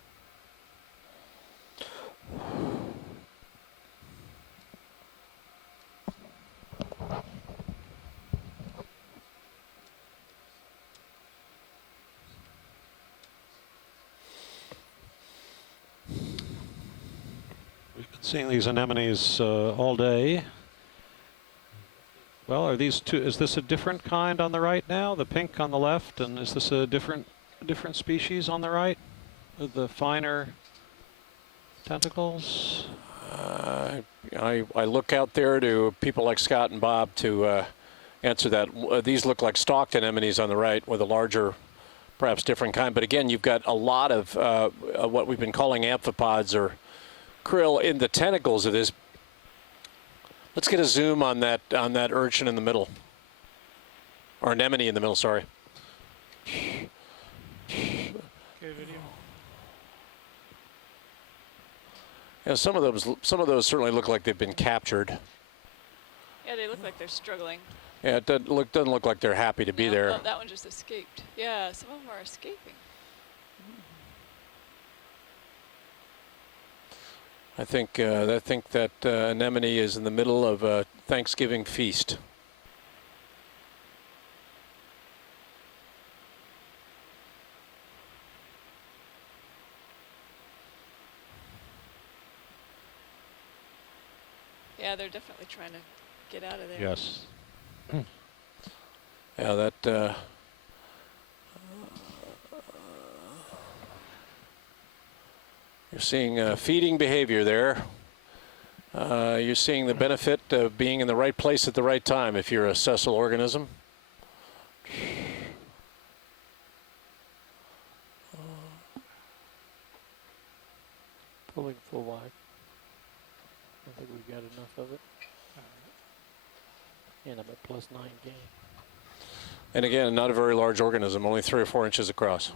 We've been seeing these anemones all day. Well, are these two? Is this a different kind on the right now? The pink on the left, and is this a different species on the right, with the finer tentacles? I look out there to people like Scott and Bob to answer that. These look like stalked anemones on the right with a larger, perhaps different kind. But again, you've got a lot of what we've been calling amphipods or krill in the tentacles of this. Let's get a zoom on that urchin in the middle, or anemone in the middle. Sorry. Okay, video. Yeah, some of those certainly look like they've been captured. Yeah, they look like they're struggling. Yeah, it doesn't look like they're happy to be there. Oh, that one just escaped. Yeah, some of them are escaping. I think that anemone is in the middle of a Thanksgiving feast. Yeah, they're definitely trying to get out of there. Yes. Yeah, that. You're seeing feeding behavior there. You're seeing the benefit of being in the right place at the right time if you're a sessile organism. Pulling full wide. I think we've got enough of it. And I'm at +9 gain. And again, not a very large organism, only 3 or 4 inches across.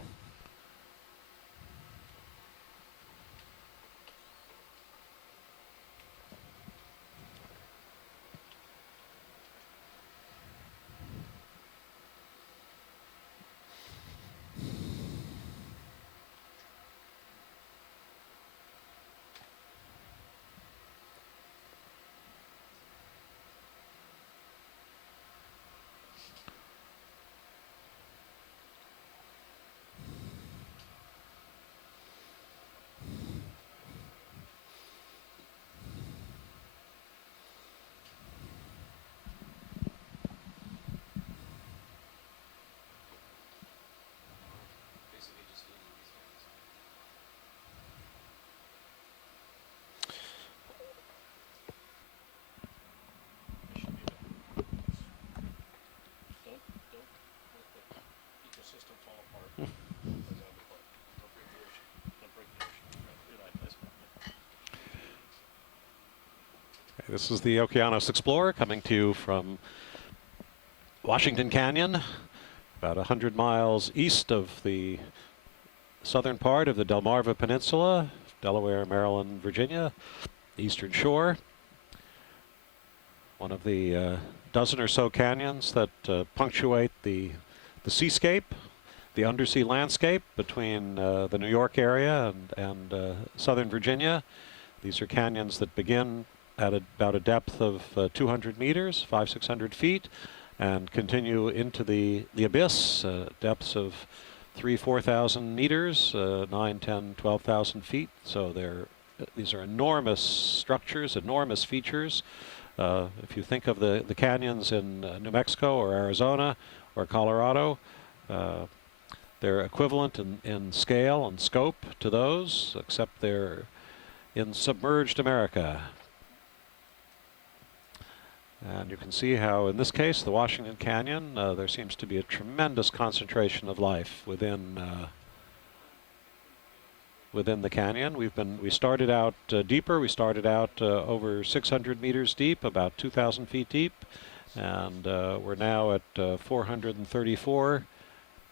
This is the Okeanos Explorer coming to you from Washington Canyon, about 100 miles east of the southern part of the Delmarva Peninsula, Delaware, Maryland, Virginia, eastern shore. One of the dozen or so canyons that punctuate the seascape, the undersea landscape between the New York area and southern Virginia. These are canyons that begin at about a depth of 200 meters, 500-600 feet, and continue into the abyss, depths of 3,000-4,000 meters, 9, 10, 12,000 feet. So these are enormous structures, enormous features. If you think of the canyons in New Mexico or Arizona or Colorado, they're equivalent in scale and scope to those, except they're in submerged America. And you can see how, in this case, the Washington Canyon, there seems to be a tremendous concentration of life within the canyon. We started out deeper. We started out over 600 meters deep, about 2,000 feet deep, and we're now at 434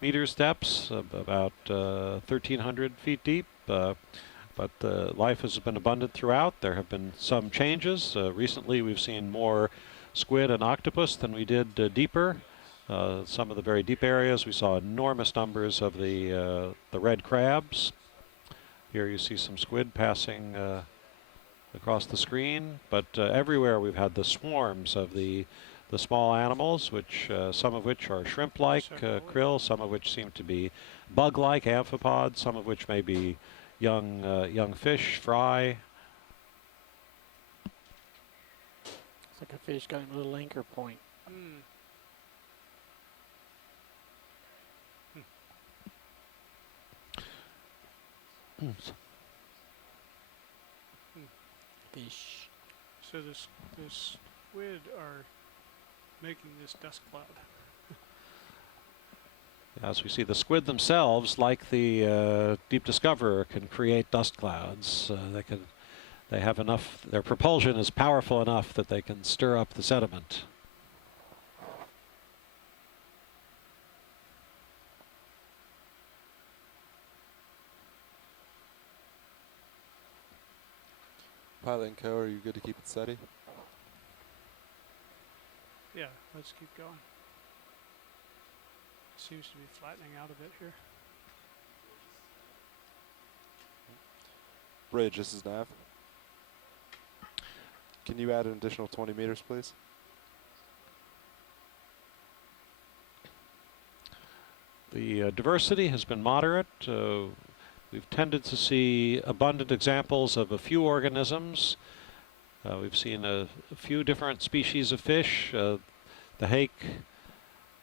meters depths, about 1,300 feet deep. But life has been abundant throughout. There have been some changes. Recently, we've seen more squid and octopus than we did deeper. Some of the very deep areas, we saw enormous numbers of the red crabs. Here you see some squid passing across the screen, but everywhere we've had the swarms of the small animals, which some of which are shrimp-like krill, some of which seem to be bug-like amphipods, some of which may be young fish, fry. It's like a fish got a little anchor point. Fish. So the squid are making this dust cloud. As we see, the squid themselves, like the Deep Discoverer, can create dust clouds. They have enough. Their propulsion is powerful enough that they can stir up the sediment. Pilot and Co, are you good to keep it steady? Yeah, let's keep going. Seems to be flattening out a bit here. Bridge, this is Nav. Can you add an additional 20 meters, please? The diversity has been moderate. We've tended to see abundant examples of a few organisms. We've seen a few different species of fish, the hake,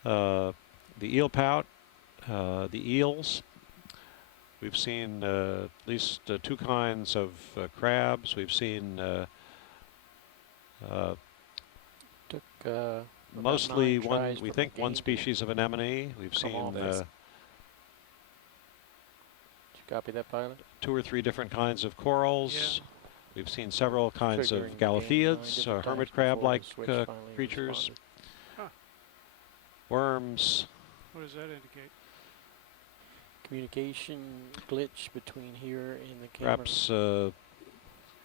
the eel pout, the eels. We've seen at least two kinds of crabs. We've seen mostly one, we think, one species of anemone. We've seen Copy that, pilot? 2 or 3 different kinds of corals. Yeah. We've seen several kinds of Galatheids, hermit crab-like creatures, worms. What does that indicate? Communication glitch between here and the camera. Perhaps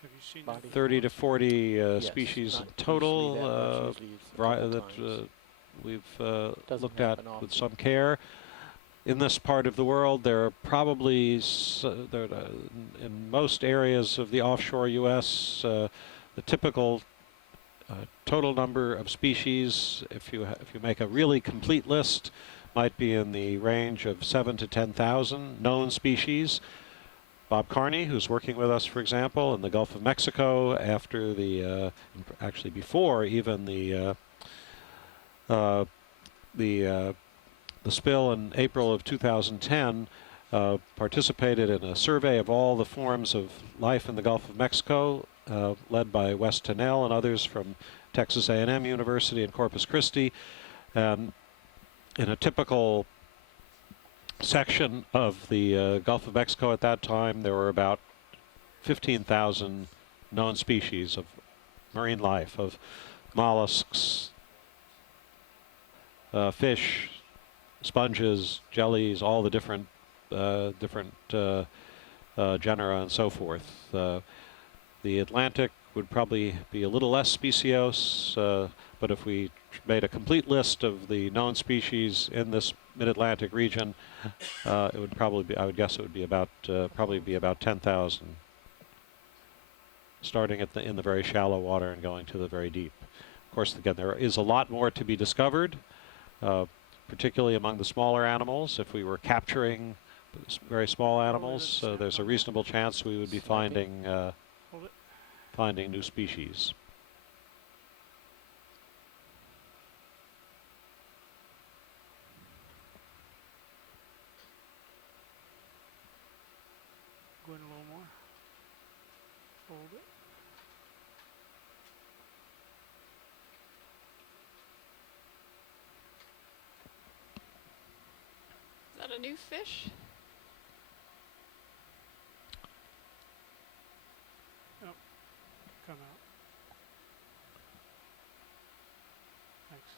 Have you seen 30 to 40 Yes, species in not total usually that much, usually it's a couple that times. we've Doesn't looked at happen with often. some care. In this part of the world, there are probably, in most areas of the offshore U.S., the typical total number of species, if you make a really complete list, might be in the range of 7,000 to 10,000 known species. Bob Carney, who's working with us, for example, in the Gulf of Mexico, after the actually before even the spill in April of 2010, participated in a survey of all the forms of life in the Gulf of Mexico, led by Wes Tennell and others from Texas A&M University in Corpus Christi. And in a typical section of the Gulf of Mexico at that time, there were about 15,000 known species of marine life, of mollusks, fish, sponges, jellies, all the different genera and so forth. The Atlantic would probably be a little less speciose, but if we made a complete list of the known species in this mid-Atlantic region, it would probably be, I would guess it would be about probably be about 10,000, starting at in the very shallow water and going to the very deep. Of course, again, there is a lot more to be discovered, particularly among the smaller animals. If we were capturing very small animals, there's a reasonable chance we would be finding new species. Go in a little more. Hold it. Is that a new fish? Oh, come out. Thanks.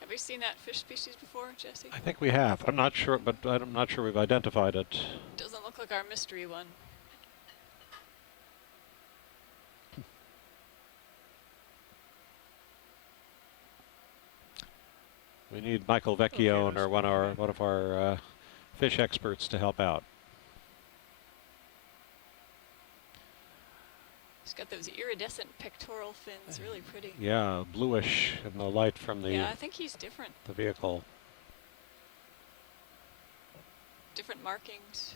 It Have we seen that fish species before, Jesse? I think we have. I'm not sure, but I'm not sure we've identified it. Doesn't look like our mystery one. We need Michael Vecchione or one of our fish experts to help out. He's got those iridescent pectoral fins, really pretty. Yeah, bluish in the light from the Yeah, I think he's different. the vehicle. Different markings.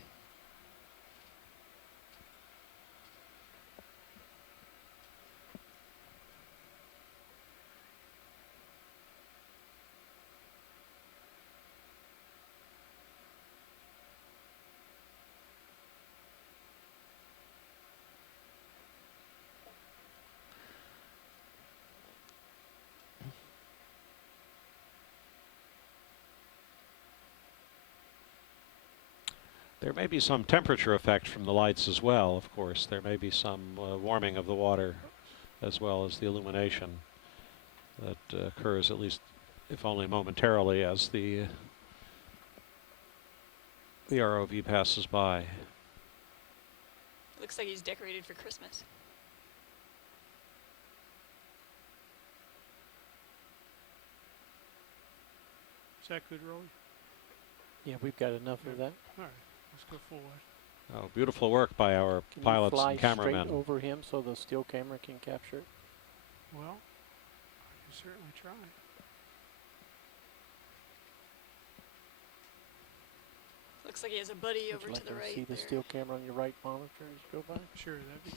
There may be some temperature effect from the lights as well, of course. There may be some warming of the water as well as the illumination that occurs, at least if only momentarily, as the ROV passes by. Looks like he's decorated for Christmas. Is that good, Rolly? Yeah, we've got enough of that. All right, let's go forward. Oh, beautiful work by our Can pilots you fly and cameramen. straight over him so the still camera can capture it? Well, I can certainly try. Looks like he has a buddy Would over you like to the right see the there. still camera on your right monitor as you go by? Sure, that'd be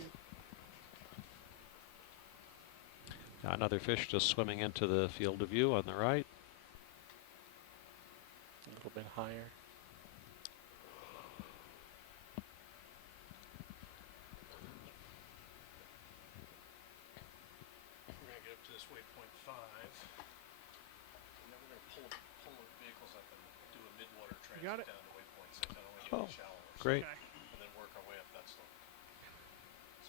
good. Another fish just swimming into the field of view on the right. A little bit higher. We're going to get up to this waypoint 5. And then we're going to pull the vehicles up and do a mid-water transit got it. down to waypoint 6. I don't want to get any shallower. Great. Okay. And then work our way up that slope.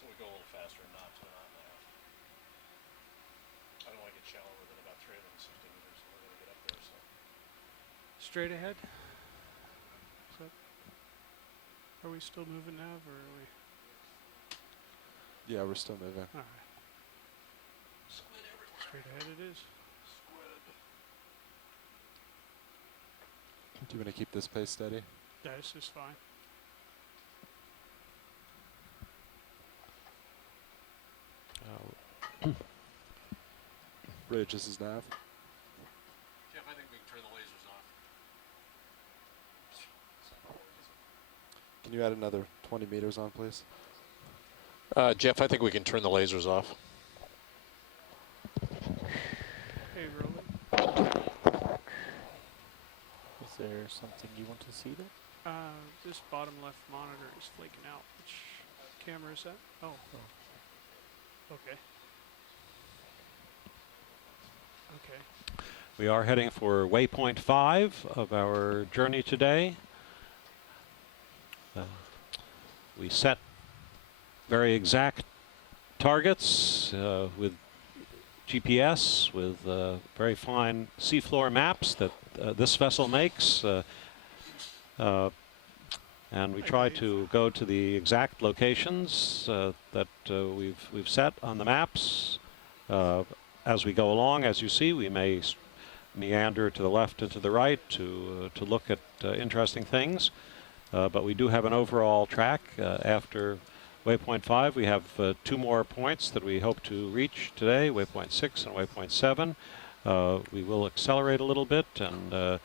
So we go a little faster, knot to a knot and a half. I don't want to get shallower than about 360 meters, so we're going to get up there. So Straight ahead. So, are we still moving now, or are we? Yeah, we're still moving. All right. squid everywhere. Straight ahead it is. Squid. Do you want to keep this pace steady? Yeah, this is fine. Ridge, this is nav. Jeff, I think we can turn the lasers off. Can you add another 20 meters on, please? Jeff, I think we can turn the lasers off. Hey, Rolly. Is there something you want to see there? This bottom left monitor is flaking out. Which camera is that? Oh. Okay. Okay. We are heading for waypoint 5 of our journey today. We set very exact targets with GPS, with very fine seafloor maps that this vessel makes. And we try to go to the exact locations that we've set on the maps. As we go along, as you see, we may meander to the left and to the right to look at interesting things. But we do have an overall track. After waypoint 5, we have 2 more points that we hope to reach today, waypoint 6 and waypoint 7. We will accelerate a little bit and